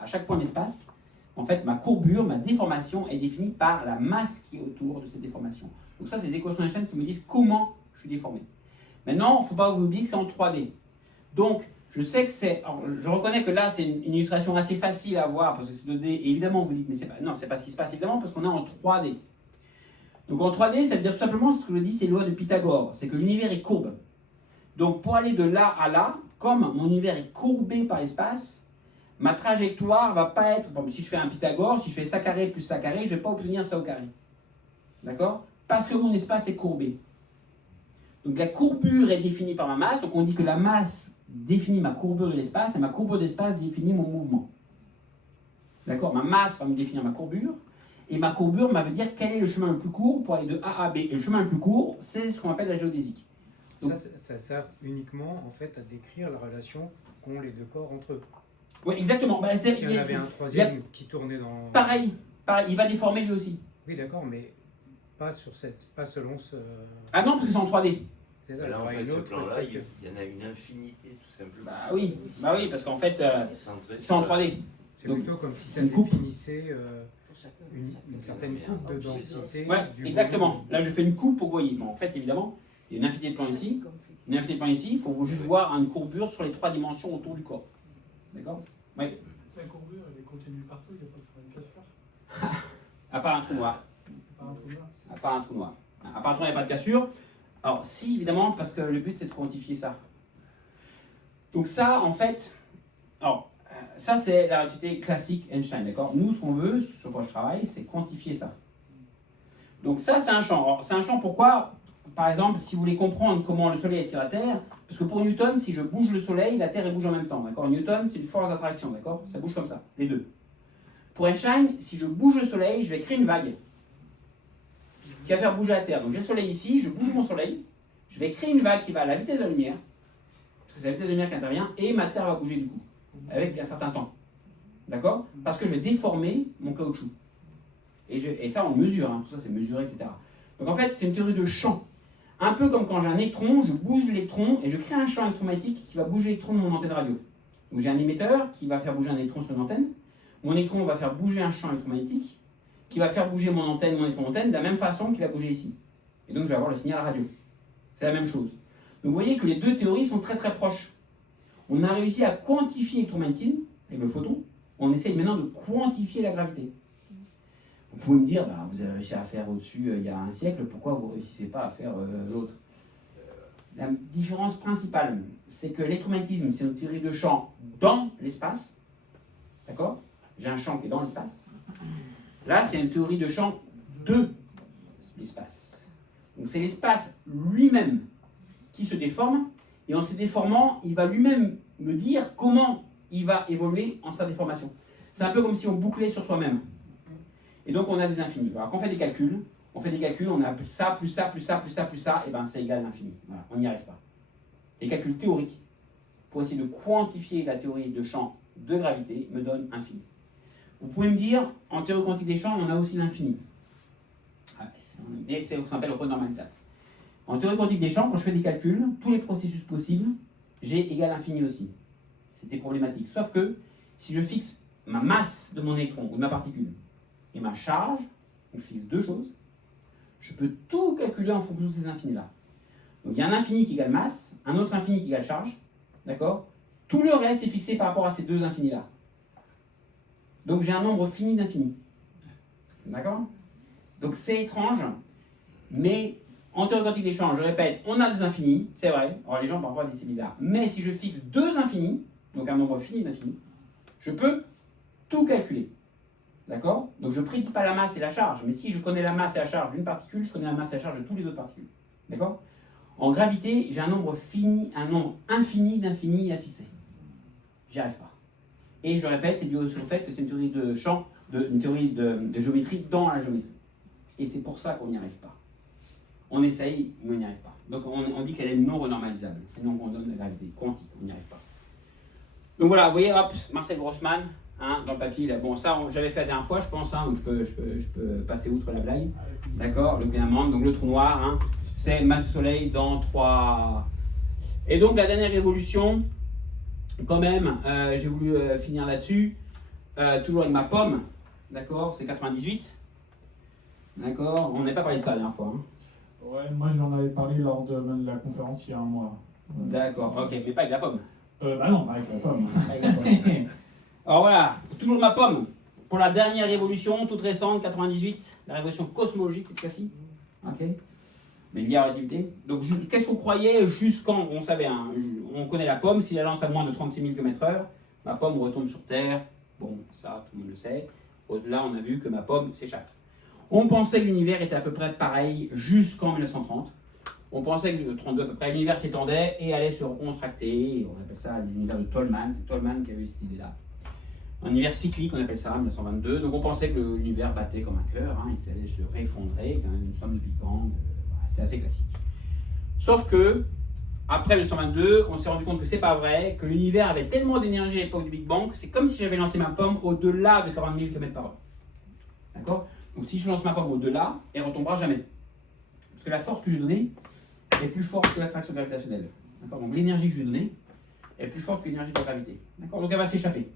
à chaque point d'espace, en fait ma courbure, ma déformation est définie par la masse qui est autour de cette déformation. Donc ça c'est les équations d'Einstein qui me disent comment je suis déformé. Maintenant, il ne faut pas vous oublier que c'est en 3D. Donc, je sais que c'est... Je reconnais que là, c'est une illustration assez facile à voir, parce que c'est 2D, et évidemment, vous dites, mais c'est pas... Non, c'est pas ce qui se passe, évidemment, parce qu'on est en 3D. Donc, en 3D, ça veut dire tout simplement, ce que je dis, c'est la loi de Pythagore, c'est que l'univers est courbe. Donc, pour aller de là à là, comme mon univers est courbé par l'espace, ma trajectoire va pas être... Bon, si je fais un Pythagore, si je fais ça carré plus ça carré, je ne vais pas obtenir ça au carré. D'accord? Parce que mon espace est courbé. Donc la courbure est définie par ma masse, donc on dit que la masse définit ma courbure de l'espace, et ma courbure d'espace définit mon mouvement. D'accord? Ma masse va me définir ma courbure, et ma courbure va me dire quel est le chemin le plus court pour aller de A à B. Et le chemin le plus court, c'est ce qu'on appelle la géodésique. Donc, ça sert uniquement en fait à décrire la relation qu'ont les deux corps entre eux. oui, exactement. Bah, si on avait un troisième qui tournait dans... Pareil, il va déformer lui aussi. Oui, d'accord, mais pas selon ce... Ah non, parce que c'est en 3D. C'est ça, Là, en il y a fait, une ce autre plan-là, il structure. y en a une infinité, tout simplement. Bah oui, parce qu'en fait, Centré c'est en sur la- 3D. C'est Donc, plutôt comme si ça une coupe. définissait une certaine coupe de densité. Ouais, du exactement. volume. Là, je fais une coupe pour que vous voyez. Mais en fait, évidemment, il y a une infinité de plans ici. Une infinité de plans ici, il faut juste voir une courbure sur les 3 dimensions autour du corps. D'accord? Oui. La courbure, elle est continue partout, il n'y a pas de problème de cassure. À part un trou noir. Par un trou noir. À part un trou noir. À part un trou noir, il n'y a pas de cassure. Alors, si, évidemment, parce que le but, c'est de quantifier ça. Donc ça, en fait... Alors, ça, c'est la relativité classique Einstein, d'accord? Nous, ce qu'on veut, sur quoi je travaille, c'est quantifier ça. Donc ça, c'est un champ. Alors, c'est un champ pourquoi? Par exemple, si vous voulez comprendre comment le Soleil attire la Terre, parce que pour Newton, si je bouge le Soleil, la Terre elle bouge en même temps, d'accord? Newton, c'est une force d'attraction, d'accord? Ça bouge comme ça, les deux. Pour Einstein, si je bouge le Soleil, je vais créer une vague qui va faire bouger la Terre. Donc j'ai le Soleil ici, je bouge mon Soleil, je vais créer une vague qui va à la vitesse de la lumière, parce que c'est la vitesse de la lumière qui intervient, et ma Terre va bouger du coup, avec un certain temps. D'accord? Parce que je vais déformer mon caoutchouc. Et ça, on le mesure, hein, tout ça c'est mesuré, etc. Donc en fait, c'est une théorie de champ. Un peu comme quand j'ai un électron, je bouge l'électron et je crée un champ électromagnétique qui va bouger l'électron de mon antenne radio. Donc j'ai un émetteur qui va faire bouger un électron sur une antenne. Mon électron va faire bouger un champ électromagnétique qui va faire bouger mon électron-antenne de la même façon qu'il a bougé ici. Et donc je vais avoir le signal radio. C'est la même chose. Donc vous voyez que les deux théories sont très très proches. On a réussi à quantifier l'électromagnétisme avec le photon. On essaye maintenant de quantifier la gravité. Vous pouvez me dire, bah, vous avez réussi à faire au-dessus il y a un siècle, pourquoi vous ne réussissez pas à faire l'autre? La différence principale, c'est que l'électromagnétisme, c'est une théorie de champ dans l'espace. D'accord? J'ai un champ qui est dans l'espace. Là, c'est une théorie de champ de l'espace. Donc c'est l'espace lui-même qui se déforme, et en se déformant, il va lui-même me dire comment il va évoluer en sa déformation. C'est un peu comme si on bouclait sur soi-même. Et donc on a des infinis. Alors quand on fait des calculs, on a ça, plus ça, plus ça, plus ça, plus ça, et bien c'est égal à l'infini. Voilà, on n'y arrive pas. Les calculs théoriques, pour essayer de quantifier la théorie de champ de gravité, me donnent infini. Vous pouvez me dire, en théorie quantique des champs, on a aussi l'infini. Mais c'est ce qu'on appelle le renormalisable. En théorie quantique des champs, quand je fais des calculs, tous les processus possibles, j'ai égal infini aussi. C'était problématique. Sauf que, si je fixe ma masse de mon électron ou de ma particule et ma charge, donc je fixe deux choses, je peux tout calculer en fonction de ces infinis-là. Donc il y a un infini qui égale masse, un autre infini qui égale charge, d'accord? Tout le reste est fixé par rapport à ces deux infinis-là. Donc j'ai un nombre fini d'infinis. D'accord? Donc c'est étrange, mais en théorie quantique des champs, je répète, on a des infinis, c'est vrai. Alors les gens parfois disent c'est bizarre. Mais si je fixe deux infinis, donc un nombre fini d'infinis, je peux tout calculer. D'accord? Donc je ne prédis pas la masse et la charge, mais si je connais la masse et la charge d'une particule, je connais la masse et la charge de toutes les autres particules. D'accord? En gravité, j'ai un nombre infini d'infinis à fixer. J'y arrive pas. Et je répète, c'est dû au fait que c'est une théorie de champ, une théorie de géométrie dans la géométrie. Et c'est pour ça qu'on n'y arrive pas. On essaye, mais on n'y arrive pas. Donc on dit qu'elle est non renormalisable. C'est non qu'on donne la gravité quantique, on n'y arrive pas. Donc voilà, vous voyez, hop, Marcel Grossman, hein, dans le papier, là, bon ça j'avais fait la dernière fois, je pense, hein, donc je peux passer outre la blague. D'accord, le Clément, donc le trou noir, hein, c'est masse du soleil dans 3. Et donc la dernière révolution, quand même, j'ai voulu finir là-dessus, toujours avec ma pomme, d'accord, c'est 98. D'accord, on n'a pas parlé de ça la dernière fois. Hein. Ouais, moi j'en avais parlé lors de la conférence il y a un mois. D'accord, ok, mais pas avec la pomme. Bah non, pas avec la pomme. Avec la pomme. Alors voilà, toujours ma pomme. Pour la dernière révolution, toute récente, 98, la révolution cosmologique cette fois-ci. Ok. Mais liée à la relativité. Donc qu'est-ce qu'on croyait jusqu'en, on savait, hein, on connaît la pomme, si elle lance à moins de 36 000 km/h, ma pomme retombe sur Terre. Bon, ça, tout le monde le sait. Au-delà, on a vu que ma pomme s'échappe. On pensait que l'univers était à peu près pareil jusqu'en 1930. On pensait que le 32 à peu près, l'univers s'étendait et allait se recontracter. On appelle ça l'univers de Tolman. C'est Tolman qui a eu cette idée-là. Un univers cyclique, on appelle ça, 1922. Donc on pensait que l'univers battait comme un cœur, hein, il allait se réeffondrer, quand même une somme de Big Bang. Voilà, c'était assez classique. Sauf que, après 1922, on s'est rendu compte que c'est pas vrai, que l'univers avait tellement d'énergie à l'époque du Big Bang que c'est comme si j'avais lancé ma pomme au-delà de 40 000 km/h. D'accord? Donc si je lance ma pomme au-delà, elle ne retombera jamais. Parce que la force que je lui ai donnée est plus forte que l'attraction gravitationnelle. D'accord? Donc l'énergie que je lui ai donnée est plus forte que l'énergie de la gravité. D'accord? Donc elle va s'échapper.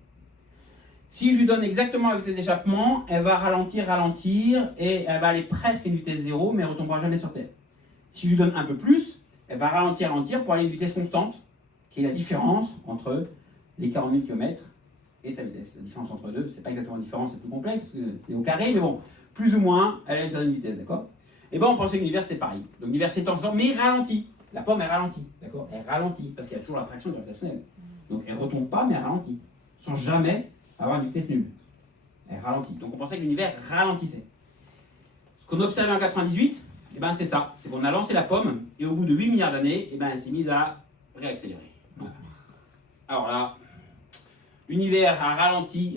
Si je lui donne exactement la vitesse d'échappement, elle va ralentir, et elle va aller presque à une vitesse zéro, mais elle ne retombera jamais sur Terre. Si je lui donne un peu plus, elle va ralentir pour aller à une vitesse constante, qui est la différence entre les 40 000 km et sa vitesse. La différence entre deux, c'est pas exactement la différence, c'est plus complexe, c'est au carré, mais bon, plus ou moins, elle a une certaine vitesse, d'accord? Et bien on pensait que l'univers c'était pareil. Donc l'univers s'étend, mais il ralentit. La pomme elle ralentit, d'accord? Elle ralentit, parce qu'il y a toujours l'attraction gravitationnelle. Donc elle ne retombe pas, mais elle ralentit, sans jamais avoir une vitesse nulle. Elle ralentit. Donc on pensait que l'univers ralentissait. Ce qu'on observait en 98, eh ben, c'est ça. C'est qu'on a lancé la pomme, et au bout de 8 milliards d'années, eh ben, elle s'est mise à réaccélérer. Voilà. Alors là, l'univers a ralenti,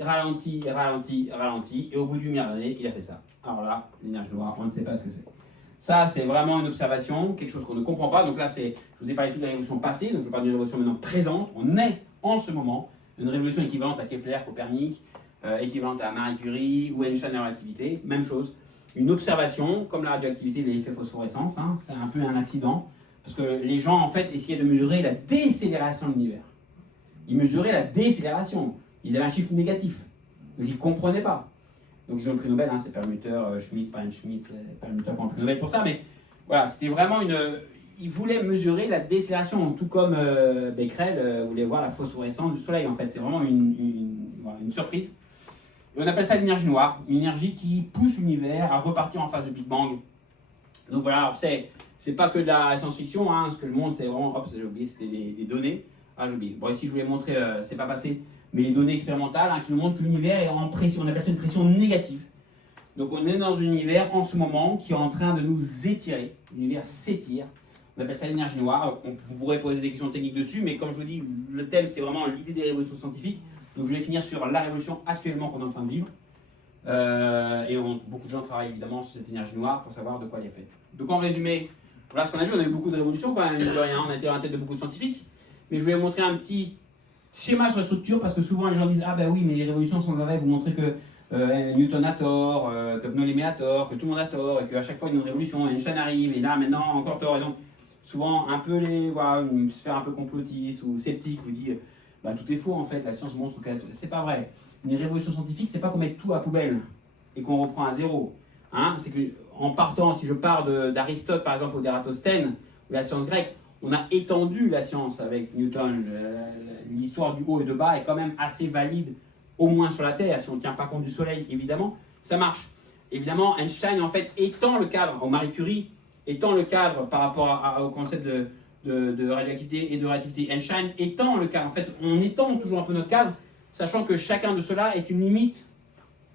et au bout de 8 milliards d'années, il a fait ça. Alors là, l'énergie noire, on ne sait pas ce que c'est. Ça, c'est vraiment une observation, quelque chose qu'on ne comprend pas. Donc là, je vous ai parlé de toutes les révolutions passées, donc je parle d'une révolution maintenant présente. On est, en ce moment, une révolution équivalente à Kepler, Copernic, équivalente à Marie Curie ou Einstein et la relativité. Même chose. Une observation, comme la radioactivité et l'effet phosphorescence, hein, c'est un peu un accident, parce que les gens, en fait, essayaient de mesurer la décélération de l'univers. Ils mesuraient la décélération. Ils avaient un chiffre négatif. Donc ils ne comprenaient pas. Donc ils ont le prix Nobel, hein, c'est Perlmutter, Schmitz, Perlmutter qui ont le prix Nobel pour ça, mais voilà, c'était vraiment ils voulaient mesurer la décélération, tout comme Becquerel voulait voir la phosphorescence du Soleil, en fait. C'est vraiment une surprise. Et on appelle ça l'énergie noire, une énergie qui pousse l'univers à repartir en phase de Big Bang. Donc voilà, alors c'est pas que de la science-fiction, hein, ce que je montre c'est vraiment, hop, j'ai oublié, c'était des données. Ah j'ai oublié, bon ici je voulais montrer, c'est pas passé, mais les données expérimentales qui nous montrent que l'univers est en pression, on appelle ça une pression négative. Donc on est dans un univers en ce moment qui est en train de nous étirer, l'univers s'étire, on appelle ça l'énergie noire, vous pourrez poser des questions techniques dessus, mais comme je vous dis, le thème c'est vraiment l'idée des révolutions scientifiques, donc je vais finir sur la révolution actuellement qu'on est en train de vivre. Beaucoup de gens travaillent évidemment sur cette énergie noire pour savoir de quoi elle est faite. Donc en résumé, voilà ce qu'on a vu, on a eu beaucoup de révolutions quand même, de rien, on a été dans la tête de beaucoup de scientifiques, mais je vais vous montrer un petit schéma sur la structure parce que souvent les gens disent ah ben oui mais les révolutions sont vraies, vous montrez que Newton a tort, que Ptolémée a tort, que tout le monde a tort, et qu'à chaque fois il y a une révolution, Einstein arrive, et là maintenant encore tort, et donc souvent un peu une sphère un peu complotiste ou sceptique vous dit bah tout est faux en fait, la science montre que c'est pas vrai. Une révolution scientifique c'est pas qu'on met tout à poubelle et qu'on reprend à zéro. Hein, c'est que en partant, si je pars d'Aristote par exemple ou d'Ératosthène ou la science grecque, on a étendu la science avec Newton. L'histoire du haut et de bas est quand même assez valide, au moins sur la Terre. Si on ne tient pas compte du Soleil, évidemment, ça marche. Évidemment, Einstein, en fait, étend le cadre, au Marie Curie, étend le cadre par rapport au concept de radioactivité et de relativité. Einstein étend le cadre. En fait, on étend toujours un peu notre cadre, sachant que chacun de ceux-là est une limite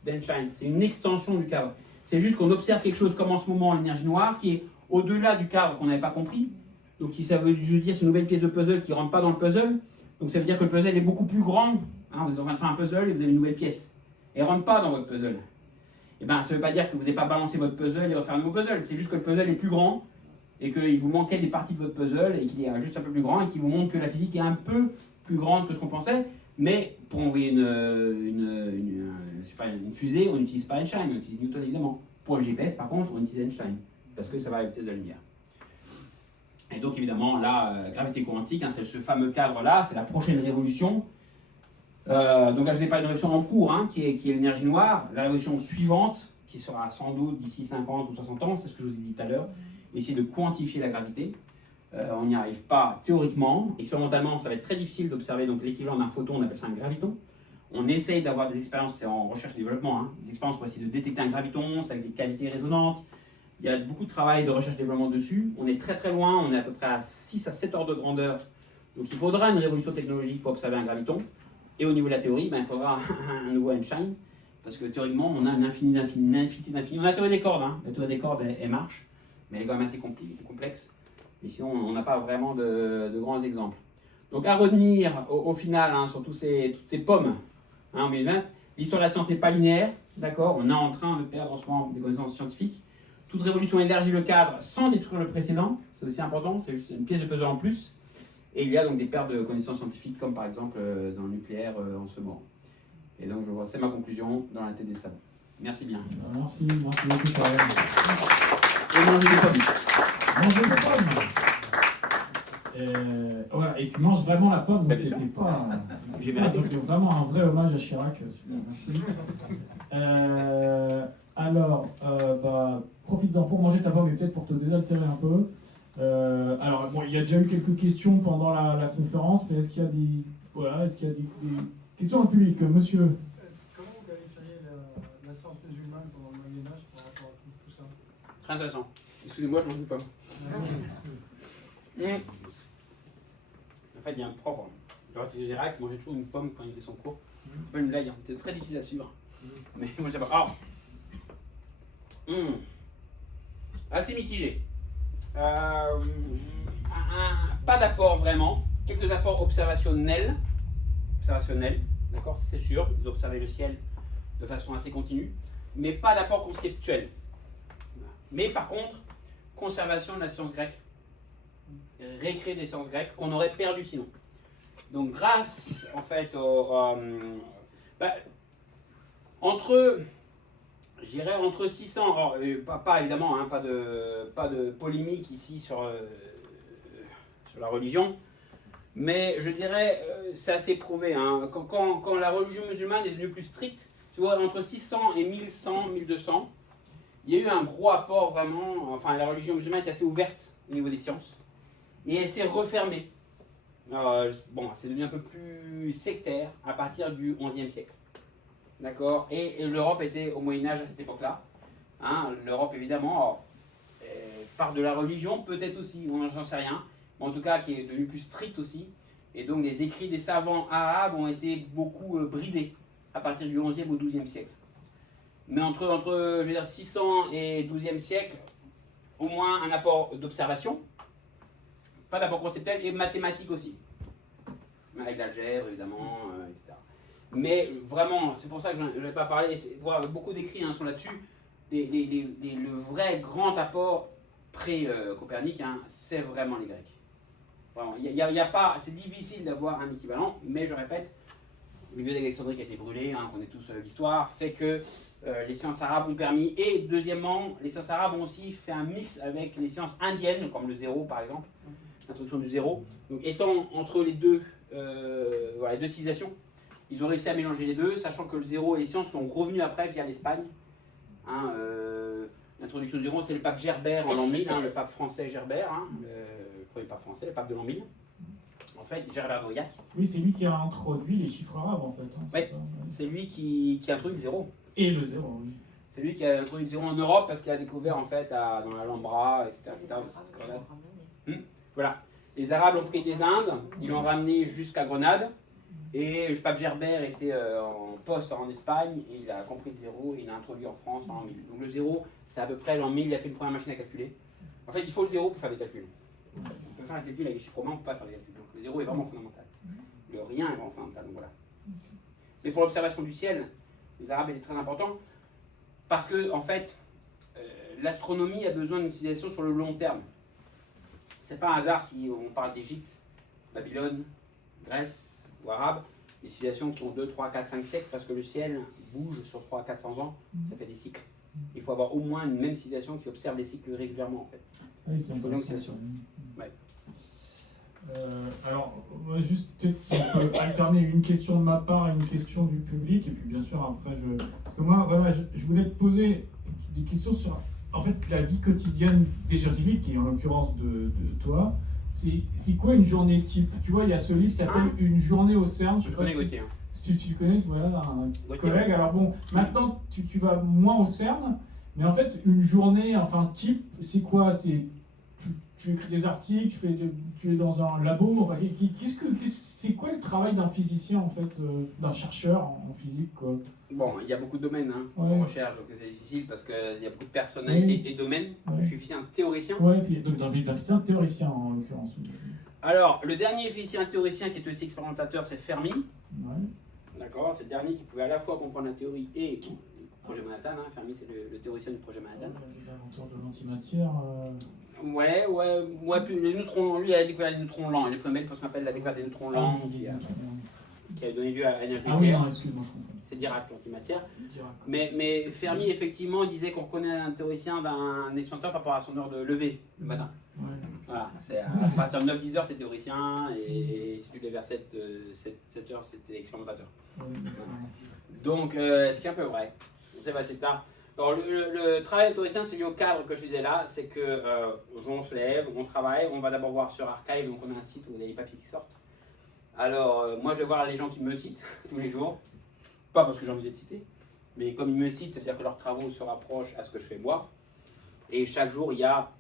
d'Einstein. C'est une extension du cadre. C'est juste qu'on observe quelque chose comme en ce moment l'énergie noire, qui est au-delà du cadre qu'on n'avait pas compris. Donc ça veut dire c'est une nouvelle pièce de puzzle qui ne rentre pas dans le puzzle. Donc ça veut dire que le puzzle est beaucoup plus grand. Hein, vous êtes en train de faire un puzzle et vous avez une nouvelle pièce. Elle ne rentre pas dans votre puzzle. Et bien ça ne veut pas dire que vous n'avez pas balancé votre puzzle et refaire un nouveau puzzle. C'est juste que le puzzle est plus grand et qu'il vous manquait des parties de votre puzzle et qu'il est juste un peu plus grand et qu'il vous montre que la physique est un peu plus grande que ce qu'on pensait. Mais pour envoyer une fusée, on n'utilise pas Einstein, on utilise Newton évidemment. Pour le GPS par contre, on utilise Einstein parce que ça va à la vitesse de la lumière. Et donc évidemment, la gravité quantique, c'est ce fameux cadre-là, c'est la prochaine révolution. Donc là, je ne vous ai pas une révolution en cours, qui est l'énergie noire. La révolution suivante, qui sera sans doute d'ici 50 ou 60 ans, c'est ce que je vous ai dit tout à l'heure, essayer de quantifier la gravité. On n'y arrive pas théoriquement. Expérimentalement, ça va être très difficile d'observer donc l'équivalent d'un photon, on appelle ça un graviton. On essaye d'avoir des expériences, c'est en recherche et développement, des expériences pour essayer de détecter un graviton, c'est avec des qualités résonantes. Il y a beaucoup de travail de recherche et développement dessus. On est très très loin, on est à peu près à 6 à 7 ordres de grandeur. Donc il faudra une révolution technologique pour observer un graviton. Et au niveau de la théorie, il faudra un nouveau Einstein. Parce que théoriquement, on a une infinité d'infini. On a la théorie des cordes. La théorie des cordes, elle marche. Mais elle est quand même assez complexe. Et sinon, on n'a pas vraiment de grands exemples. Donc à retenir au final, sur toutes ces pommes, en 2020, l'histoire de la science n'est pas linéaire. D'accord, on est en train de perdre en ce moment des connaissances scientifiques. Toute révolution élargit le cadre sans détruire le précédent, c'est aussi important, c'est juste une pièce de puzzle en plus. Et il y a donc des pertes de connaissances scientifiques, comme par exemple dans le nucléaire en ce moment. Et donc c'est ma conclusion dans la tête des savants. Merci bien. Merci beaucoup Karel. Et mangez des pommes. Mangez des pommes. Voilà, et tu manges vraiment la pomme, donc c'était pas... J'ai vérifié. Donc vraiment un vrai hommage à Chirac. Super, merci. Alors, profites-en pour manger ta pomme et peut-être pour te désaltérer un peu. Alors, bon, il y a déjà eu quelques questions pendant la conférence, mais est-ce qu'il y a des questions dans le public, monsieur? Comment vous qualifieriez la science musulmane pendant le Moyen-Âge par rapport à tout ça? Très intéressant. Excusez-moi, je mange une pomme. En fait, il y a un prof, Dorothée Girac, qui mangeait toujours une pomme quand il faisait son cours. C'est pas une blague, c'était très difficile à suivre. Mais moi, je sais pas. Assez mitigé. Pas d'apport vraiment. Quelques apports observationnels, d'accord, c'est sûr. Ils observaient le ciel de façon assez continue, mais pas d'apport conceptuel. Mais par contre, conservation de la science grecque, récréer des sciences grecques qu'on aurait perdu sinon. Donc grâce en fait entre 600, alors, pas évidemment, pas de polémique ici sur la religion, mais je dirais c'est assez prouvé. Quand la religion musulmane est devenue plus stricte, tu vois, entre 600 et 1100, 1200, il y a eu un gros apport vraiment, la religion musulmane est assez ouverte au niveau des sciences, et elle s'est refermée. C'est devenu un peu plus sectaire à partir du XIe siècle. D'accord. Et l'Europe était au Moyen-Âge à cette époque-là. Hein, l'Europe, évidemment, alors, part de la religion, peut-être aussi, on n'en sait rien, mais en tout cas qui est devenue plus stricte aussi. Et donc les écrits des savants arabes ont été beaucoup bridés à partir du 11e au 12e siècle. Mais entre je veux dire, 600 et 12e siècle, au moins un apport d'observation, pas d'apport conceptuel, et mathématique aussi. Avec l'algèbre, évidemment, etc. Mais vraiment, c'est pour ça que je n'en ai pas parlé, beaucoup d'écrits sont là-dessus. Le vrai grand apport pré-Copernic, c'est vraiment les Grecs. Vraiment, y a pas, c'est difficile d'avoir un équivalent, mais je répète, le milieu d'Alexandrie qui a été brûlé, on connaît tous l'histoire, fait que les sciences arabes ont permis, et deuxièmement, les sciences arabes ont aussi fait un mix avec les sciences indiennes, comme le zéro par exemple, l'introduction du zéro. Donc étant entre les deux civilisations, ils ont réussi à mélanger les deux, sachant que le zéro et les sciences sont revenus après via l'Espagne. L'introduction du zéro, c'est le pape Gerbert en l'an 1000, le pape français Gerbert, le premier pape français, le pape de l'an 1000. En fait, Gerbert d'Aurillac. Oui, c'est lui qui a introduit les chiffres arabes en fait. Oui, c'est lui qui a introduit le zéro. Et le zéro, oui. C'est lui qui a introduit le zéro en Europe parce qu'il a découvert en fait dans l'Alhambra, etc. Voilà. Les Arabes l'ont pris des Indes, ils l'ont ramené jusqu'à Grenade. Et le pape Gerbert était en poste en Espagne, et il a compris le zéro et il l'a introduit en France en l'an 1000. Donc le zéro, c'est à peu près l'an 1000, il a fait une première machine à calculer. En fait, il faut le zéro pour faire des calculs. On peut faire des calculs avec les chiffres romains, on ne peut pas faire des calculs. Donc le zéro est vraiment fondamental. Le rien est vraiment fondamental, donc voilà. Mais pour l'observation du ciel, les Arabes étaient très importants, parce que, en fait, l'astronomie a besoin d'une utilisation sur le long terme. C'est pas un hasard si on parle d'Égypte, Babylone, Grèce, ou arabes, des civilisations qui ont 2, 3, 4, 5 siècles, parce que le ciel bouge sur 300, 400 ans, ça fait des cycles. Il faut avoir au moins une même civilisation qui observe les cycles régulièrement en fait. Oui, c'est intéressant. Ouais. Alors, juste peut-être si on peut alterner une question de ma part et une question du public, et puis bien sûr après parce que moi, voilà, je voulais te poser des questions sur en fait la vie quotidienne des scientifiques, et en l'occurrence de toi. C'est quoi une journée type? Tu vois, il y a ce livre qui s'appelle Une journée au CERN. Je connais Gauthier. Si tu connais, voilà, un Gauthier. collègue. Alors bon, maintenant tu vas moins au CERN, mais en fait, une journée, enfin type, c'est quoi? Tu écris des articles, tu es dans un labo. Enfin, c'est quoi le travail d'un physicien en fait, d'un chercheur en physique quoi? Bon, il y a beaucoup de domaines Ouais. en recherche, donc c'est difficile parce qu'il y a beaucoup de personnalités et domaines. Ouais. Je suis physicien théoricien. Ouais, donc d'un physicien théoricien en l'occurrence. Alors, le dernier physicien théoricien qui est aussi expérimentateur, c'est Fermi. Ouais. D'accord, c'est le dernier qui pouvait à la fois comprendre la théorie et le projet Manhattan. Fermi, c'est le théoricien du projet Manhattan. Les aventures de l'antimatière. Ouais, puis les neutrons, lui il a découvert les neutrons lents, il est le premier parce qu'on appelle la découverte des neutrons lents qui a donné lieu à l'énergie Ah oui, nucléaire. non, excuse-moi, je confonds. C'est Dirac, l'antimatière. Dirac. Mais Fermi, effectivement, disait qu'on reconnaît un théoricien d'un expérimenteur par rapport à son heure de lever le matin. Ouais. Voilà, c'est à partir de 9-10 heures, tu es théoricien, et si tu lèves vers 7 heures, c'était expérimentateur. Ouais. Donc, ce qui est un peu vrai. C'est passé tard. Alors, le travail de théoricien, c'est lié au cadre que je disais là, c'est que on se lève, on travaille, on va d'abord voir sur Archive, donc on a un site où il y a des papiers qui sortent. Alors, moi je vais voir les gens qui me citent tous les jours, pas parce que j'ai envie d'être cité, mais comme ils me citent, ça veut dire que leurs travaux se rapprochent à ce que je fais moi. Et chaque jour, il y a,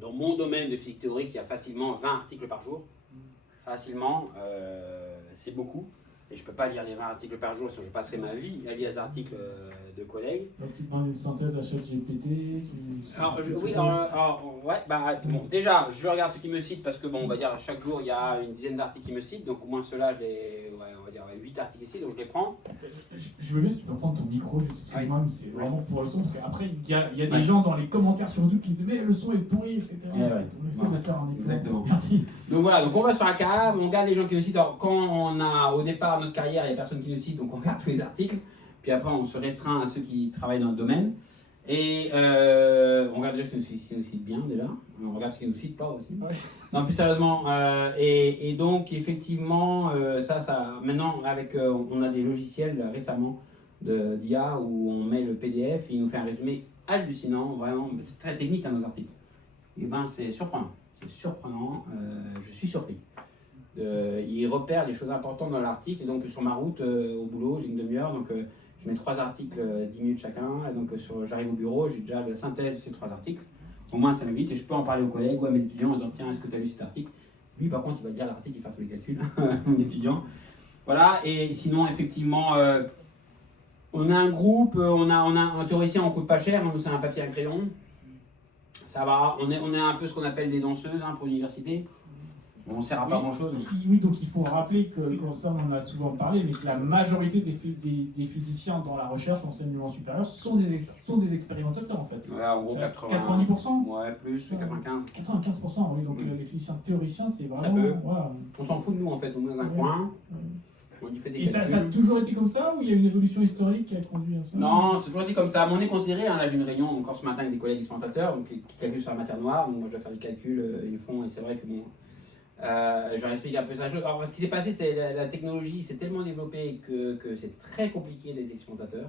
dans mon domaine de physique théorique, il y a facilement 20 articles par jour. Facilement, c'est beaucoup. Et je ne peux pas lire les 20 articles par jour, sinon je passerai ma vie à lire les articles de collègues. Donc tu demandes une synthèse à ChatGPT. Bon, déjà, je regarde ceux qui me citent parce que, bon, on va dire, chaque jour, il y a une dizaine d'articles qui me citent, donc au moins ceux-là, on va dire 8 articles ici, donc je les prends. Je veux bien si tu peux prendre ton micro, juste excuse-moi, mais c'est vraiment pour le son, parce qu'après, il y a des Ouais. gens dans les commentaires sur YouTube qui disent mais le son est pourri, etc. Ouais. On essaie de faire un effort. Exactement. Merci. Donc voilà, donc on va sur la cave, on regarde les gens qui nous citent. Alors, quand on a au départ notre carrière, il n'y a personne qui nous cite, donc on regarde tous les articles. Puis après, on se restreint à ceux qui travaillent dans le domaine. Et on regarde déjà ceux qui nous citent bien, déjà. On regarde ceux qui ne nous citent pas aussi. Ouais. Non, plus sérieusement. Et donc, effectivement, maintenant, on a des logiciels récemment d'IA où on met le PDF et il nous fait un résumé hallucinant, vraiment. C'est très technique, nos articles. Et ben, c'est surprenant. C'est surprenant. Je suis surpris. Il repère les choses importantes dans l'article. Et donc, sur ma route au boulot, j'ai une demi-heure. Donc, Je mets 3 articles, 10 minutes chacun, et donc j'arrive au bureau, j'ai déjà la synthèse de ces 3 articles. Au moins ça m'évite et je peux en parler aux collègues ou à mes étudiants en disant tiens, est-ce que tu as lu cet article? Lui par contre il va lire l'article et faire tous les calculs, mon étudiant. Voilà, et sinon effectivement, on a un groupe, on a un théoricien, on coûte pas cher, nous c'est un papier à crayon. Ça va, on est un peu ce qu'on appelle des danseuses pour l'université. On ne sert à pas grand chose. Oui, donc il faut rappeler que, comme ça on en a souvent parlé, mais que la majorité des physiciens dans la recherche, dans l'enseignement supérieur, sont des expérimentateurs en fait. Voilà, en gros 90%. Ouais, plus, 95. 95%, oui, donc les physiciens théoriciens, c'est vraiment. peu. Voilà. On s'en fout de nous en fait, on est dans un coin. On y fait des Et ça a calculs. toujours été comme ça ou il y a une évolution historique qui a conduit à ça? Non, c'est toujours été comme ça. Mais on est considéré, là j'ai une réunion encore ce matin avec des collègues expérimentateurs donc, qui calculent sur la matière noire. Donc moi je dois faire des calculs, ils font, et c'est vrai que bon. Je leur explique un peu ça. Alors ce qui s'est passé, c'est la technologie s'est tellement développée que c'est très compliqué les expérimentateurs.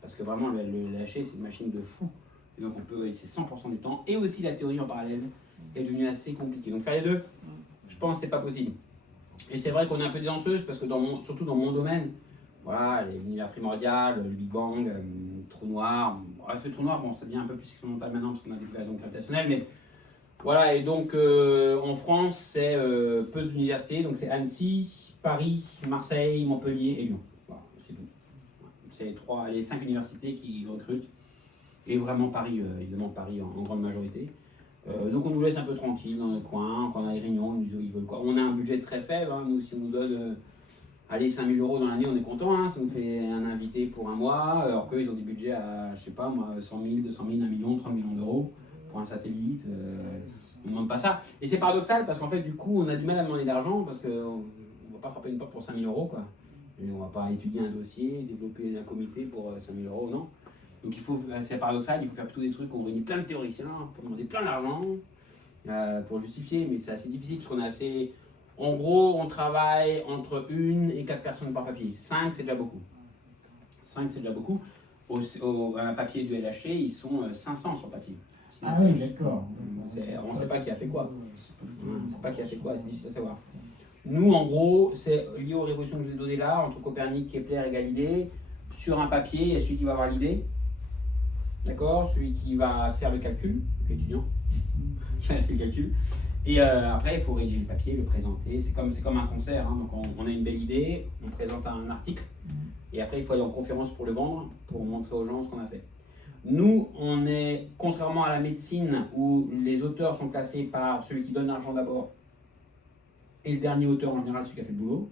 Parce que vraiment le lâcher c'est une machine de fou. Et donc on peut, c'est 100% du temps. Et aussi la théorie en parallèle est devenue assez compliquée. Donc faire les deux, je pense que c'est pas possible. Et c'est vrai qu'on est un peu des danseuses parce que surtout dans mon domaine, voilà, l'univers primordial, le Big Bang, trou noir. Bref, le trou noir, bon, ça devient un peu plus expérimental maintenant parce qu'on a découvert la zone gravitationnelle, mais voilà, et donc en France, c'est peu d'universités, donc c'est Annecy, Paris, Marseille, Montpellier et Lyon. Voilà, c'est tout. C'est les 5 universités qui recrutent, et vraiment Paris, évidemment Paris en grande majorité. Donc on nous laisse un peu tranquille dans notre coin, quand on a les réunions, ils veulent quoi. On a un budget très faible, nous si on nous donne allez, 5 000 € dans l'année, on est content, ça nous fait un invité pour un mois, alors qu'eux ils ont des budgets à, je sais pas moi, 100 000, 200 000, 1 million, 30 millions d'euros pour un satellite, on ne demande pas ça. Et c'est paradoxal parce qu'en fait du coup on a du mal à demander d'argent parce qu'on ne va pas frapper une porte pour 5 000 € quoi. Et on ne va pas étudier un dossier, développer un comité pour 5 000 €, non. Donc c'est paradoxal, il faut faire plutôt des trucs où on réunit plein de théoriciens pour demander plein d'argent pour justifier, mais c'est assez difficile parce qu'on est assez... En gros, on travaille entre 1 et 4 personnes par papier. 5 c'est déjà beaucoup. 5 c'est déjà beaucoup. Un papier de LHC, ils sont 500 sur papier. Ah oui, d'accord. On ne sait pas qui a fait quoi. On ne sait pas qui a fait quoi, c'est difficile à savoir. Nous, en gros, c'est lié aux révolutions que je vous ai données là, entre Copernic, Kepler et Galilée. Sur un papier, il y a celui qui va avoir l'idée. D'accord? Celui qui va faire le calcul, l'étudiant qui va faire le calcul. Et après, il faut rédiger le papier, le présenter. C'est comme un concert. Donc, on a une belle idée, on présente un article. Et après, il faut aller en conférence pour le vendre, pour montrer aux gens ce qu'on a fait. Nous, on est, contrairement à la médecine, où les auteurs sont classés par celui qui donne l'argent d'abord, et le dernier auteur, en général, celui qui a fait le boulot.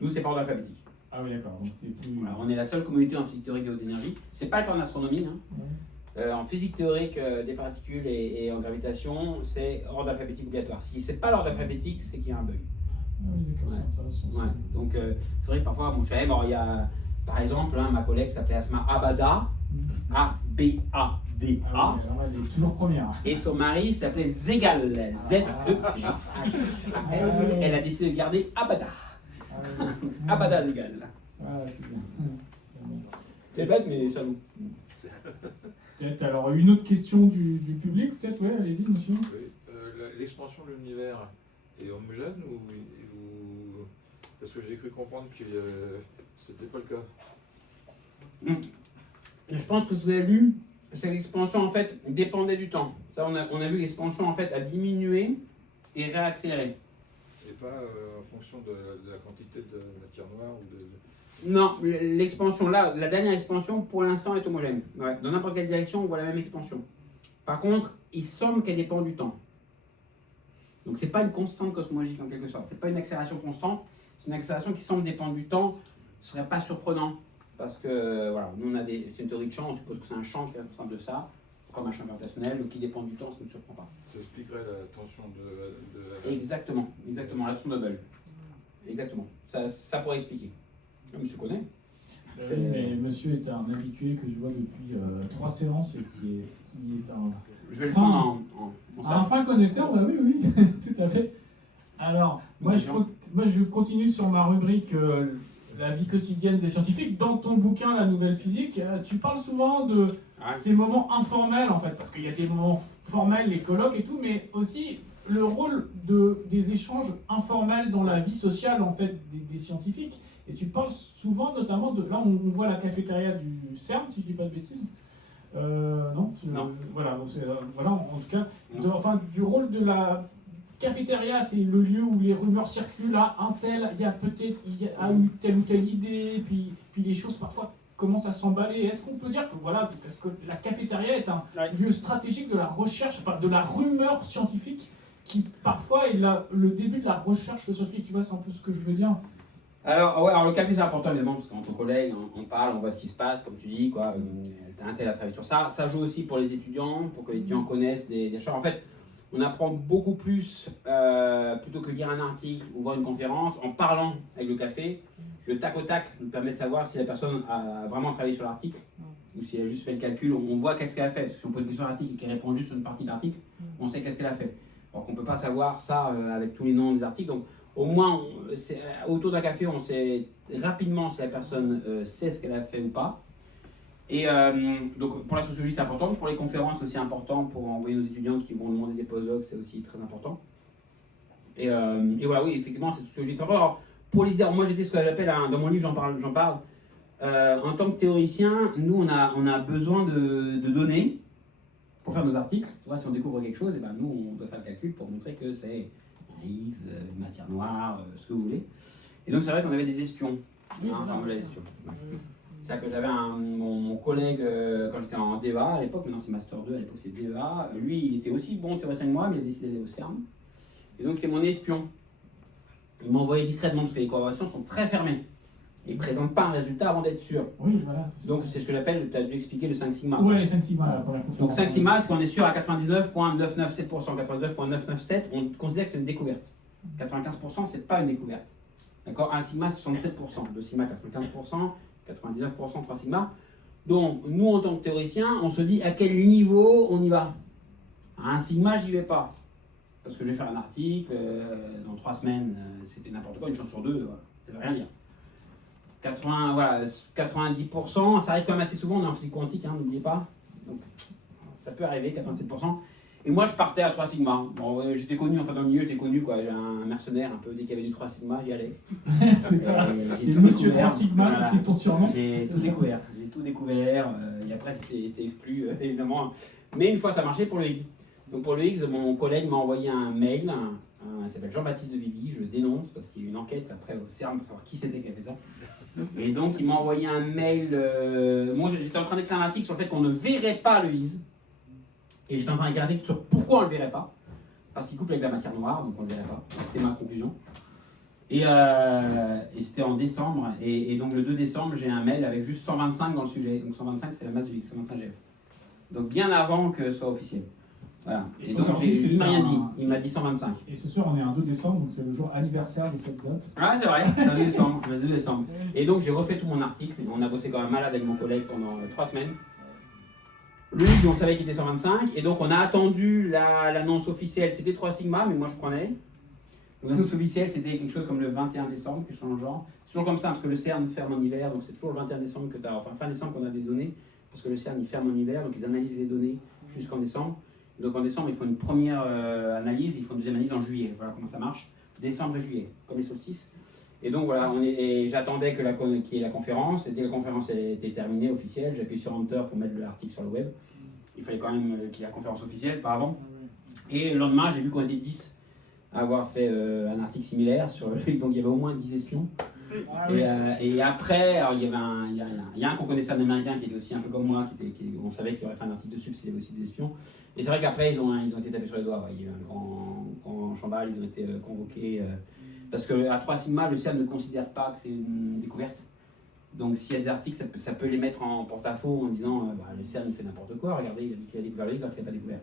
Nous, c'est par ordre alphabétique. Ah oui, d'accord. Donc c'est plus... Voilà, on est la seule communauté en physique théorique de haute énergie. C'est pas le cas en astronomie. En physique théorique des particules et en gravitation, c'est ordre alphabétique obligatoire. Si c'est pas l'ordre alphabétique, c'est qu'il y a un bug. Ah oui, d'accord, c'est intéressant. Ouais. Donc c'est vrai que parfois, bon, je savais, il y a par exemple, ma collègue s'appelait Asma Abada, A-B-A-D-A. Ah oui, alors elle est toujours première. Et son mari s'appelait Zegal, Z-E-G-A. Elle a décidé de garder Abada. Abada Zegal. Ah, c'est bien. C'est bête, mais ça vous. Peut-être alors une autre question du public, peut-être, ouais, allez-y, monsieur. Oui. L'expansion de l'univers est homogène ou... Parce que j'ai cru comprendre que c'était pas le cas. Je pense que ce que vous avez lu, c'est que l'expansion en fait dépendait du temps. Ça, on a vu l'expansion en fait a diminué et réaccéléré. Et pas en fonction de la quantité de matière noire ou de... Non, l'expansion là, la dernière expansion pour l'instant est homogène. Ouais. Dans n'importe quelle direction, on voit la même expansion. Par contre, il semble qu'elle dépend du temps. Donc c'est pas une constante cosmologique en quelque sorte. C'est pas une accélération constante. C'est une accélération qui semble dépendre du temps. Ce serait pas surprenant parce que voilà, nous c'est une théorie de champ. On suppose que c'est un champ qui est responsable de ça, comme un champ gravitationnel, donc qui dépend du temps. Ça ne nous surprend pas. Ça expliquerait la tension de la... Exactement, la tension d'Hubble. Exactement. Ça pourrait expliquer. Monsieur connaît. Oui, mais monsieur est un habitué que je vois depuis 3 séances et qui est un... Je vais le prendre en un fin connaisseur, bah oui, tout à fait. Alors, moi je continue sur ma rubrique la vie quotidienne des scientifiques. Dans ton bouquin, La Nouvelle Physique, tu parles souvent de ces moments informels, en fait, parce qu'il y a des moments formels, les colloques et tout, mais aussi le rôle des échanges informels dans la vie sociale en fait des scientifiques. Et tu parles souvent notamment de... Là, on voit la cafétéria du CERN, si je ne dis pas de bêtises. Non, voilà, donc voilà, en tout cas, du rôle de la cafétéria, c'est le lieu où les rumeurs circulent. Un tel, il y a eu telle ou telle idée, puis les choses parfois commencent à s'emballer. Est-ce qu'on peut dire que voilà, parce que la cafétéria est un lieu stratégique de la recherche, enfin de la rumeur scientifique, qui parfois est le début de la recherche scientifique. Tu vois, c'est un peu ce que je veux dire. Alors le café c'est important évidemment parce qu'entre collègues on parle, on voit ce qui se passe, comme tu dis, quoi. T'as un tel à travailler sur ça. Ça joue aussi pour les étudiants, pour que les étudiants connaissent des choses. En fait, on apprend beaucoup plus plutôt que lire un article ou voir une conférence en parlant avec le café. Le tac au tac nous permet de savoir si la personne a vraiment travaillé sur l'article ou si elle a juste fait le calcul. On voit qu'est-ce qu'elle a fait. Parce si on pose une question à l'article et qu'elle répond juste sur une partie de l'article, on sait qu'est-ce qu'elle a fait. Alors qu'on ne peut pas savoir ça avec tous les noms des articles. Donc, au moins, autour d'un café, on sait rapidement si la personne sait ce qu'elle a fait ou pas. Et donc, pour la sociologie, c'est important. Pour les conférences, c'est aussi important. Pour envoyer nos étudiants qui vont demander des postdocs, c'est aussi très important. Et voilà, oui, effectivement, cette sociologie est très importante. Alors, pour les idées, moi, j'étais ce que j'appelle, dans mon livre, j'en parle. En tant que théoricien, nous, on a besoin de données pour faire nos articles. Tu vois, si on découvre quelque chose, et ben, nous, on doit faire le calcul pour montrer que c'est X, une matière noire, ce que vous voulez. Et donc c'est vrai qu'on avait des espions. C'est-à-dire que j'avais mon collègue, quand j'étais en DEA à l'époque, maintenant c'est Master 2, à l'époque c'est DEA, lui il était aussi bon théoricien que moi, mais il a décidé d'aller au CERN. Et donc c'est mon espion. Il m'a envoyé discrètement parce que les collaborations sont très fermées. Ils ne présentent pas un résultat avant d'être sûr. Oui, voilà. Donc c'est ce que j'appelle, tu as dû expliquer le 5 sigma. Oui, les 5 sigma, la première conférence. Donc 5 sigma, c'est qu'on est sûr à 99,997%. 99,997, on considère que c'est une découverte. 95%, c'est pas une découverte. D'accord. 1 sigma, c'est 67%. 2 sigma, 95%. 99%, 3 sigma. Donc nous, en tant que théoriciens, on se dit à quel niveau on y va. À 1 sigma, j'y vais pas. Parce que je vais faire un article, dans 3 semaines, c'était n'importe quoi, une chance sur 2, voilà. Ça veut rien dire. 90%, ça arrive quand même assez souvent, on est en physique quantique, n'oubliez pas. Donc, ça peut arriver, 87%. Et moi, je partais à 3 sigma. Bon, j'étais connu, enfin dans le milieu, j'étais connu, quoi. J'ai un mercenaire, un peu, dès qu'il y avait du 3 sigma, j'y allais. C'est ça. J'ai tout Monsieur découvert. 3 sigma, Voilà. c'était ton surnom. J'ai tout découvert. Et après, c'était exclu, évidemment. Mais une fois, ça marchait pour le X. Donc pour le X, mon collègue m'a envoyé un mail. Il s'appelle Jean-Baptiste de Vivi, je le dénonce parce qu'il y a eu une enquête après au CERN pour savoir qui c'était qui avait fait ça. Et donc il m'a envoyé un mail. Moi j'étais en train d'écrire un article sur le fait qu'on ne verrait pas le Higgs. Et j'étais en train d'écrire un article sur pourquoi on ne le verrait pas. Parce qu'il couple avec la matière noire, donc on ne le verrait pas. C'était ma conclusion. Et c'était en décembre. Et donc le 2 décembre, j'ai un mail avec juste 125 dans le sujet. Donc 125, c'est la masse du Higgs, 125 GeV. Donc bien avant que ce soit officiel. Voilà. Et donc il m'a rien dit, il m'a dit 125. Et ce soir on est un 2 décembre, donc c'est le jour anniversaire de cette date. Ah c'est vrai, c'est le 2 décembre, le 2 décembre. Et donc j'ai refait tout mon article, on a bossé quand même malade avec mon collègue pendant 3 semaines. Lui, on savait qu'il était 125, et donc on a attendu l'annonce officielle, c'était 3 sigma, mais moi je prenais. Donc l'annonce officielle c'était quelque chose comme le 21 décembre, quelque chose dans le genre. C'est toujours comme ça, parce que le CERN ferme en hiver, donc c'est toujours le 21 décembre que tu as, enfin fin décembre qu'on a des données, parce que le CERN il ferme en hiver, donc ils analysent les données jusqu'en décembre. Donc en décembre, ils font une première analyse, ils font une deuxième analyse en juillet. Voilà comment ça marche. Décembre et juillet, comme les solstices. Et donc voilà, j'attendais qu'il y ait la conférence. Et dès que la conférence était terminée, officielle, j'ai appuyé sur Enter pour mettre l'article sur le web. Il fallait quand même qu'il y ait la conférence officielle, pas avant. Et le lendemain, j'ai vu qu'on était 10 à avoir fait un article similaire. Donc il y avait au moins 10 espions. Et après, alors, il y a un qu'on connaissait, un américain qui était aussi un peu comme moi, on savait qu'il aurait fait un article dessus parce qu'il y avait aussi des espions. Et c'est vrai qu'après, ils ont été tapés sur les doigts. Ouais. Il y a eu un grand chambal, ils ont été convoqués. Parce qu'à 3 sigma, le CERN ne considère pas que c'est une découverte. Donc s'il y a des articles, ça peut les mettre en porte-à-faux en disant le CERN il fait n'importe quoi, regardez, il a dit qu'il a découvert le Higgs alors qu'il n'a pas découvert.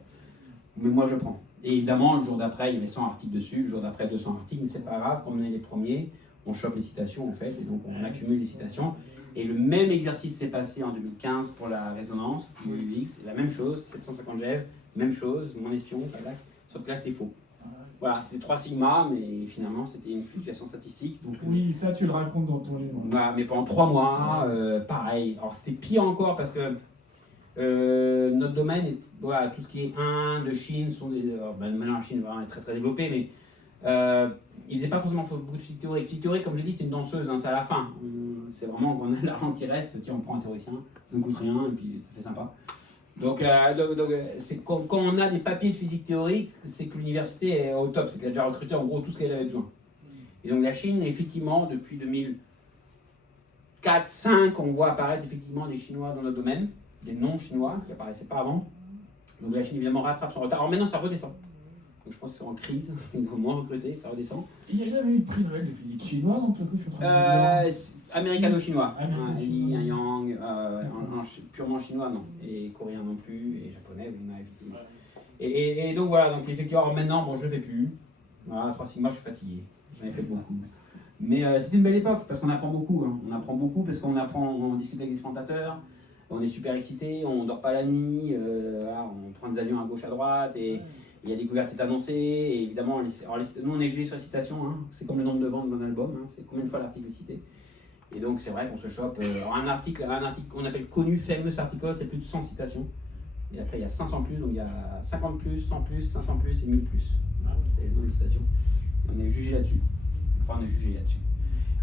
Mais moi je prends. Et évidemment, le jour d'après, il y avait 100 articles dessus, le jour d'après 200 articles, mais c'est pas grave, comme on est les premiers, on chope les citations en fait, et donc on accumule les citations. Et le même exercice s'est passé en 2015 pour la résonance du Higgs, la même chose, 750 GeV, même chose, mon espion, tac, sauf que là c'était faux. Voilà, c'était 3 sigma, mais finalement c'était une fluctuation statistique. Donc, oui, ça tu le racontes dans ton livre. Voilà, mais pendant 3 mois, pareil. Alors c'était pire encore parce que Notre domaine, est, voilà, tout ce qui est Inde, Chine, sont des. Maintenant, la Chine vraiment, est très très développée, mais il ne faisait pas forcément beaucoup de physique théorique. Physique théorique, comme je dis, c'est une danseuse, hein, c'est à la fin. C'est vraiment quand on a de l'argent qui reste, tiens, on prend un théoricien, ça ne coûte rien et puis ça fait sympa. Donc, c'est quand on a des papiers de physique théorique, c'est que l'université est au top, c'est qu'elle a déjà recruté en gros tout ce qu'elle avait besoin. Et donc la Chine, effectivement, depuis 2004-2005, on voit apparaître effectivement des Chinois dans notre domaine, des non-chinois qui n'apparaissaient pas avant. Donc la Chine, évidemment, rattrape son retard. Alors maintenant, ça redescend. Donc je pense qu'ils sont en crise, ils doivent moins recruter, ça redescend. Il n'y a jamais eu de prix Nobel de physique chinois, donc du coup, je suis en train de Américano-chinois. Américano-chinois. Li, Yang, purement chinois, non. Et coréen non plus, et japonais, oui, il y en a effectivement. Et donc voilà, donc effectivement, maintenant, bon, je ne le fais plus. Voilà, 3 Sigma, je suis fatigué. J'en ai fait beaucoup. Mais c'était une belle époque, parce qu'on apprend beaucoup. Hein. On apprend beaucoup, parce qu'on apprend, on discute avec des expérimentateurs, on est super excités, on ne dort pas la nuit, voilà, on prend des avions à gauche, à droite, et il y a des découvertes annoncées, et évidemment, nous on est jugé sur la citation, hein. C'est comme le nombre de ventes d'un album, hein. C'est combien de fois l'article est cité. Et donc c'est vrai qu'on se chope. Un article qu'on appelle connu, famous article, c'est plus de 100 citations. Et après il y a 500 plus, donc il y a 50 plus, 100 plus, 500 plus et 1000 plus. Voilà, c'est le nombre de citations. On est jugé là-dessus. Enfin, on est jugé là-dessus.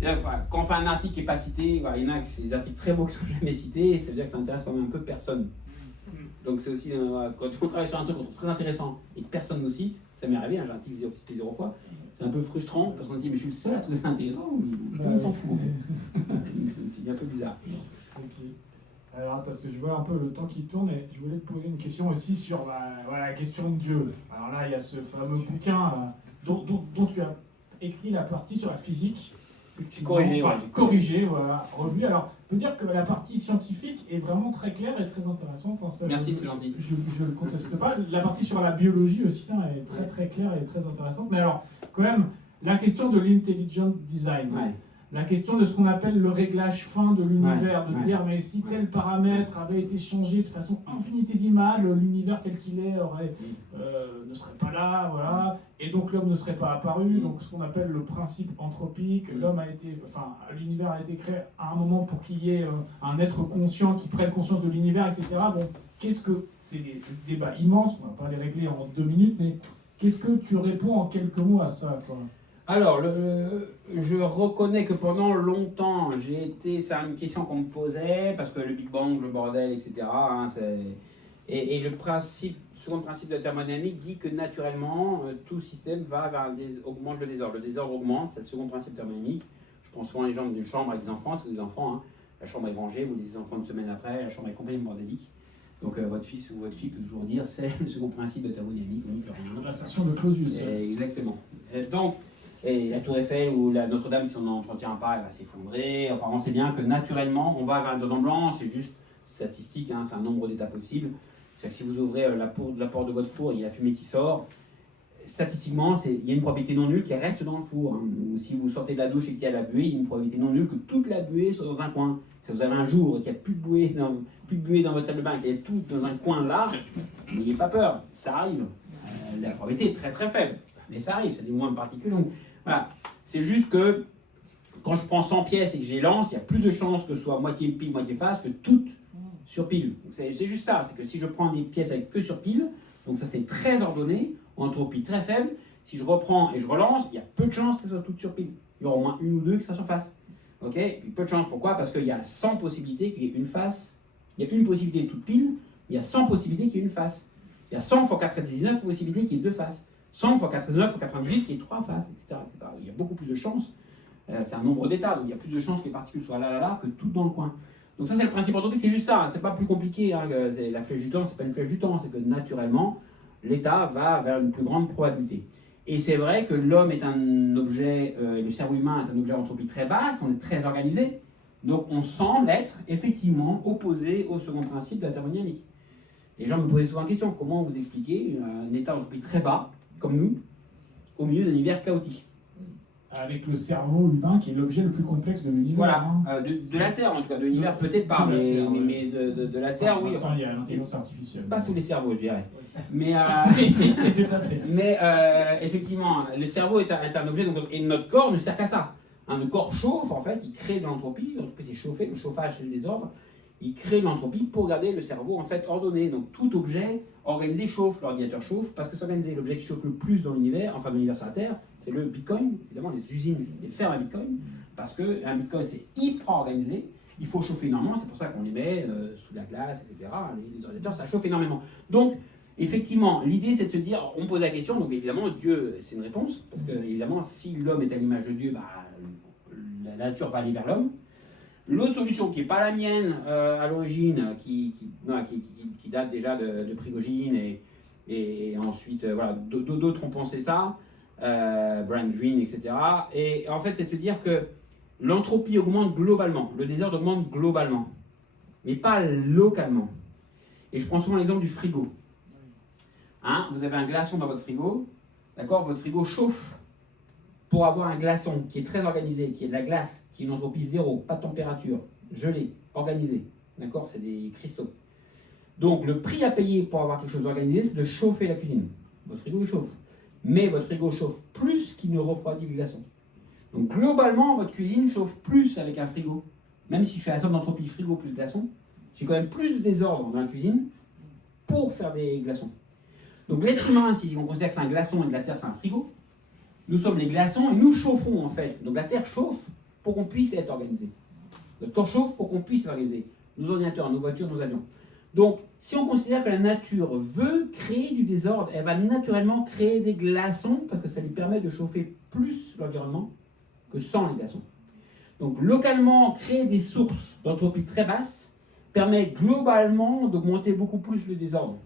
Et là, enfin, quand on fait un article qui n'est pas cité, voilà, il y en a c'est des articles très beaux qui ne sont jamais cités, et ça veut dire que ça intéresse quand même un peu personne. Donc c'est aussi, quand on travaille sur un truc qu'on trouve très intéressant et que personne ne nous cite, ça m'est arrivé, hein, j'ai un article cité 0 fois, c'est un peu frustrant parce qu'on se dit mais je suis le seul à trouver ça intéressant, ou tout le monde s'en fout en fait. C'est un peu bizarre. Ok. Alors attends, parce que je vois un peu le temps qui tourne et je voulais te poser une question aussi sur la question de Dieu. Alors là, il y a ce fameux bouquin dont tu as écrit la partie sur la physique. Corrigé, corrigé, voilà, revu. Alors, on peut dire que la partie scientifique est vraiment très claire et très intéressante. Hein, ça, merci, c'est gentil. Je ne le conteste pas. La partie sur la biologie aussi hein, est très très claire et très intéressante. Mais alors, quand même, la question de l'intelligent design. Ouais. La question de ce qu'on appelle le réglage fin de l'univers, de dire mais si tel paramètre avait été changé de façon infinitésimale, l'univers tel qu'il est ne serait pas là, voilà, et donc l'homme ne serait pas apparu. Donc ce qu'on appelle le principe anthropique, l'univers a été créé à un moment pour qu'il y ait un être conscient qui prenne conscience de l'univers, etc. Bon, qu'est-ce que c'est des débats immenses, on ne va pas les régler en 2 minutes, mais qu'est-ce que tu réponds en quelques mots à ça, quoi? Alors, je reconnais que pendant longtemps, c'est une question qu'on me posait, parce que le Big Bang, le bordel, etc. Hein, et le second principe de la thermodynamique dit que naturellement, tout système va vers augmente le désordre. Le désordre augmente, c'est le second principe thermodynamique. Je prends souvent l'exemple d'une chambre avec des enfants, c'est des enfants, hein. La chambre est rangée, vous dites des enfants une semaine après, la chambre est complètement bordélique. Donc votre fils ou votre fille peut toujours dire, c'est le second principe de thermodynamique, on n'y peut rien. L'assertion de Clausius. Exactement. Et la tour Eiffel ou la Notre-Dame, si on n'en entretient pas, elle va s'effondrer. Enfin, on sait bien que naturellement, on va vers un désordre blanc, c'est juste statistique, hein, c'est un nombre d'états possibles. C'est-à-dire que si vous ouvrez la porte de votre four et il y a la fumée qui sort, statistiquement, il y a une probabilité non nulle qu'elle reste dans le four. Hein. Ou si vous sortez de la douche et qu'il y a la buée, il y a une probabilité non nulle que toute la buée soit dans un coin. Si vous avez un jour et qu'il n'y a plus de buée dans votre salle de bain, qu'il y a tout dans un coin là, n'ayez pas peur, ça arrive. La probabilité est très très faible, mais ça arrive, c'est des moindres particules. Donc, voilà, c'est juste que quand je prends 100 pièces et que je les lance, il y a plus de chances que ce soit moitié pile, moitié face que toutes sur pile. C'est juste ça, c'est que si je prends des pièces avec que sur pile, donc ça c'est très ordonné, entropie très faible, si je reprends et je relance, il y a peu de chances qu'elles soient toutes sur pile. Il y aura au moins une ou deux qui soient sur face. Ok, et puis peu de chances, pourquoi? Parce qu'il y a 100 possibilités qu'il y ait une face, il y a une possibilité de toute pile, il y a 100 possibilités qu'il y ait une face. Il y a 100 fois 99 possibilités qu'il y ait 2 faces. 100 fois 99 fois 98 qu'il y ait 3 faces, etc., etc. Il y a beaucoup plus de chances. C'est un nombre d'états, donc il y a plus de chances que les particules soient là que toutes dans le coin. Donc ça c'est le principe anthropique, c'est juste ça, hein, c'est pas plus compliqué. Hein, la flèche du temps, c'est pas une flèche du temps, c'est que naturellement, l'état va vers une plus grande probabilité. Et c'est vrai que l'homme est un objet, le cerveau humain est un objet d'entropie très basse, on est très organisé, donc on semble être effectivement opposé au second principe de la thermodynamique. Les gens me posaient souvent la question, comment vous expliquez un état d'entropie très bas, comme nous, au milieu d'un univers chaotique? Avec le cerveau humain qui est l'objet le plus complexe de l'univers. Voilà, hein. de la Terre en tout cas, de l'univers peut-être pas, mais de la Terre, oui. Enfin, il y a l'intelligence artificielle. Pas tous les cerveaux, je dirais. Mais, Tout à fait. mais effectivement, le cerveau est un objet, donc, et notre corps ne sert qu'à ça. Hein, le corps chauffe, en fait, il crée de l'entropie, l'entropie c'est chauffer, le chauffage c'est le désordre, Il crée l'entropie pour garder le cerveau en fait ordonné. Donc tout objet organisé chauffe. L'ordinateur chauffe parce que c'est organisé. L'objet qui chauffe le plus dans l'univers, enfin dans l'univers sur la Terre, c'est le Bitcoin. Évidemment, les usines, les fermes à Bitcoin. Parce qu'un Bitcoin, c'est hyper organisé. Il faut chauffer énormément. C'est pour ça qu'on les met sous la glace, etc. Les ordinateurs, ça chauffe énormément. Donc, effectivement, l'idée, c'est de se dire, on pose la question. Donc, évidemment, Dieu, c'est une réponse. Parce que, évidemment, si l'homme est à l'image de Dieu, bah, la nature va aller vers l'homme. L'autre solution, qui n'est pas la mienne à l'origine, qui date déjà de Prigogine et ensuite, voilà, d'autres ont pensé ça, Brian Greene, etc. Et en fait, c'est de se dire que l'entropie augmente globalement, le désordre augmente globalement, mais pas localement. Et je prends souvent l'exemple du frigo. Hein, vous avez un glaçon dans votre frigo, d'accord? Votre frigo chauffe pour avoir un glaçon qui est très organisé, qui est de la glace, qui est une entropie zéro, pas de température, gelé, organisé, d'accord? C'est des cristaux. Donc le prix à payer pour avoir quelque chose d'organisé, c'est de chauffer la cuisine. Votre frigo chauffe. Mais votre frigo chauffe plus qu'il ne refroidit le glaçon. Donc globalement, votre cuisine chauffe plus avec un frigo. Même si je fais la somme d'entropie frigo plus glaçon, j'ai quand même plus de désordre dans la cuisine pour faire des glaçons. Donc l'être humain, si on considère que c'est un glaçon et que la Terre c'est un frigo, nous sommes les glaçons et nous chauffons en fait. Donc la Terre chauffe pour qu'on puisse être organisé. Notre corps chauffe pour qu'on puisse être organisé. Nos ordinateurs, nos voitures, nos avions. Donc si on considère que la nature veut créer du désordre, elle va naturellement créer des glaçons parce que ça lui permet de chauffer plus l'environnement que sans les glaçons. Donc localement, créer des sources d'entropie très basses permet globalement d'augmenter beaucoup plus le désordre.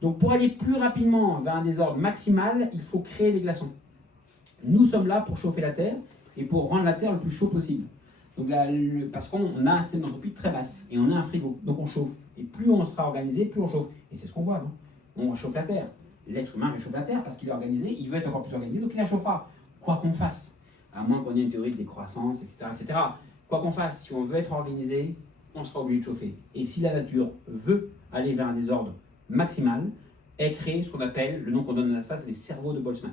Donc pour aller plus rapidement vers un désordre maximal, il faut créer des glaçons. Nous sommes là pour chauffer la Terre et pour rendre la Terre le plus chaud possible. Donc là, parce qu'on a un système d'entropie très basse et on a un frigo, donc on chauffe. Et plus on sera organisé, plus on chauffe. Et c'est ce qu'on voit, non? On réchauffe la Terre. L'être humain réchauffe la Terre parce qu'il est organisé, il veut être encore plus organisé, donc il la chauffera. Quoi qu'on fasse, à moins qu'on ait une théorie de décroissance, etc. Quoi qu'on fasse, si on veut être organisé, on sera obligé de chauffer. Et si la nature veut aller vers un désordre maximal, elle crée ce qu'on appelle, le nom qu'on donne à ça, c'est les cerveaux de Boltzmann.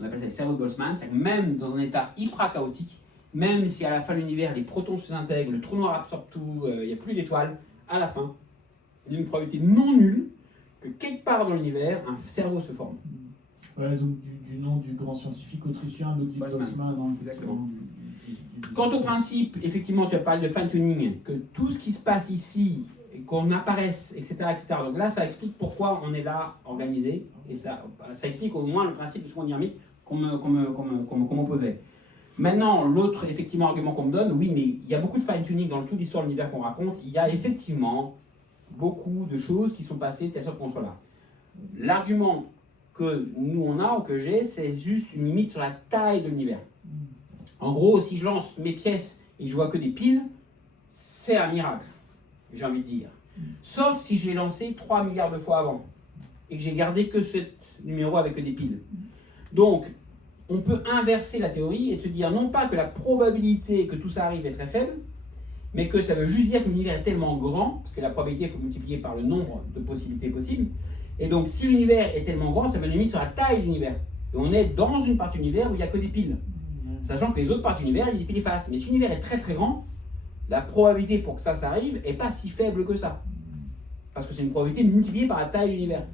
On appelle ça les cerveaux de Boltzmann, c'est-à-dire que même dans un état hyper chaotique, même si à la fin de l'univers, les protons se désintègrent, le trou noir absorbe tout, il n'y a plus d'étoiles, à la fin, il y a une probabilité non nulle que quelque part dans l'univers, un cerveau se forme. Ouais, donc du nom du grand scientifique autrichien Ludwig Boltzmann. Exactement. Quant au principe, effectivement, tu as parlé de fine-tuning, que tout ce qui se passe ici, qu'on apparaisse, etc., etc. Donc là, ça explique pourquoi on est là, organisé, et ça explique au moins le principe de son dynamique qu'on m'opposait. Maintenant, l'autre, effectivement, argument qu'on me donne, oui, mais il y a beaucoup de fine-tuning dans toute l'histoire de l'univers qu'on raconte, il y a effectivement beaucoup de choses qui sont passées de telle sorte qu'on soit là. L'argument que nous on a, ou que j'ai, c'est juste une limite sur la taille de l'univers. En gros, si je lance mes pièces et je vois que des piles, c'est un miracle, j'ai envie de dire. Sauf si je l'ai lancé 3 milliards de fois avant et que j'ai gardé que ce numéro avec que des piles. Donc, on peut inverser la théorie et se dire non pas que la probabilité que tout ça arrive est très faible, mais que ça veut juste dire que l'univers est tellement grand, parce que la probabilité, il faut multiplier par le nombre de possibilités possibles. Et donc, si l'univers est tellement grand, ça veut une limite sur la taille de l'univers. Et on est dans une partie de l'univers où il n'y a que des piles. Sachant que les autres parties de l'univers, il y a des piles effaces. Mais si l'univers est très très grand, la probabilité pour que ça arrive n'est pas si faible que ça. Parce que c'est une probabilité multipliée par la taille de l'univers.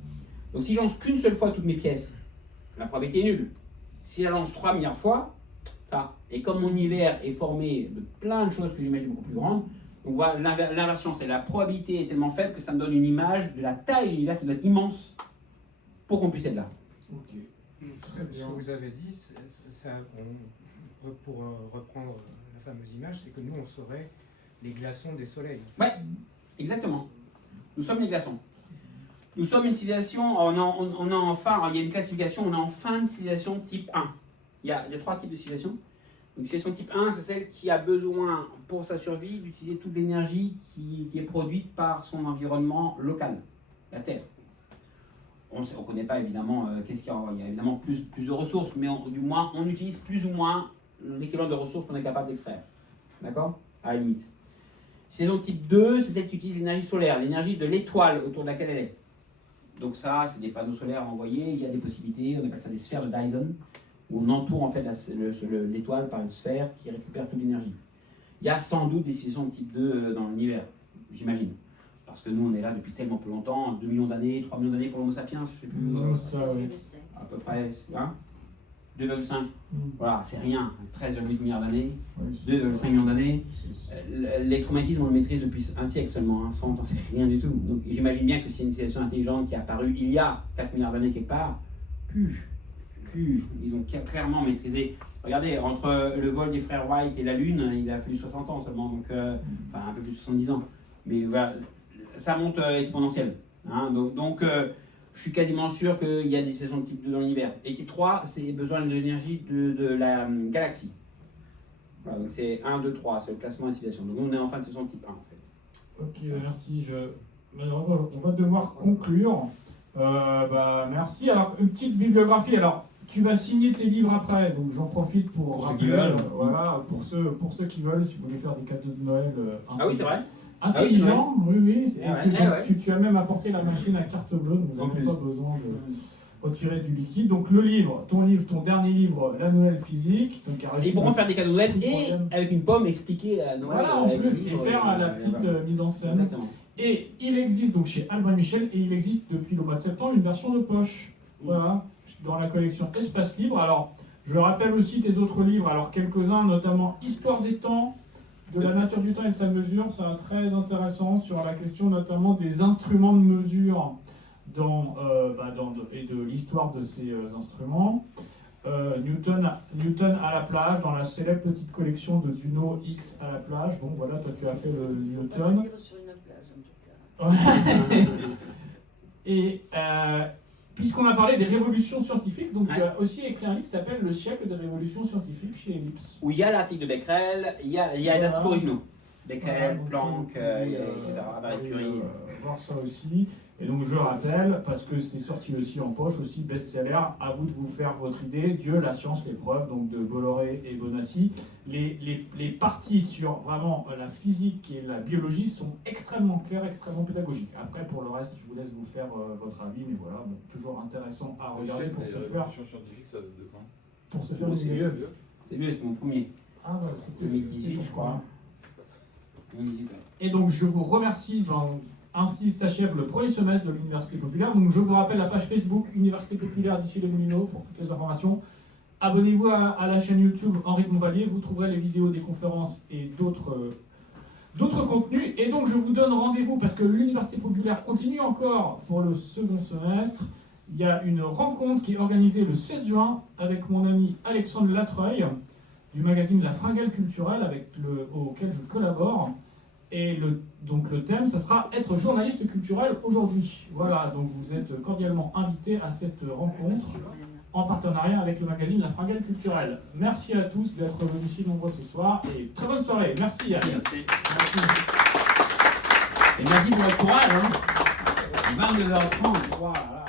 Donc si je lance qu'une seule fois toutes mes pièces, la probabilité est nulle. Si je lance 3 milliards de fois, ça. Et comme mon univers est formé de plein de choses que j'imagine beaucoup plus grandes, donc voilà, l'inversion, c'est la probabilité est tellement faible que ça me donne une image de la taille de l'univers qui doit être immense pour qu'on puisse être là. Ok. Très bien. Ce que vous avez dit, pour reprendre la fameuse image, c'est que nous, on serait les glaçons des soleils. Ouais, exactement. Nous sommes les glaçons. Nous sommes une civilisation, il y a une classification, on est en fin de civilisation type 1. Il y a 3 types de civilisation. Donc, civilisation type 1, c'est celle qui a besoin, pour sa survie, d'utiliser toute l'énergie qui est produite par son environnement local, la Terre. On ne connaît pas évidemment qu'est-ce qu'il y a. Il y a évidemment plus de ressources, mais du moins, on utilise plus ou moins l'équivalent de ressources qu'on est capable d'extraire. D'accord? À la limite. Civilisation type 2, c'est celle qui utilise l'énergie solaire, l'énergie de l'étoile autour de laquelle elle est. Donc ça, c'est des panneaux solaires envoyés, il y a des possibilités, on appelle ça des sphères de Dyson, où on entoure en fait l'étoile par une sphère qui récupère toute l'énergie. Il y a sans doute des civilisations de type 2 dans l'univers. j'imagine. Parce que nous, on est là depuis tellement peu longtemps, 2 millions d'années, 3 millions d'années pour l'Homo sapiens, je sais plus. Ça, oui. À peu près, hein 2,5. Mm. Voilà, c'est rien. 13,8 milliards d'années, Oui, 2,5 millions d'années. c'est- L'électromagnétisme, on le maîtrise depuis un siècle seulement, hein, 100 ans, c'est rien du tout. Donc j'imagine bien que c'est une civilisation intelligente qui est apparue il y a 4 milliards d'années quelque part, ils ont clairement maîtrisé. Regardez, entre le vol des frères White et la Lune, il a fallu 60 ans seulement, donc, enfin un peu plus de 70 ans. Mais voilà, ça monte exponentiel. Hein, donc je suis quasiment sûr qu'il y a des civilisations de type 2 dans l'univers. Et type 3, c'est besoin de l'énergie de la galaxie. Voilà, donc c'est 1, 2, 3, c'est le classement des civilisations. Donc nous, on est en fin de saison de type 1 en fait. Ok, merci. Malheureusement, on va devoir conclure. Merci. Alors, une petite bibliographie. Alors, tu vas signer tes livres après, donc j'en profite pour Pour ceux rappeler, qui veulent. voilà, pour ceux qui veulent, si vous voulez faire des cadeaux de Noël. Ah oui, c'est vrai. Intelligent, oui. Et Ah ouais, tu as même apporté la machine à carte bleue, donc vous En n'avez plus. pas besoin de retirer du liquide. Donc le livre, ton dernier livre, La Noël physique. Donc, Et ils pourront faire des cadeaux de Noël et Problème. avec une pomme expliquer à Noël. Voilà, en avec plus, le et livre, faire la petite voilà. mise en scène. Exactement. Et il existe donc chez Albin Michel, et il existe depuis le mois de septembre une version de poche. Voilà, dans la collection Espace Libre. Alors, je rappelle aussi tes autres livres, alors quelques-uns, notamment Histoire des temps, de la nature du temps et de sa mesure, c'est très intéressant sur la question notamment des instruments de mesure et de l'histoire de ces instruments. Newton à la plage, dans la célèbre petite collection de Duno X à la plage. Bon, voilà, toi tu as fait le Newton. Sur une plage, en tout cas. Et puisqu'on a parlé des révolutions scientifiques, donc Ouais. tu as aussi écrit un livre qui s'appelle Le siècle des révolutions scientifiques chez Ellipse. Où il y a l'article de Becquerel, il y a les Voilà. articles originaux. Becquerel, Voilà, Planck, donc c'est- etc. Marie vous Curie. pouvez, voir ça aussi. Et donc je rappelle, parce que c'est sorti aussi en poche, aussi best-seller, à vous de vous faire votre idée, Dieu, la science, l'épreuve, donc de Bolloré et Bonassi. Les parties sur vraiment la physique et la biologie sont extrêmement claires, extrêmement pédagogiques. Après, pour le reste, je vous laisse vous faire votre avis, mais voilà, bon, toujours intéressant à regarder pour se faire, scientifique, ça date de quand pour se faire Bon, une c'est idée. vieux. C'est vieux, c'est mon premier. Ah ouais, c'était 2018, ton je crois. 2018, ouais. Et donc je vous remercie. Ainsi s'achève le premier semestre de l'Université Populaire. Donc je vous rappelle la page Facebook Université Populaire d'ici les Moulineaux pour toutes les informations. Abonnez-vous à la chaîne YouTube Henri de Montvallier. Vous trouverez les vidéos des conférences et d'autres contenus. Et donc je vous donne rendez-vous parce que l'Université Populaire continue encore pour le second semestre. Il y a une rencontre qui est organisée le 16 juin avec mon ami Alexandre Latreuil du magazine La Fringale Culturelle auquel je collabore. Et donc le thème, ça sera être journaliste culturel aujourd'hui. Voilà, donc vous êtes cordialement invités à cette rencontre en partenariat avec le magazine La Fringale Culturelle. Merci à tous d'être venus si nombreux ce soir et très bonne soirée. Merci. Merci. Merci. Et merci pour votre courage. Hein. 22h30, voilà.